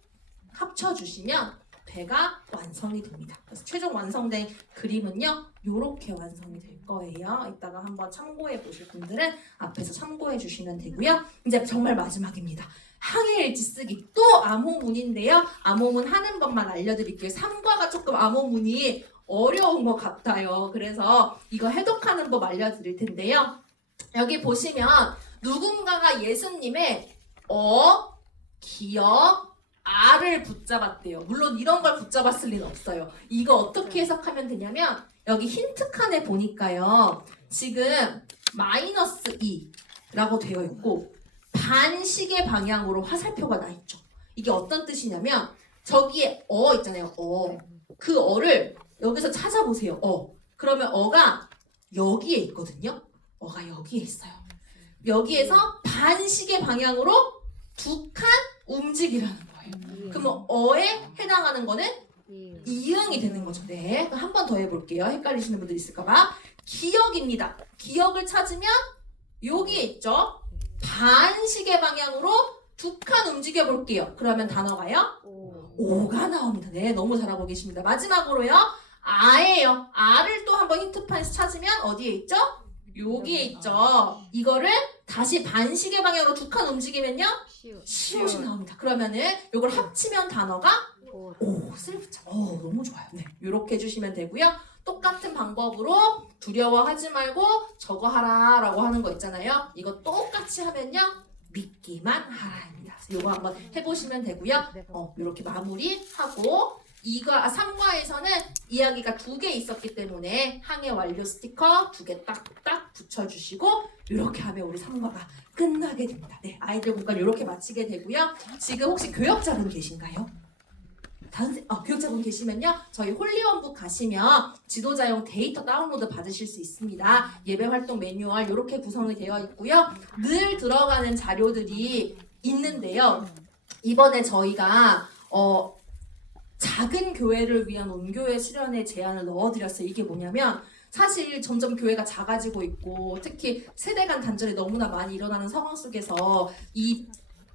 합쳐주시면 배가 완성이 됩니다. 그래서 최종 완성된 그림은요, 이렇게 완성이 될 거예요. 이따가 한번 참고해 보실 분들은 앞에서 참고해 주시면 되고요. 이제 정말 마지막입니다. 항해일지 쓰기. 또 암호문인데요. 암호문 하는 법만 알려드릴게요. 3과가 조금 암호문이 어려운 것 같아요. 그래서 이거 해독하는 법 알려드릴 텐데요. 여기 보시면 누군가가 예수님의 기억, 아를 붙잡았대요. 물론 이런 걸 붙잡았을 리는 없어요. 이거 어떻게 해석하면 되냐면 여기 힌트 칸에 보니까요. 지금 -2라고 되어 있고 반시계 방향으로 화살표가 나 있죠. 이게 어떤 뜻이냐면 저기에 있잖아요. 그 어를 여기서 찾아보세요. 그러면 어가 여기에 있거든요. 어가 여기에 있어요. 여기에서 반시계 방향으로 2칸 움직이라는 거예요. 그러면 어에 해당하는 거는 이응이 되는 거죠. 네, 한 번 더 해볼게요. 헷갈리시는 분들 있을까봐. 기억입니다. 기억을 찾으면 여기에 있죠. 반시계 방향으로 2칸 움직여 볼게요. 그러면 단어가요? 오가 나옵니다. 네, 너무 잘하고 계십니다. 마지막으로요. 아예요. 아를 또 한번 힌트판에서 찾으면 어디에 있죠? 여기에 있죠. 이거를 다시 반시계 방향으로 2칸 움직이면요. 시옷이 나옵니다. 그러면은 이걸 합치면 단어가 옷을 붙여. 너무 좋아요. 네, 이렇게 해주시면 되고요. 똑같은 방법으로 두려워하지 말고 저거 하라라고 하는 거 있잖아요. 이거 똑같이 하면요. 믿기만 하라입니다. 이거 한번 해보시면 되고요. 이렇게 마무리하고 3과에서는 이야기가 2개 있었기 때문에 항해 완료 스티커 2개 딱딱 붙여주시고 이렇게 하면 우리 3과가 끝나게 됩니다. 네, 아이들 공간 이렇게 마치게 되고요. 지금 혹시 교역자분 계신가요? 교역자분 계시면요. 저희 홀리원북 가시면 지도자용 데이터 다운로드 받으실 수 있습니다. 예배활동 매뉴얼 이렇게 구성이 되어 있고요. 늘 들어가는 자료들이 있는데요. 이번에 저희가 작은 교회를 위한 온교회 수련회 제안을 넣어드렸어요. 이게 뭐냐면 사실 점점 교회가 작아지고 있고 특히 세대 간 단절이 너무나 많이 일어나는 상황 속에서 이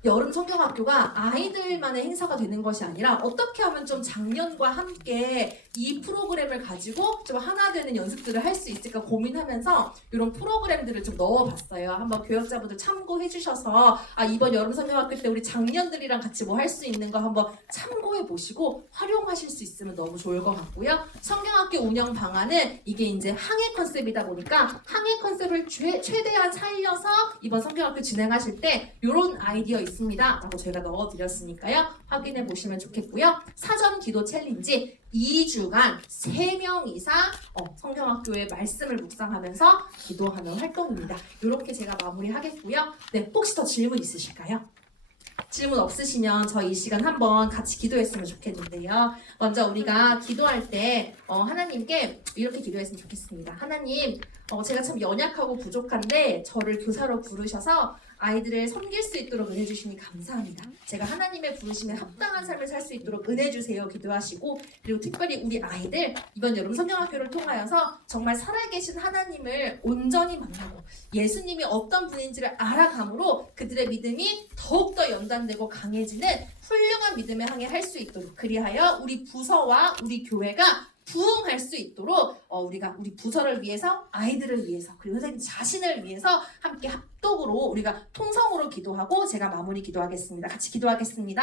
여름 성경학교가 아이들만의 행사가 되는 것이 아니라 어떻게 하면 좀 작년과 함께 이 프로그램을 가지고 좀 하나 되는 연습들을 할 수 있을까 고민하면서 이런 프로그램들을 좀 넣어봤어요. 한번 교역자분들 참고해 주셔서 이번 여름 성경학교 때 우리 작년들이랑 같이 뭐 할 수 있는 거 한번 참고해 보시고 활용하실 수 있으면 너무 좋을 것 같고요. 성경학교 운영 방안은 이게 이제 항해 컨셉이다 보니까 항해 컨셉을 최대한 살려서 이번 성경학교 진행하실 때 이런 아이디어 있습니다 라고 제가 넣어드렸으니까요. 확인해 보시면 좋겠고요. 사전 기도 챌린지 2주간 3명 이상 성경학교의 말씀을 묵상하면서 기도하는 활동입니다. 이렇게 제가 마무리하겠고요. 네, 혹시 더 질문 있으실까요? 질문 없으시면 저희 이 시간 한번 같이 기도했으면 좋겠는데요. 먼저 우리가 기도할 때 하나님께 이렇게 기도했으면 좋겠습니다. 하나님, 제가 참 연약하고 부족한데 저를 교사로 부르셔서 아이들을 섬길 수 있도록 은혜 주시니 감사합니다. 제가 하나님의 부르심에 합당한 삶을 살 수 있도록 은혜 주세요 기도하시고, 그리고 특별히 우리 아이들 이번 여름 성경학교를 통하여서 정말 살아계신 하나님을 온전히 만나고 예수님이 어떤 분인지를 알아감으로 그들의 믿음이 더욱더 연단되고 강해지는 훌륭한 믿음을 향해 할 수 있도록, 그리하여 우리 부서와 우리 교회가 부흥할 수 있도록 우리가 우리 부서를 위해서, 아이들을 위해서, 그리고 선생님 자신을 위해서 함께 합독으로 우리가 통성으로 기도하고 제가 마무리 기도하겠습니다. 같이 기도하겠습니다.